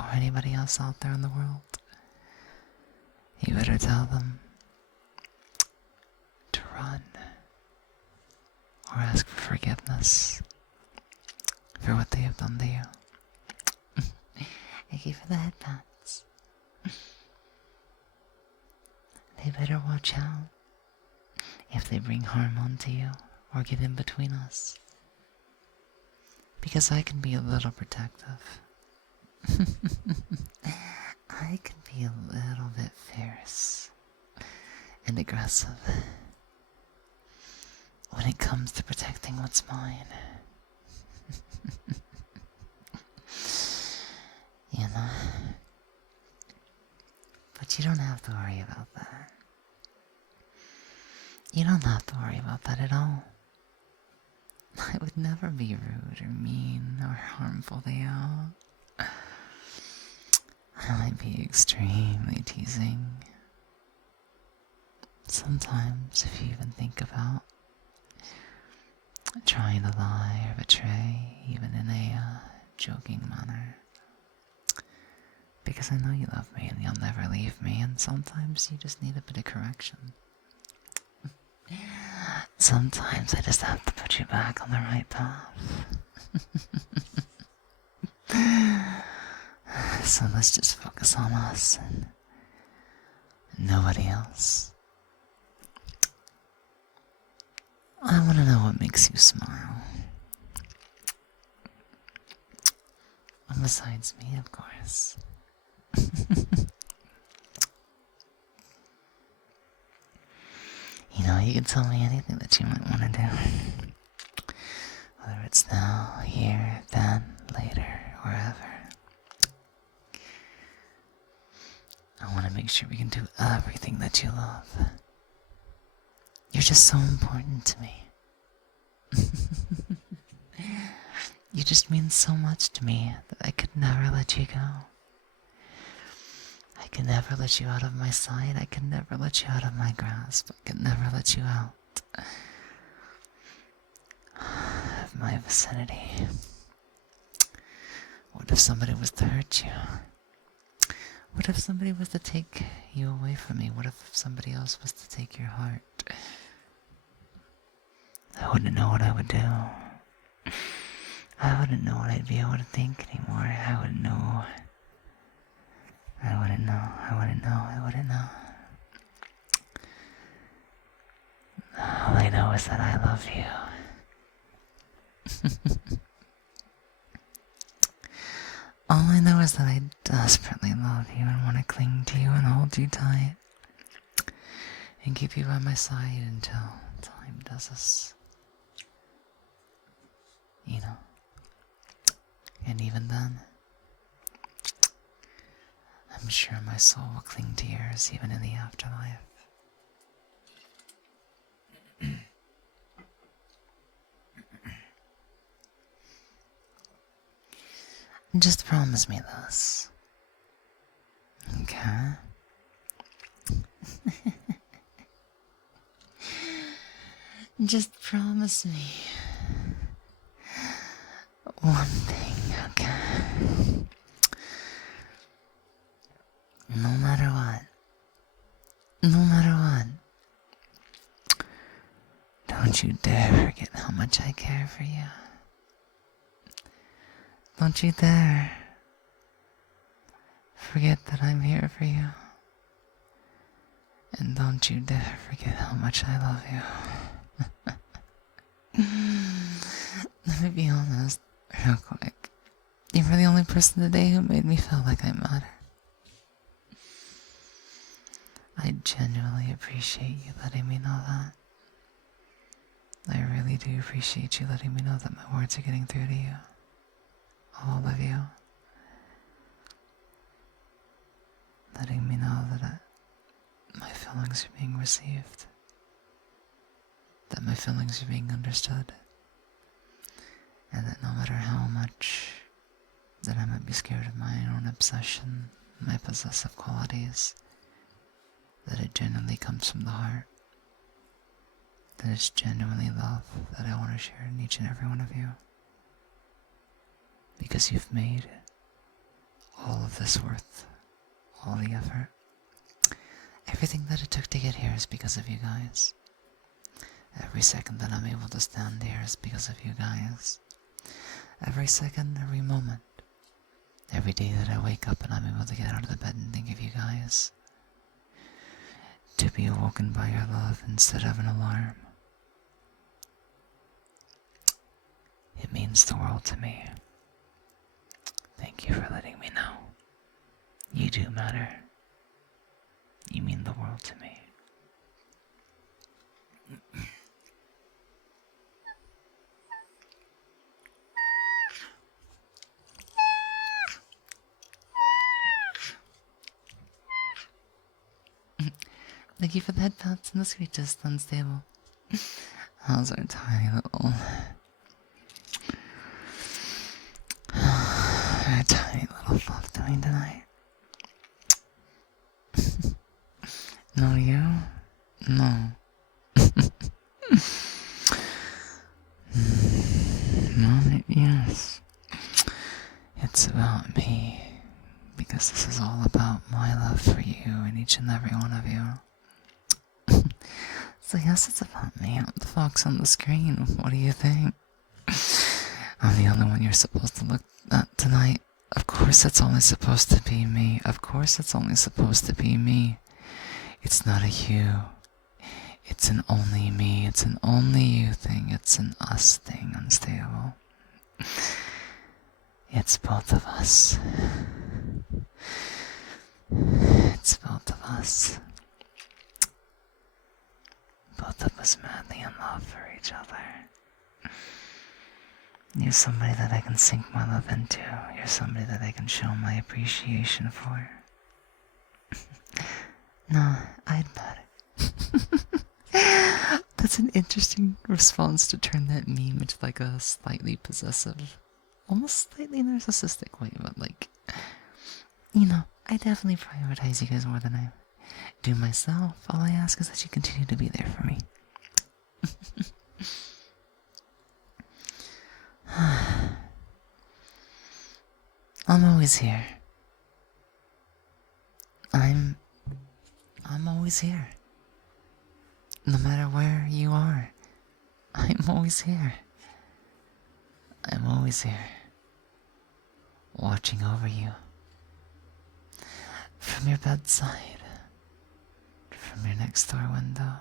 or anybody else out there in the world. You better tell them, run or ask for forgiveness for what they have done to you. Thank you for the headpats. They better watch out if they bring harm onto you or get in between us. Because I can be a little protective. I can be a little bit fierce and aggressive when it comes to protecting what's mine. You know? But you don't have to worry about that. You don't have to worry about that at all. I would never be rude or mean or harmful to you. I might be extremely teasing. Sometimes, if you even think about trying to lie or betray, even in a joking manner. Because I know you love me and you'll never leave me, and sometimes you just need a bit of correction. Sometimes I just have to put you back on the right path. So let's just focus on us and nobody else. I want to know what makes you smile. And besides me, of course. You know, you can tell me anything that you might want to do. Whether it's now, here, then, later, wherever. I want to make sure we can do everything that you love. You're just so important to me. You just mean so much to me that I could never let you go. I could never let you out of my sight. I could never let you out of my grasp. I could never let you out of my vicinity. What if somebody was to hurt you? What if somebody was to take you away from me? What if somebody else was to take your heart? I wouldn't know what I would do. I wouldn't know what I'd be able to think anymore. I wouldn't know. I wouldn't know. I wouldn't know. I wouldn't know. All I know is that I love you. All I know is that I desperately love you and want to cling to you and hold you tight and keep you by my side until time does us. You know. And even then, I'm sure my soul will cling to yours even in the afterlife. Just promise me this. Okay? Just promise me one thing, okay? No matter what. No matter what. Don't you dare forget how much I care for you. Don't you dare forget that I'm here for you. And don't you dare forget how much I love you. Let me be honest, real quick. You were the only person today who made me feel like I matter. I genuinely appreciate you letting me know that. I really do appreciate you letting me know that my words are getting through to you. All of you. Letting me know that my feelings are being received. That my feelings are being understood. And that no matter how much that I might be scared of my own obsession, my possessive qualities, that it genuinely comes from the heart. That it's genuinely love that I want to share in each and every one of you. Because you've made all of this worth all the effort. Everything that it took to get here is because of you guys. Every second that I'm able to stand here is because of you guys. Every second, every moment. Every day that I wake up and I'm able to get out of the bed and think of you guys. To be awoken by your love instead of an alarm. It means the world to me. Thank you for letting me know. You do matter. You mean the world to me. Thank you for the head pats and the screeches, unstable. How's our tiny little... our tiny little fluff doing tonight? No, you? No. No, yes. It's about me. Because this is all about my love for you and each and every one of you. So yes, it's about me. I'm the fox on the screen. What do you think? I'm the only one you're supposed to look at tonight. Of course it's only supposed to be me. Of course it's only supposed to be me. It's not a you. It's an only me. It's an only you thing. It's an us thing, unstable. It's both of us. It's both of us. Both of us madly in love for each other. You're somebody that I can sink my love into. You're somebody that I can show my appreciation for. No, I'd bet it. That's an interesting response to turn that meme into like a slightly possessive, almost slightly narcissistic way, but like, you know, I definitely prioritize you guys more than I do myself. All I ask is that you continue to be there for me. I'm always here. I'm always here. No matter where you are, I'm always here. I'm always here. Watching over you. From your bedside. From your next door window.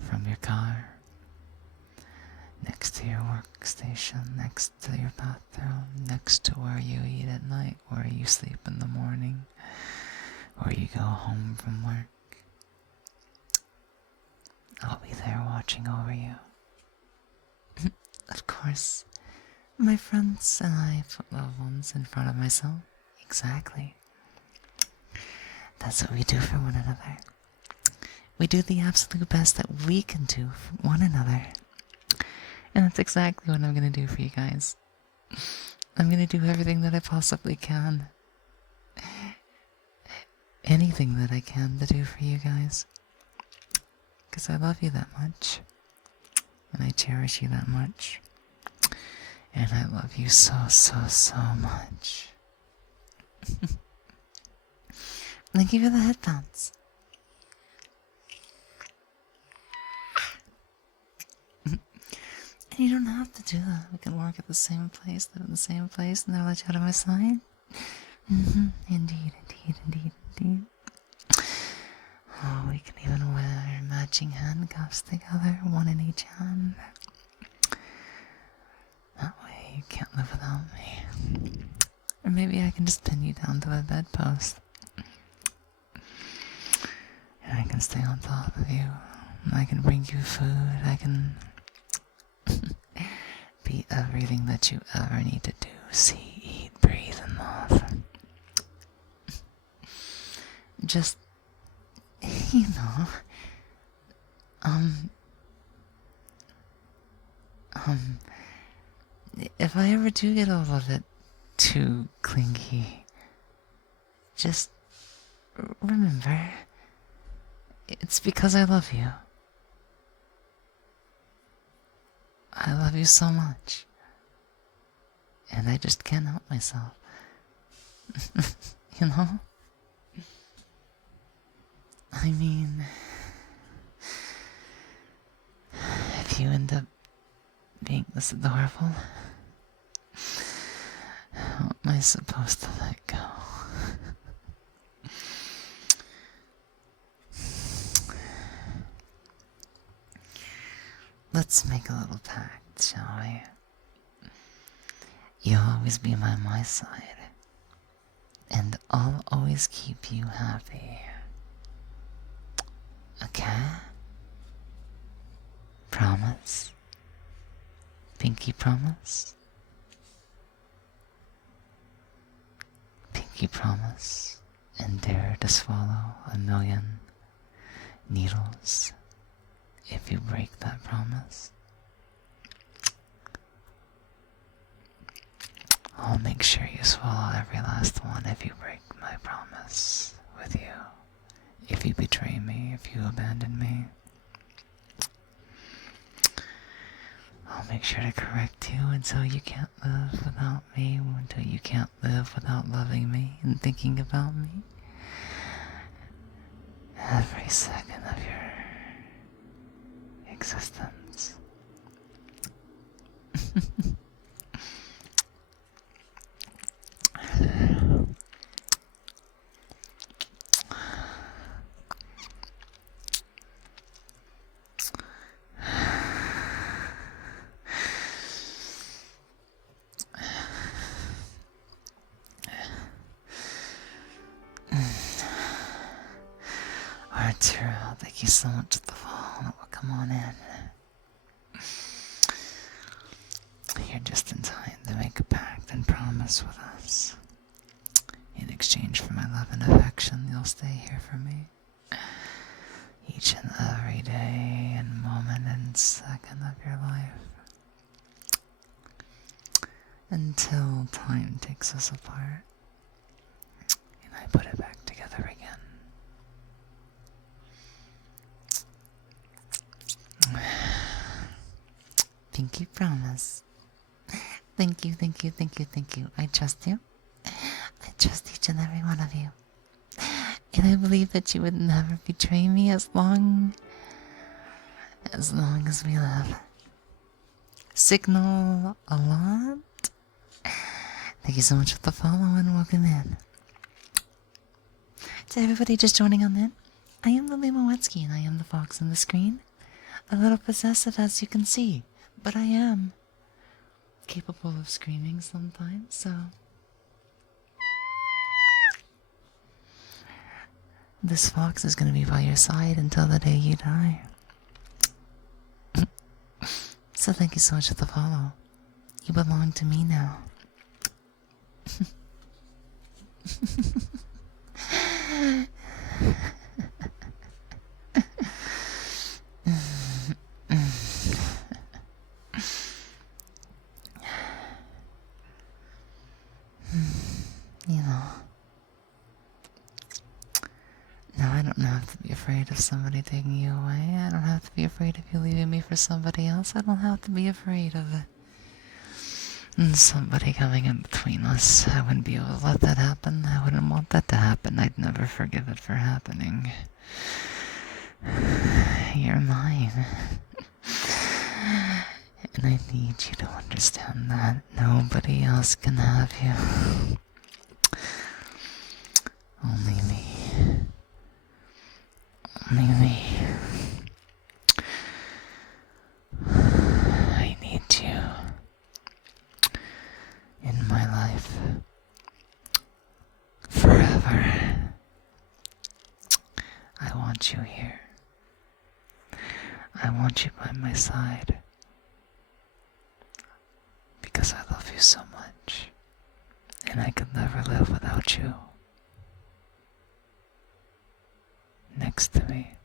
From your car. Next to your workstation. Next to your bathroom. Next to where you eat at night. Where you sleep in the morning. Where you go home from work. I'll be there watching over you. Of course. My friends and I put loved ones in front of myself. Exactly. That's what we do for one another. We do the absolute best that we can do for one another. And that's exactly what I'm gonna do for you guys. I'm gonna do everything that I possibly can. Anything that I can to do for you guys. Because I love you that much. And I cherish you that much. And I love you so, so, so much. Thank you for the headphones. And you don't have to do that. We can work at the same place, live in the same place, and never let you out of my sight. Indeed, indeed, indeed, indeed. Oh, we can even wear matching handcuffs together, one in each hand. That way you can't live without me. Or maybe I can just pin you down to a bedpost. And I can stay on top of you. And I can bring you food. I can be everything that you ever need to do. See, eat, breathe, and love. Just, you know, if I ever do get a little bit too clingy, just remember, it's because I love you. I love you so much. And I just can't help myself. You know? I mean, if you end up being this adorable, how am I supposed to let go? Let's make a little pact, shall we? You'll always be by my side, and I'll always keep you happy. Okay? Promise? Pinky promise? Pinky promise, and dare to swallow 1,000,000 needles if you break that promise. I'll make sure you swallow every last one if you break my promise with you. If you betray me, if you abandon me. I'll make sure to correct you until you can't live without me, until you can't live without loving me and thinking about me. Every second of your existence. Arturo, thank you so much for the follow. Come on in. You're just in time to make a pact and promise with us. In exchange for my love and affection, you'll stay here for me. Each and every day and moment and second of your life. Until time takes us apart. And I put it back together again. Pinky promise. Thank you, thank you, thank you, thank you. I trust you. I trust each and every one of you. And I believe that you would never betray me as long as we live. Signal a lot. Thank you so much for the follow and welcome in. To everybody just joining on in, I am Lily Moetsuki and I am the fox on the screen. A little possessive as you can see, but I am capable of screaming sometimes, so this fox is gonna be by your side until the day you die. So thank you so much for the follow. You belong to me now. You know, now I don't have to be afraid of somebody taking you away. I don't have to be afraid of you leaving me for somebody else. I don't have to be afraid of somebody coming in between us. I wouldn't be able to let that happen. I wouldn't want that to happen. I'd never forgive it for happening. You're mine. And I need you to understand that nobody else can have you. Only me. Only me. I need you in my life forever. I want you here. I want you by my side because I love you so much and I could never live without you next to me.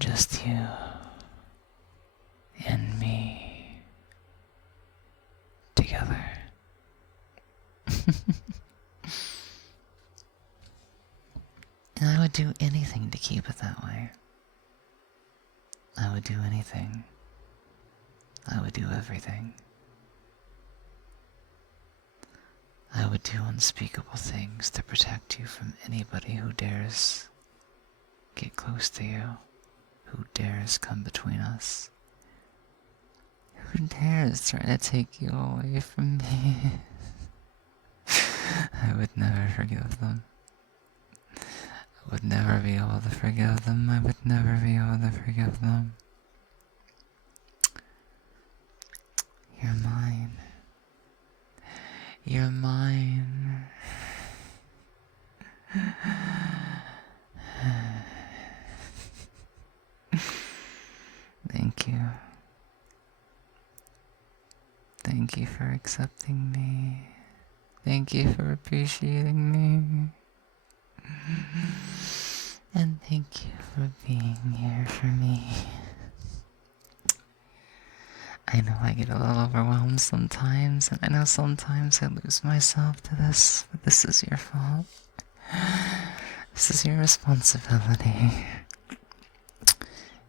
Just you and me together. And I would do anything to keep it that way. I would do anything. I would do everything. I would do unspeakable things to protect you from anybody who dares get close to you, Who dares come between us? Who dares try to take you away from me? I would never forgive them. I would never be able to forgive them. I would never be able to forgive them. You're mine. You're mine. Thank you. Thank you for accepting me. Thank you for appreciating me. And thank you for being here for me. I know I get a little overwhelmed sometimes, and I know sometimes I lose myself to this, but this is your fault. This is your responsibility.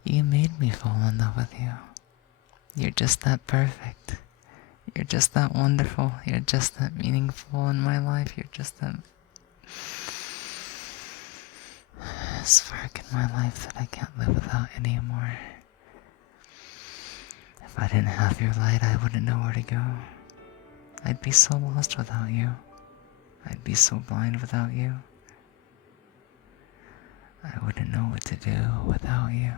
You made me fall in love with you. You're just that perfect. You're just that wonderful. You're just that meaningful in my life. You're just that spark in my life that I can't live without anymore. If I didn't have your light, I wouldn't know where to go. I'd be so lost without you. I'd be so blind without you. I wouldn't know what to do without you.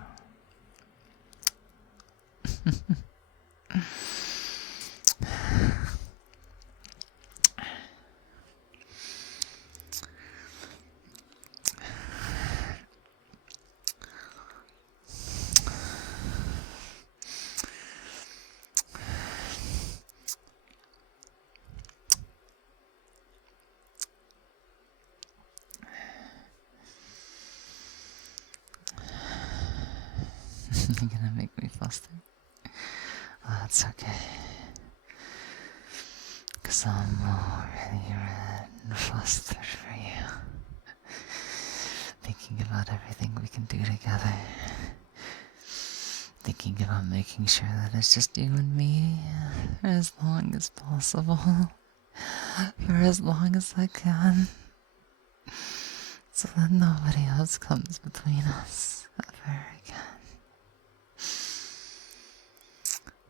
You're gonna make me fluster. Oh, that's okay. Cause I'm already red and flustered for you. Thinking about everything we can do together. Thinking about making sure that it's just you and me for as long as possible. For as long as I can. So that nobody else comes between us ever again.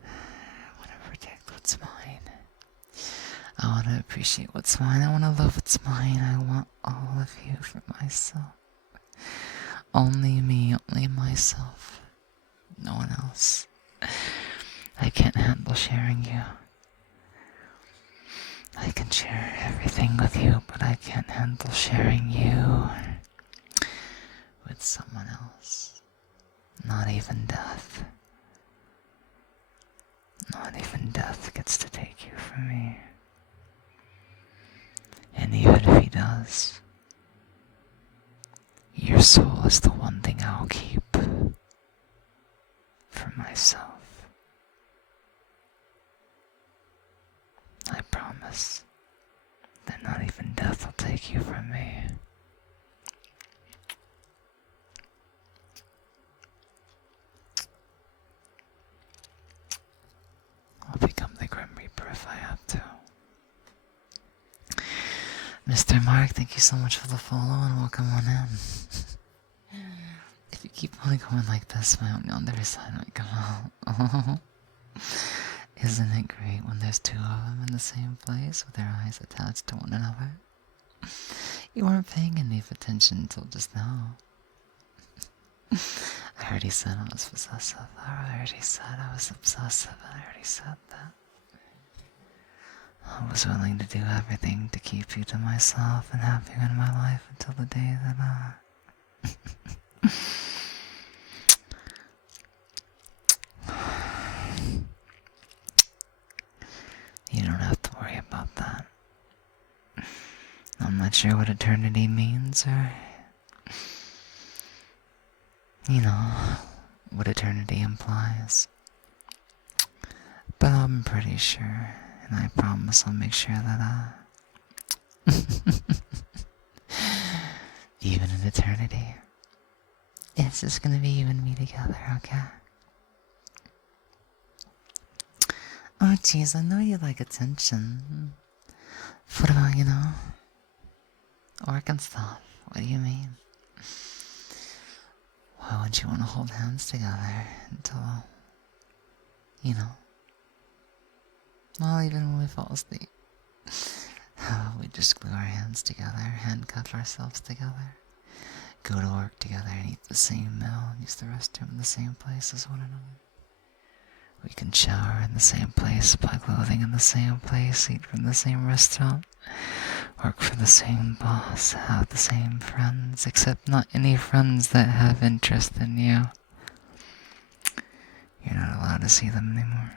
I want to protect what's mine. I want to appreciate what's mine. I want to love what's mine. I want all of you for myself. Only me, only myself. No one else. I can't handle sharing you. I can share everything with you, but I can't handle sharing you with someone else. Not even death. Not even death gets to take you from me. And even if he does, your soul is the one thing I'll keep for myself. I promise that not even death will take you from me. I'll become the Grim Reaper if I have to. Mr. Mark, thank you so much for the follow and welcome on in. If you keep on going like this, my own other side might come out. Isn't it great when there's two of them in the same place with their eyes attached to one another? You weren't paying any attention until just now. I already said I was possessive. I already said I was obsessive. I already said that. I was willing to do everything to keep you to myself and have you in my life until the day that You don't have to worry about that. I'm not sure what eternity means or, what eternity implies. But I'm pretty sure, and I promise I'll make sure that, even in eternity, it's just gonna be you and me together, okay? Oh jeez, I know you like attention. What about, work and stuff? What do you mean? Why wouldn't you want to hold hands together until, you know, well, even when we fall asleep, we just glue our hands together, handcuff ourselves together, go to work together and eat the same meal and use the restroom in the same place as one another. We can shower in the same place, buy clothing in the same place, eat from the same restaurant, work for the same boss, have the same friends, except not any friends that have interest in you. You're not allowed to see them anymore.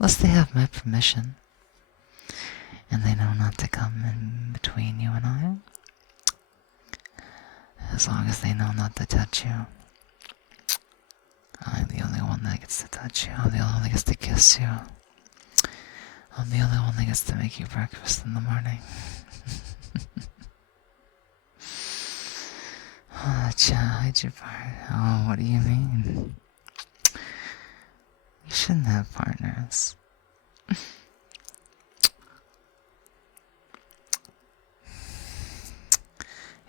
Unless they have my permission. And they know not to come in between you and I. As long as they know not to touch you. I'm the only one that gets to touch you. I'm the only one that gets to kiss you. I'm the only one that gets to make you breakfast in the morning. Oh, hide your part. Oh, what do you mean? You shouldn't have partners.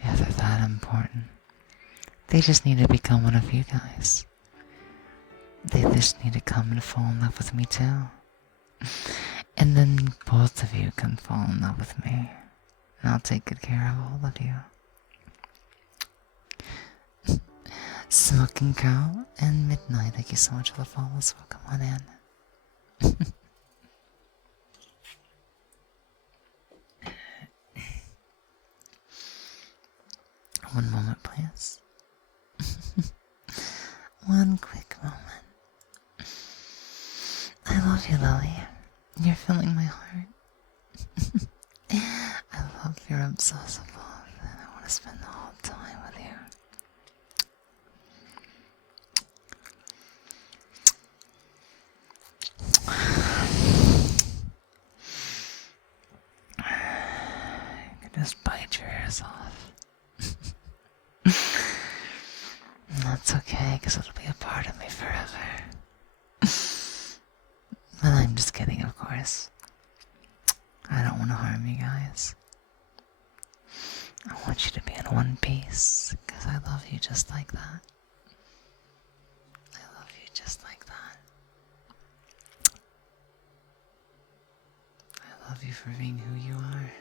If they're that important, they just need to become one of you guys. They just need to come and fall in love with me too. And then both of you can fall in love with me. And I'll take good care of all of you. Smoking Girl and Midnight, thank you so much for the follows. Welcome on in. One moment, please. One quick moment. I love you, Lily. You're filling my heart. I love you're obsessive, and I want to spend the whole time with you. I could just bite your ears off. That's okay, because it'll be a part of me forever. But I'm just kidding, of course. I don't want to harm you guys. I want you to be in one piece, because I love you just like that. I love you just like that. I love you for being who you are.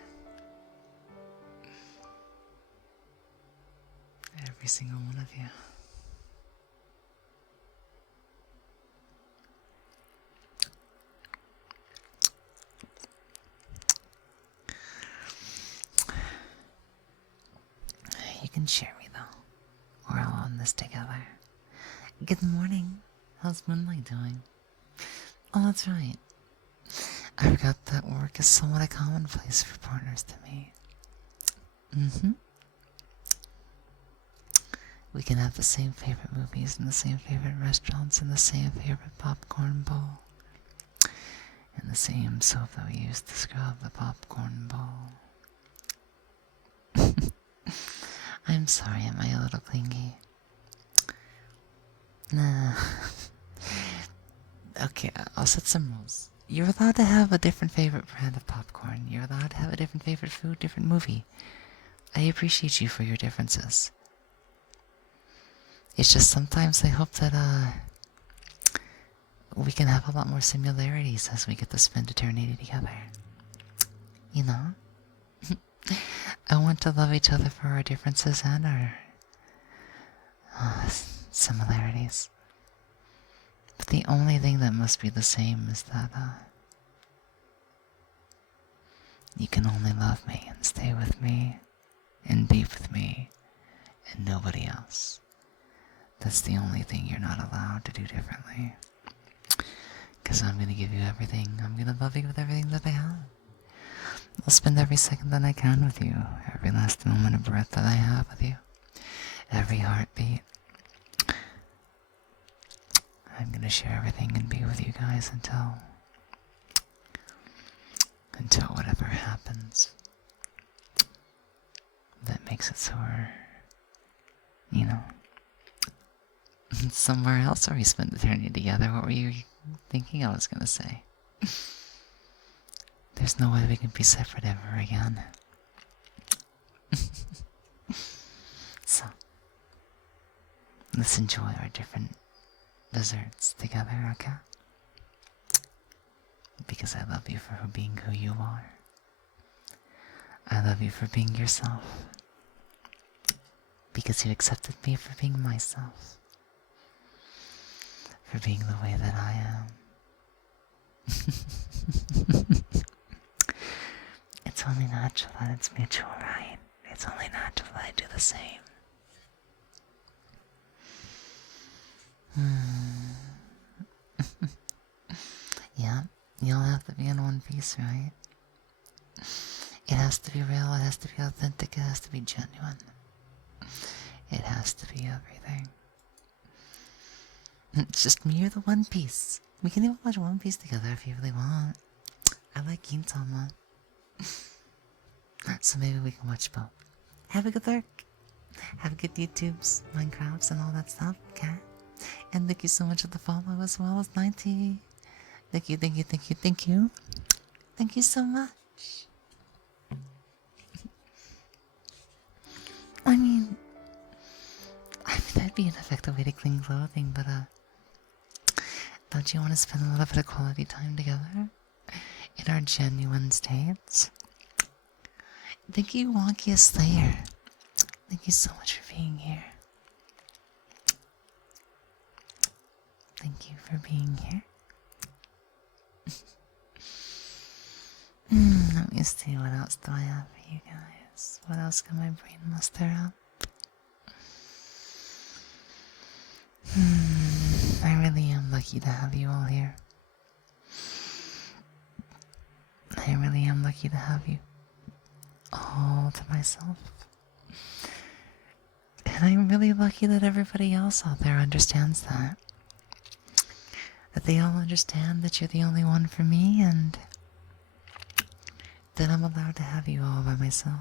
Every single one of you. You can share me though. We're all on this together. Good morning. How's Moonlight doing? Oh, that's right. I forgot that work is somewhat a commonplace for partners to me. We can have the same favorite movies and the same favorite restaurants and the same favorite popcorn bowl. And the same soap that we use to scrub the popcorn bowl. I'm sorry, am I a little clingy? Nah. Okay, I'll set some rules. You're allowed to have a different favorite brand of popcorn. You're allowed to have a different favorite food, different movie. I appreciate you for your differences. It's just sometimes I hope that, we can have a lot more similarities as we get to spend eternity together. You know? I want to love each other for our differences and our similarities. But the only thing that must be the same is that you can only love me and stay with me and be with me and nobody else. That's the only thing you're not allowed to do differently. Because I'm going to give you everything. I'm going to love you with everything that I have. I'll spend every second that I can with you, every last moment of breath that I have with you, every heartbeat. I'm gonna share everything and be with you guys until whatever happens that makes it so we're, you know, somewhere else where we spend eternity together. What were you thinking I was gonna say? There's no way we can be separate ever again. So, Let's enjoy our different desserts together, okay? Because I love you for being who you are. I love you for being yourself. Because you accepted me for being myself. For being the way that I am. It's only natural that it's mutual, right? It's only natural that I do the same. Yeah, you all have to be in one piece, right? It has to be real, it has to be authentic, it has to be genuine. It has to be everything. It's just me or the One Piece. We can even watch One Piece together if you really want. I like Gintama. So maybe we can watch both. Have a good work. Have good YouTubes, Minecrafts, and all that stuff, okay? And thank you so much for the follow as well as 90. Thank you, thank you, thank you, thank you. Thank you so much. I mean, that'd be an effective way to clean clothing, but don't you want to spend a little bit of quality time together? In our genuine states? Thank you, Wonky Slayer. Thank you so much for being here. Thank you for being here. Let me see, what else do I have for you guys? What else can my brain muster up? I really am lucky to have you all here. I really am lucky to have you all to myself. And I'm really lucky that everybody else out there understands that. That they all understand that you're the only one for me, and that I'm allowed to have you all by myself.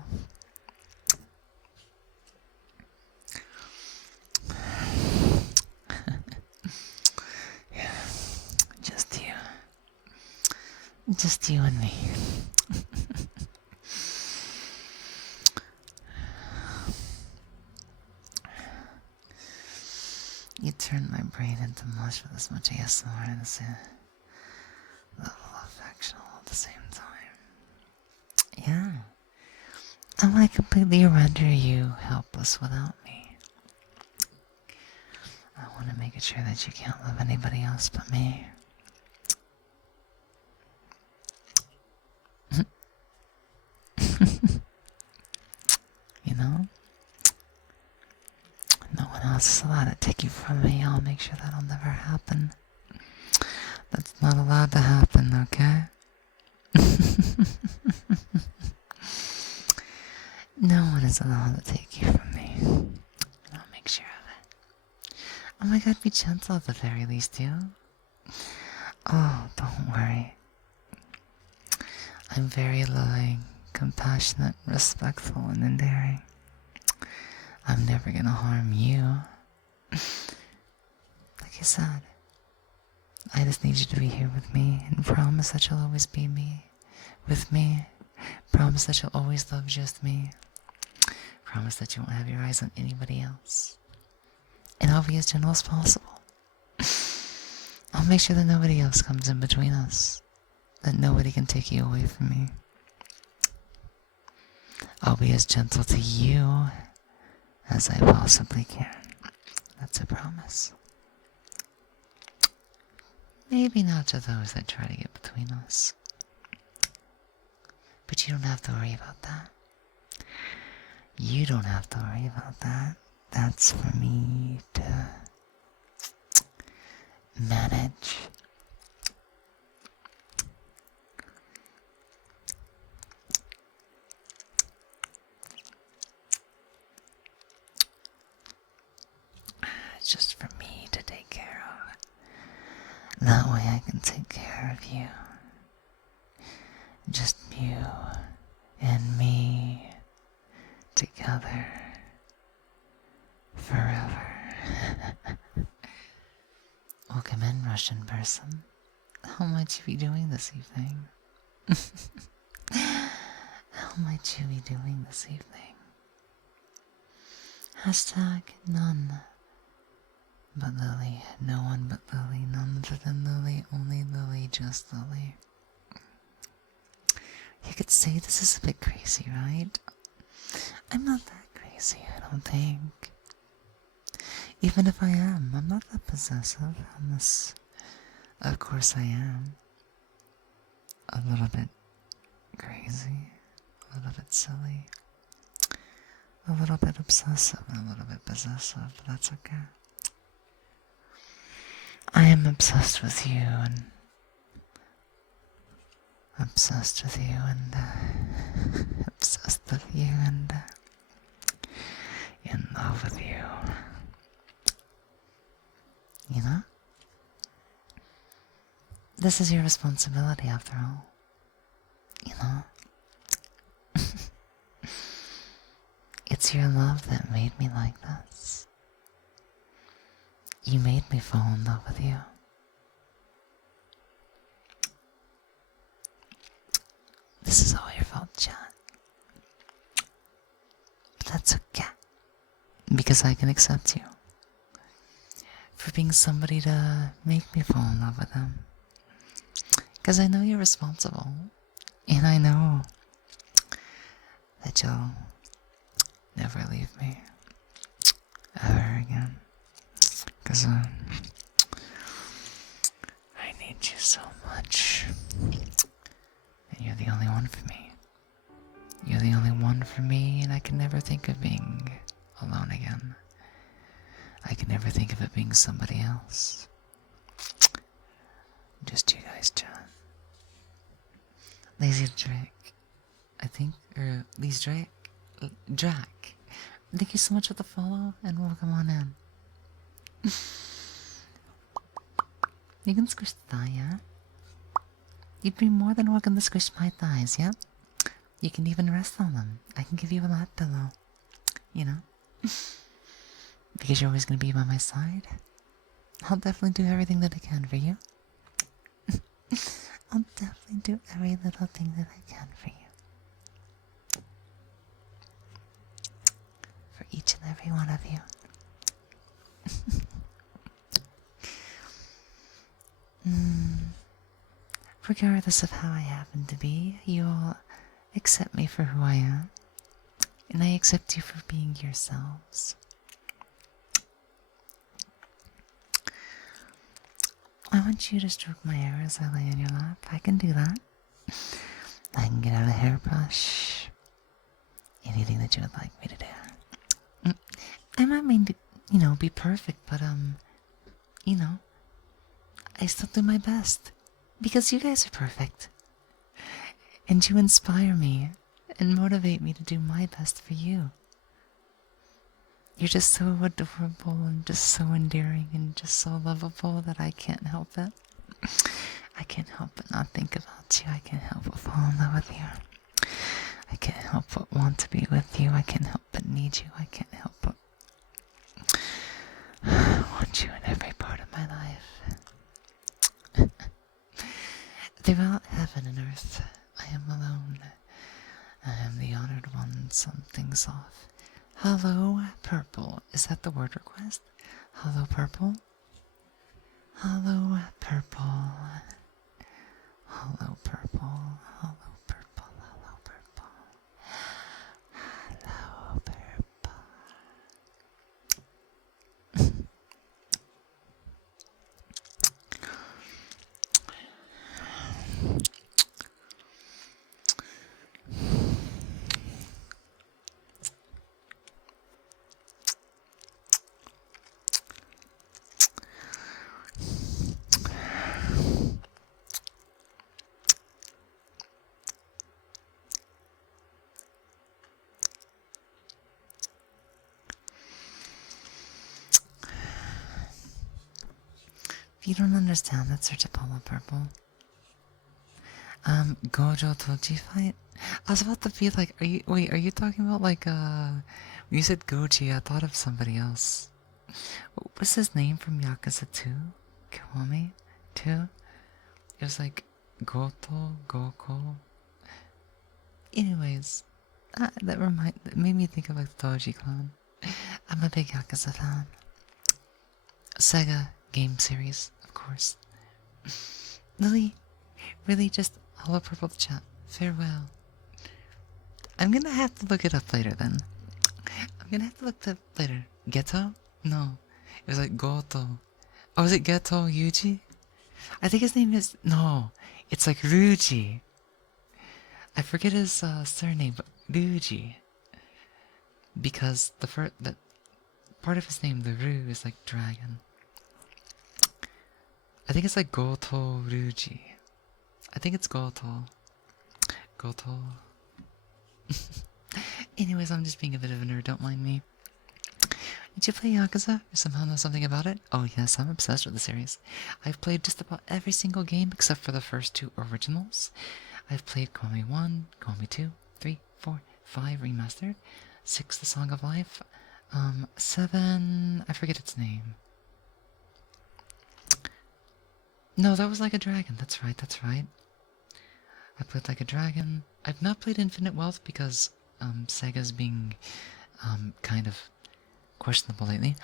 Yeah, just you. Just you and me. You turned my brain into mush with as much ASMR and this level of affection all at the same time. Yeah. I want to completely render you helpless without me. I want to make it sure that you can't love anybody else but me. You know? No one else is allowed to take you from me. I'll make sure that'll never happen. That's not allowed to happen, okay? No one is allowed to take you from me. I'll make sure of it. Oh my god, be gentle at the very least, you. Oh, don't worry. I'm very loving, compassionate, respectful, and endearing. I'm never gonna harm you. Like I said, I just need you to be here with me and promise that you'll always be with me. Promise that you'll always love just me. Promise that you won't have your eyes on anybody else. And I'll be as gentle as possible. I'll make sure that nobody else comes in between us. That nobody can take you away from me. I'll be as gentle to you as I possibly can. That's a promise. Maybe not to those that try to get between us. But you don't have to worry about that. You don't have to worry about that. That's for me to manage. It's just for me to take care of. That way I can take care of you. Just you and me together forever. Welcome in, Russian person. How might you be doing this evening? How might you be doing this evening? Hashtag none but Lily. No one but Lily. None other than Lily. Only Lily. Just Lily. You could say this is a bit crazy, right? I'm not that crazy, I don't think. Even if I am, I'm not that possessive, unless, of course, I am. A little bit crazy, a little bit silly, a little bit obsessive, and a little bit possessive, but that's okay. I am obsessed with you, and obsessed with you, and obsessed with you, and in love with you. You know? This is your responsibility after all. You know? It's your love that made me like this. You made me fall in love with you. This is all your fault, John. But that's okay. Because I can accept you. For being somebody to make me fall in love with them. Because I know you're responsible. And I know that you'll never leave me. Ever again. Because I need you so much. And you're the only one for me. You're the only one for me, and I can never think of being alone again. I can never think of it being somebody else. Just you guys, John. Lazy Drake, I think, or Lee's Drake? Drac. Thank you so much for the follow, and welcome on in. You can squish the thigh, yeah? You'd be more than welcome to squish my thighs, yeah? You can even rest on them. I can give you a lap pillow. You know? Because you're always gonna be by my side. I'll definitely do everything that I can for you. I'll definitely do every little thing that I can for you. For each and every one of you. Regardless of how I happen to be, you'll accept me for who I am. And I accept you for being yourselves. I want you to stroke my hair as I lay on your lap. I can do that. I can get out a hairbrush. Anything that you would like me to do. I might mean to, be perfect, but, I still do my best. Because you guys are perfect. And you inspire me and motivate me to do my best for you. You're just so adorable and just so endearing and just so lovable that I can't help it. I can't help but not think about you. I can't help but fall in love with you. I can't help but want to be with you. I can't help but need you. I can't help but want you in every part of my life. Throughout heaven and earth, I am alone. I am the honored one. Something's off. Hello, purple. Is that the word request? Hello, purple. Hello, purple. Hello, purple. Hello, purple. Hello, purple. Hello, purple. If you don't understand that, search up Hello Purple. Gojo Toji fight? I was about to be like, are you talking about like, when you said Goji, I thought of somebody else. What's his name from Yakuza 2? Kiwami 2? It was like, Goto, Goko. Anyways, that made me think of like the Toji clan. I'm a big Yakuza fan. Sega game series, of course. Lily, really just hello purple chat. Farewell. I'm gonna have to look it up later then. I'm gonna have to look it up later. Geto? No. It was like Goto. Oh, is it Geto Yuji? I think his name is... No. It's like Ryuji. I forget his surname, but Ryuji. Because the part of his name, the Ryu, is like dragon. I think it's like Goto Ryuji. I think it's Goto. Goto. Anyways, I'm just being a bit of a nerd, don't mind me. Did you play Yakuza? You somehow know something about it? Oh yes, I'm obsessed with the series. I've played just about every single game except for the first 2 originals. I've played Kiwami 1, Kiwami 2, 3, 4, 5 remastered, 6 The Song of Life, 7, I forget its name. No, that was Like a Dragon, that's right, that's right. I played Like a Dragon. I've not played Infinite Wealth because Sega's being kind of questionable lately.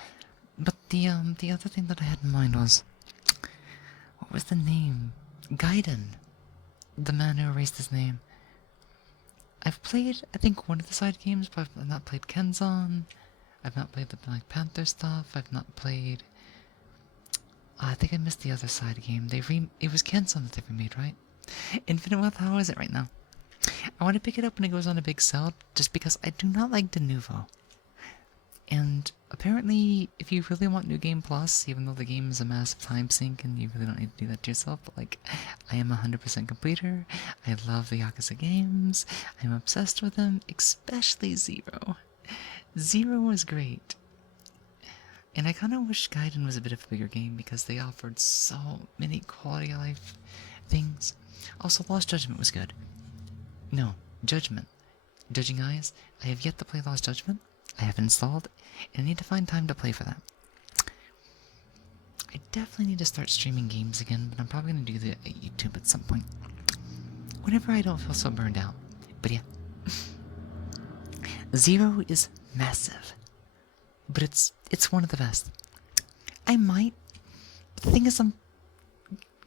But the other thing that I had in mind was, what was the name? Gaiden. The man who erased his name. I've played, I think, one of the side games, but I've not played Kenzan. I've not played the Black Panther stuff. I've not played... I think I missed the other side game. It was Kenzan that they remade, right? Infinite Wealth, how is it right now? I want to pick it up when it goes on a big sale, just because I do not like de novo. And apparently, if you really want New Game Plus, even though the game is a massive time sink and you really don't need to do that to yourself, but like, I am a 100% completer. I love the Yakuza games. I'm obsessed with them, especially Zero. Zero was great. And I kind of wish Gaiden was a bit of a bigger game because they offered so many quality of life things. Also, Lost Judgment was good. No, Judgment. Judging Eyes. I have yet to play Lost Judgment. I have installed, and I need to find time to play for that. I definitely need to start streaming games again, but I'm probably going to do that at YouTube at some point. Whenever I don't feel so burned out. But yeah. Zero is massive. But it's one of the best. I might... The thing is, I'm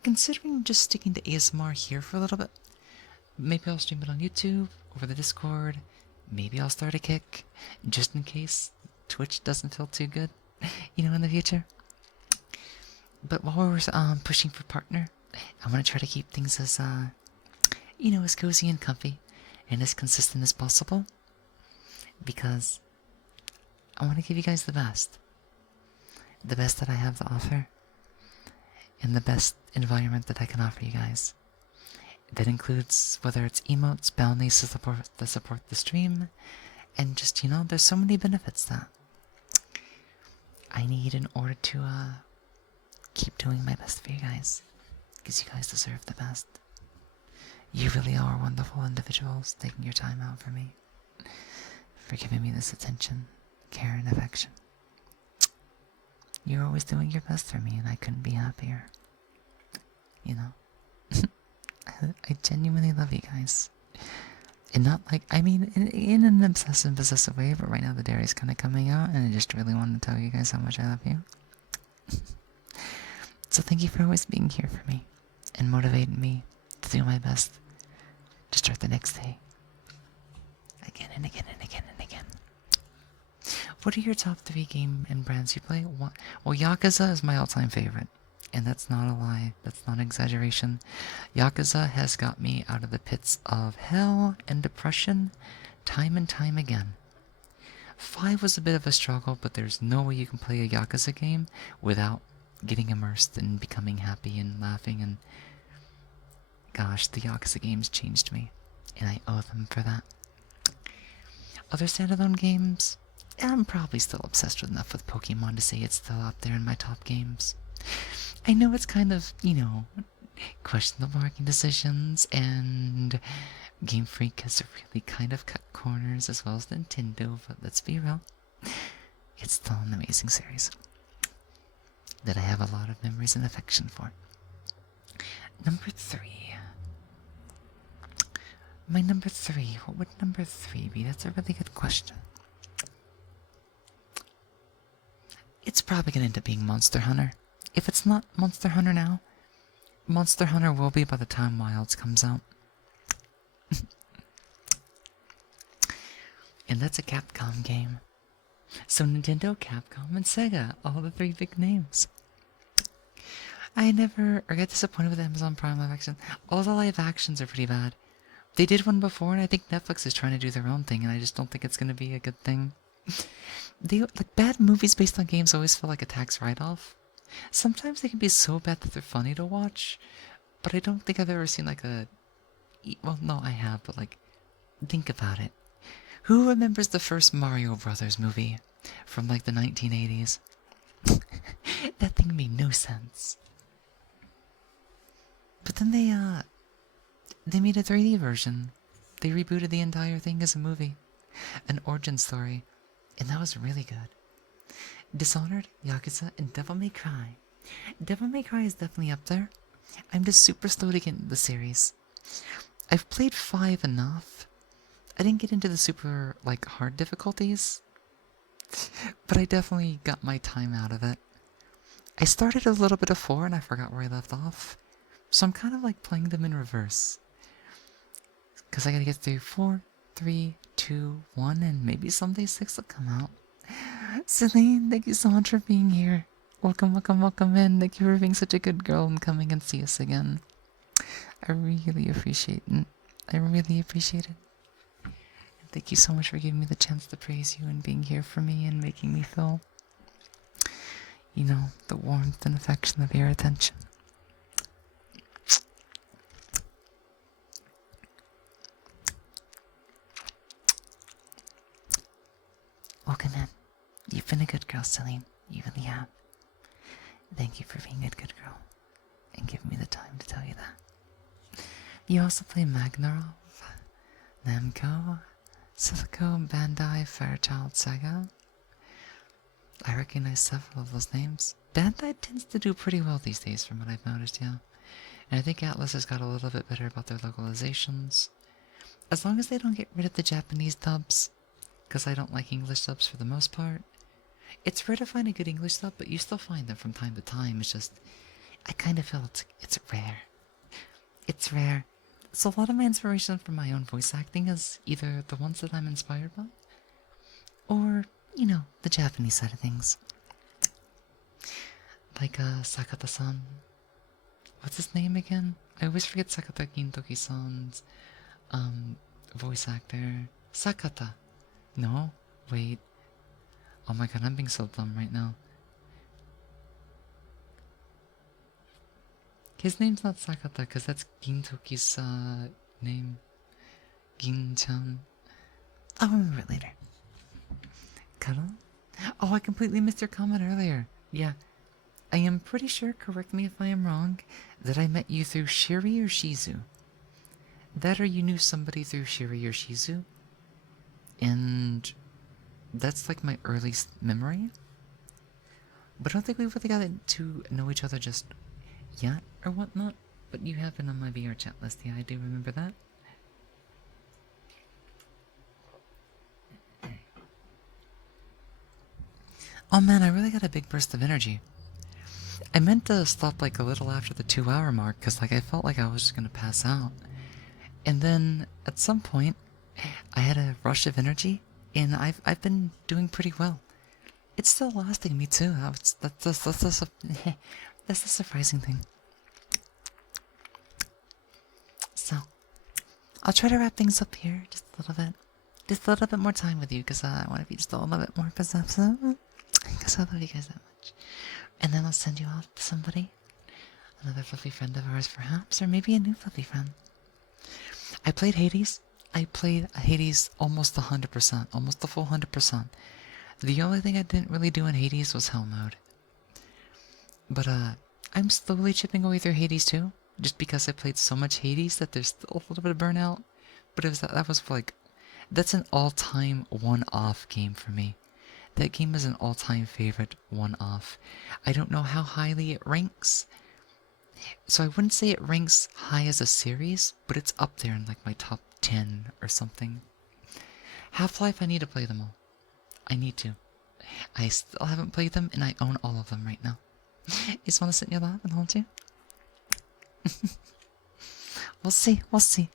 considering just sticking to ASMR here for a little bit. Maybe I'll stream it on YouTube, over the Discord. Maybe I'll start a kick, just in case Twitch doesn't feel too good, you know, in the future. But while we're pushing for partner, I want to try to keep things as, you know, as cozy and comfy and as consistent as possible. Because I want to give you guys the best. The best that I have to offer. And the best environment that I can offer you guys. That includes whether it's emotes, bounties to support the stream, and just, you know, there's so many benefits that I need in order to keep doing my best for you guys, because you guys deserve the best. You really are wonderful individuals, taking your time out for me, for giving me this attention, care, and affection. You're always doing your best for me, and I couldn't be happier. You know? I genuinely love you guys. And not like, I mean, in an obsessive, possessive way, but right now the dairy's kind of coming out, and I just really wanted to tell you guys how much I love you. So thank you for always being here for me, and motivating me to do my best to start the next day. Again and again and again and again. What are your top 3 game and brands you play? Well, Yakuza is my all-time favorite. And that's not a lie, that's not an exaggeration. Yakuza has got me out of the pits of hell and depression time and time again. 5 was a bit of a struggle, but there's no way you can play a Yakuza game without getting immersed and becoming happy and laughing. And gosh, the Yakuza games changed me, and I owe them for that. Other standalone games, I'm probably still obsessed enough with Pokemon to say it's still up there in my top games. I know it's kind of, you know, questionable marketing decisions, and Game Freak has really kind of cut corners, as well as Nintendo, but let's be real, it's still an amazing series that I have a lot of memories and affection for. Number 3. My number 3, what would number 3 be? That's a really good question. It's probably gonna end up being Monster Hunter. If it's not Monster Hunter now, Monster Hunter will be by the time Wilds comes out. And that's a Capcom game. So Nintendo, Capcom, and Sega, all the three big names. I never get disappointed with Amazon Prime live action. All the live actions are pretty bad. They did one before, and I think Netflix is trying to do their own thing, and I just don't think it's gonna be a good thing. Bad movies based on games always feel like a tax write-off. Sometimes they can be so bad that they're funny to watch, but I don't think I've ever seen like a... Well, no, I have, but like, think about it. Who remembers the first Mario Brothers movie from like the 1980s? That thing made no sense. But then they made a 3D version. They rebooted the entire thing as a movie, an origin story, and that was really good. Dishonored, Yakuza, and Devil May Cry. Devil May Cry is definitely up there. I'm just super slow to get into the series. I've played 5 enough. I didn't get into the super, like, hard difficulties, but I definitely got my time out of it. I started a little bit of 4 and I forgot where I left off, so I'm kind of like playing them in reverse. Because I gotta get through 4, 3, 2, 1, and maybe someday 6 will come out. Celine, thank you so much for being here. Welcome, welcome, welcome in. Thank you for being such a good girl and coming and see us again. I really appreciate it. I really appreciate it. And thank you so much for giving me the chance to praise you and being here for me and making me feel, you know, the warmth and affection of your attention. Welcome in. You've been a good girl, Celine. You really have. Thank you for being a good girl and giving me the time to tell you that. You also play Magnarov, Namco, Silico, Bandai, Fairchild, Sega. I recognize several of those names. Bandai tends to do pretty well these days from what I've noticed, yeah. And I think Atlus has got a little bit better about their localizations. As long as they don't get rid of the Japanese dubs, because I don't like English dubs for the most part. It's rare to find a good English dub, but you still find them from time to time. It's just, I kind of feel it's rare. It's rare. So a lot of my inspiration for my own voice acting is either the ones that I'm inspired by, or, you know, the Japanese side of things. Like, Sakata-san. What's his name again? I always forget Sakata Gintoki-san's, voice actor. Sakata. No? Wait. Oh my god, I'm being so dumb right now. His name's not Sakata, because that's Gintoki's, name. Gin-chan. I'll remember it later. Cuddle? Oh, I completely missed your comment earlier. Yeah. I am pretty sure, correct me if I am wrong, that I met you through Shiri or Shizu. That or you knew somebody through Shiri or Shizu. And that's like my earliest memory. But I don't think we've really got to know each other just yet or whatnot. But you have been on my VR chat list, yeah, I do remember that. Oh man, I really got a big burst of energy. I meant to stop like a little after the 2-hour mark, because like I felt like I was just gonna pass out. And then at some point, I had a rush of energy, and I've been doing pretty well. It's still lasting me too. That's the surprising thing. So, I'll try to wrap things up here just a little bit. Just a little bit more time with you, because I want to be just a little bit more possessive. Because I love you guys that much. And then I'll send you off to somebody. Another fluffy friend of ours, perhaps, or maybe a new fluffy friend. I played Hades. I played Hades almost 100%, almost the full 100%. The only thing I didn't really do in Hades was Hell Mode. But, I'm slowly chipping away through Hades too, just because I played so much Hades that there's still a little bit of burnout. But it was, that was like, that's an all-time one-off game for me. That game is an all-time favorite one-off. I don't know how highly it ranks, so I wouldn't say it ranks high as a series, but it's up there in like my top 10 or something. Half-Life, I need to play them all. I need to. I still haven't played them, and I own all of them right now. You just want to sit in your lap and hold you? We'll see, we'll see.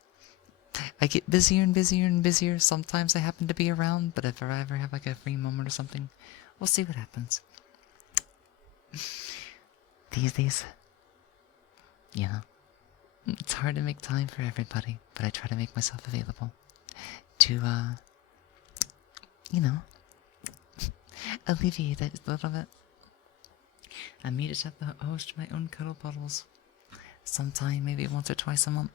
I get busier and busier and busier. Sometimes I happen to be around, but if I ever have like a free moment or something, we'll see what happens. These days, you know, it's hard to make time for everybody, but I try to make myself available to, you know, alleviate that just a little bit. I may just have to host my own cuddle puddles sometime, maybe once or twice a month.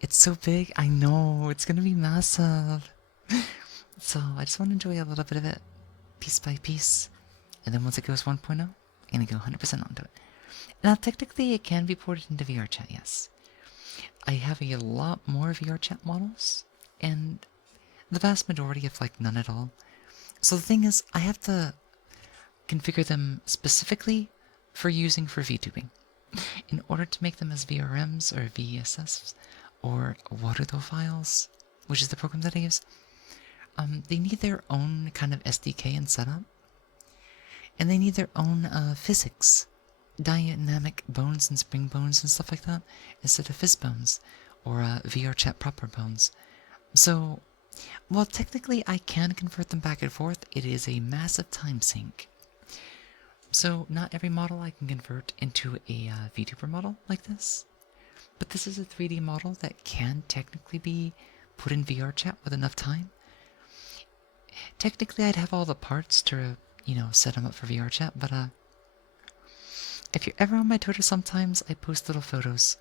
It's so big, I know, it's gonna be massive. So I just want to enjoy a little bit of it, piece by piece. And then once it goes 1.0, I'm gonna go 100% onto it. Now technically it can be ported into VR chat, yes. I have a lot more VR chat models, and the vast majority have like none at all. So the thing is, I have to configure them specifically for using for VTubing. In order to make them as VRMs or VSS or Warudo files, which is the program that I use, they need their own kind of SDK and setup. And they need their own physics, dynamic bones and spring bones and stuff like that, instead of fizz bones or VRChat proper bones. So, while technically I can convert them back and forth, it is a massive time sink. So, not every model I can convert into a VTuber model like this. But this is a 3D model that can technically be put in VRChat with enough time. Technically, I'd have all the parts to, you know, set them up for VRChat, but if you're ever on my Twitter, sometimes I post little photos.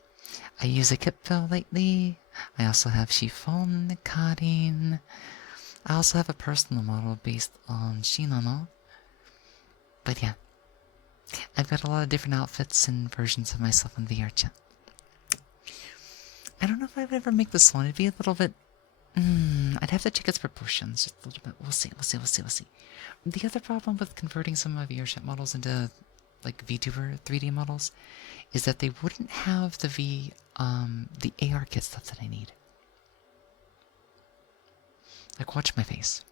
I use a Kipfel lately. I also have Chiffon, Karin. I also have a personal model based on Shinano. But yeah, I've got a lot of different outfits and versions of myself in VRChat. I don't know if I would ever make this one. It'd be a little bit... I'd have to check its proportions just a little bit. We'll see. The other problem with converting some of my VRChat models into like VTuber 3D models is that they wouldn't have the AR kit stuff that I need. Like, watch my face.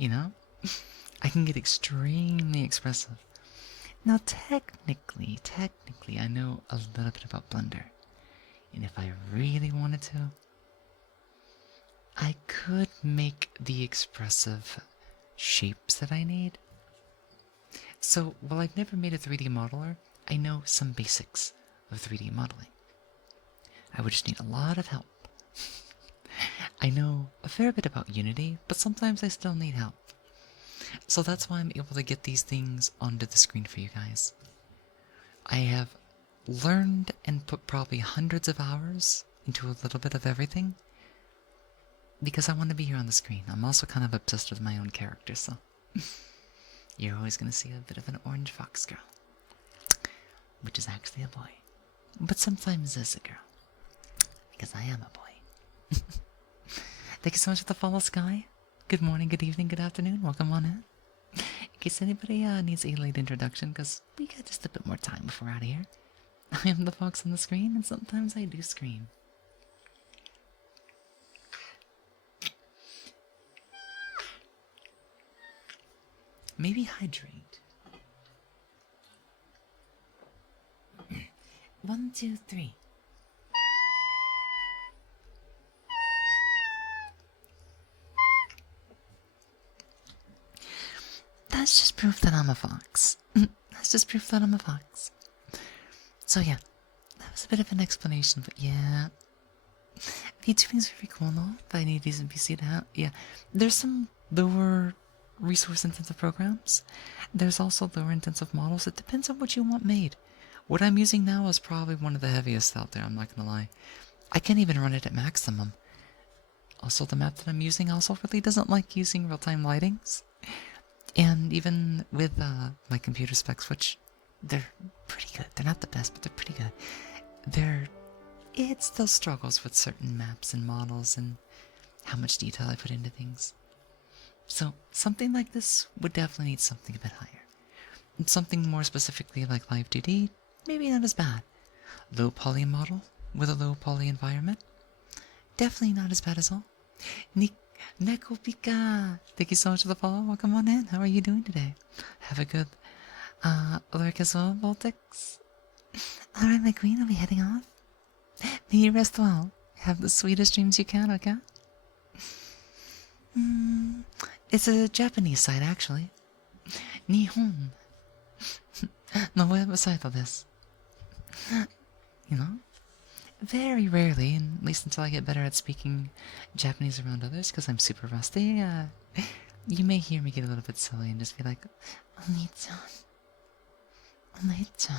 You know? I can get extremely expressive. Now, technically, I know a little bit about Blender. And if I really wanted to, I could make the expressive shapes that I need. So, while I've never made a 3D modeler, I know some basics of 3D modeling. I would just need a lot of help. I know a fair bit about Unity, but sometimes I still need help. So that's why I'm able to get these things onto the screen for you guys. I have learned and put probably hundreds of hours into a little bit of everything because I want to be here on the screen. I'm also kind of obsessed with my own character, so you're always going to see a bit of an orange fox girl, which is actually a boy, but sometimes is a girl because I am a boy. Thank you so much for the follow, Sky. Good morning, good evening, good afternoon. Welcome on in. In case anybody needs a late introduction, because we got just a bit more time before we're out of here. I am the fox on the screen, and sometimes I do scream. Maybe hydrate. 1, 2, 3. That's just proof that I'm a fox. That's just proof that I'm a fox. So yeah, that was a bit of an explanation, but yeah. VTubing's very cool and all, but I need a decent PC to have. Yeah, there's some lower resource-intensive programs. There's also lower-intensive models. It depends on what you want made. What I'm using now is probably one of the heaviest out there, I'm not gonna lie. I can't even run it at maximum. Also, the map that I'm using also really doesn't like using real-time lightings. And even with my computer specs, which they're pretty good. They're not the best, but they're pretty good. They're it still struggles with certain maps and models and how much detail I put into things. So something like this would definitely need something a bit higher. And something more specifically like Live 2D, maybe not as bad. Low poly model with a low poly environment, definitely not as bad as all. Neko Pika, thank you so much for the follow. Welcome on in. How are you doing today? Have a good lurk as well, Baltics. Alright, my queen, I'll be heading off. May you rest well. Have the sweetest dreams you can, okay? It's a Japanese site, actually. Nihon. No website of this. You know? Very rarely, and at least until I get better at speaking Japanese around others, because I'm super rusty, you may hear me get a little bit silly and just be like, Oni-chan. Oni-chan.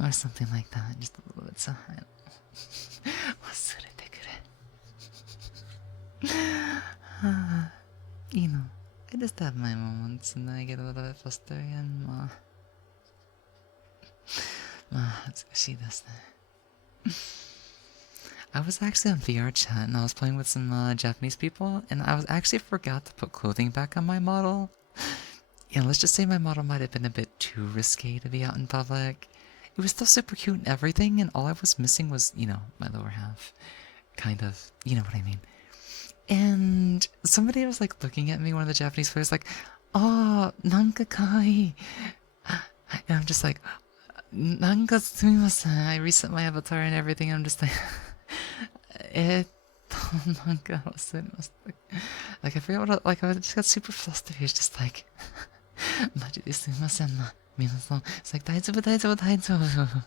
Or something like that, just a little bit so I you know, I just have my moments and I get a little bit frustrated and I was actually on VR chat and I was playing with some Japanese people and I was actually forgot to put clothing back on my model. You know, let's just say my model might have been a bit too risque to be out in public. It was still super cute and everything, and all I was missing was, you know, my lower half. Kind of, you know what I mean. And somebody was like looking at me, one of the Japanese players, like, oh, nanka kawaii. And I'm just like, nanka sumimasen. I reset my avatar and everything, and I'm just like, nanka sumimasen. Like, I forgot what, like, I just got super flustered. He was just like, maji de sumimasen na. It's like, 大丈夫、大丈夫、大丈夫。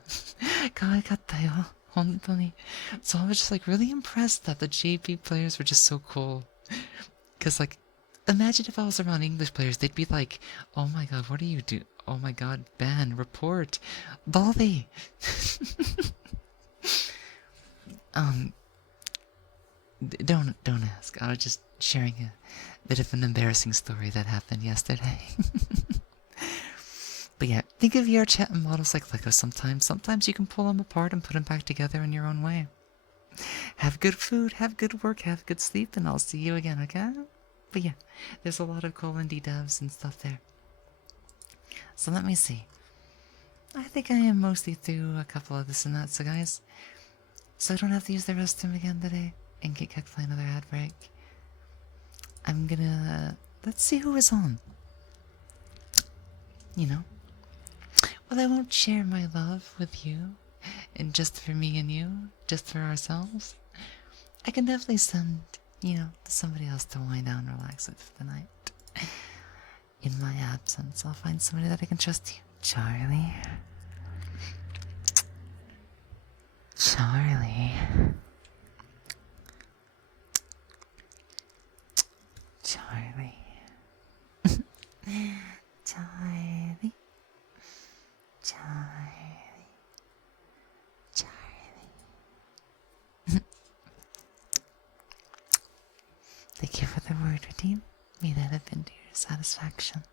可愛かったよ。本当に. So I was just like really impressed that the JP players were just so cool. Because like, imagine if I was around English players, they'd be like, oh my god, what do you do? Oh my god, ban, report, Dolly. Don't ask. I was just sharing a bit of an embarrassing story that happened yesterday. But yeah, think of your chat and models like Lego sometimes. Sometimes you can pull them apart and put them back together in your own way. Have good food, have good work, have good sleep, and I'll see you again, okay? But yeah, there's a lot of cool indie devs and stuff there. So let me see. I think I am mostly through a couple of this and that, so guys. So I don't have to use the restroom again today and get kicked by another ad break. I'm gonna... Let's see who is on. You know? Well, I won't share my love with you, and just for me and you, just for ourselves. I can definitely send, you know, to somebody else to wind down and relax with for the night. In my absence, I'll find somebody that I can trust. You, Charlie. Charlie. Charlie. Charlie. Charlie. Charlie. Thank you for the word, redeem. May that have been to your satisfaction.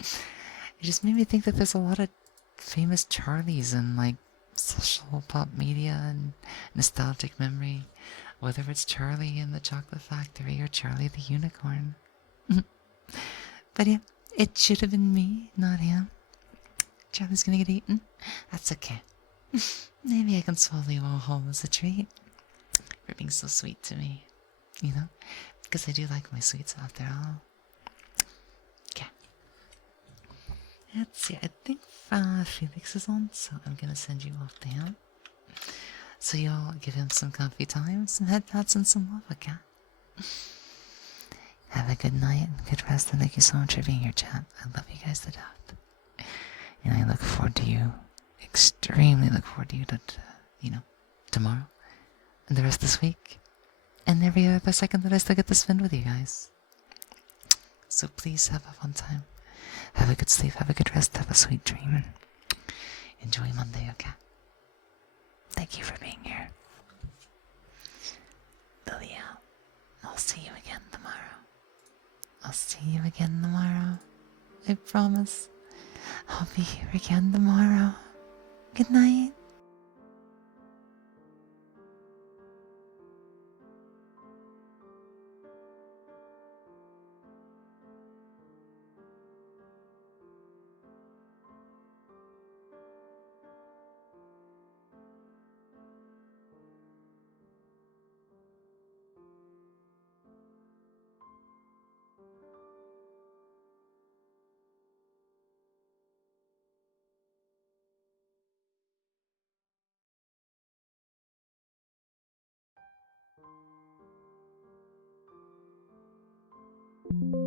It just made me think that there's a lot of famous Charlies in like social pop media and nostalgic memory. Whether it's Charlie in the Chocolate Factory or Charlie the Unicorn. But yeah, it should have been me, not him. Charlie's gonna get eaten? That's okay. Maybe I can swallow you all whole as a treat. For being so sweet to me. You know? Because I do like my sweets after all. Okay. Let's see, I think Felix is on, so I'm gonna send you off to him. So y'all give him some comfy time, some head pats, and some love, okay? Have a good night and good rest, and thank you so much for being here, chat. I love you guys to death. And I look forward to you, extremely look forward to you, you know, tomorrow, and the rest of this week, and every other second that I still get to spend with you guys. So please have a fun time. Have a good sleep, have a good rest, have a sweet dream, and enjoy Monday, okay? Thank you for being here. Lily out. I'll see you again tomorrow. I'll see you again tomorrow. I promise. I'll be here again tomorrow. Good night. You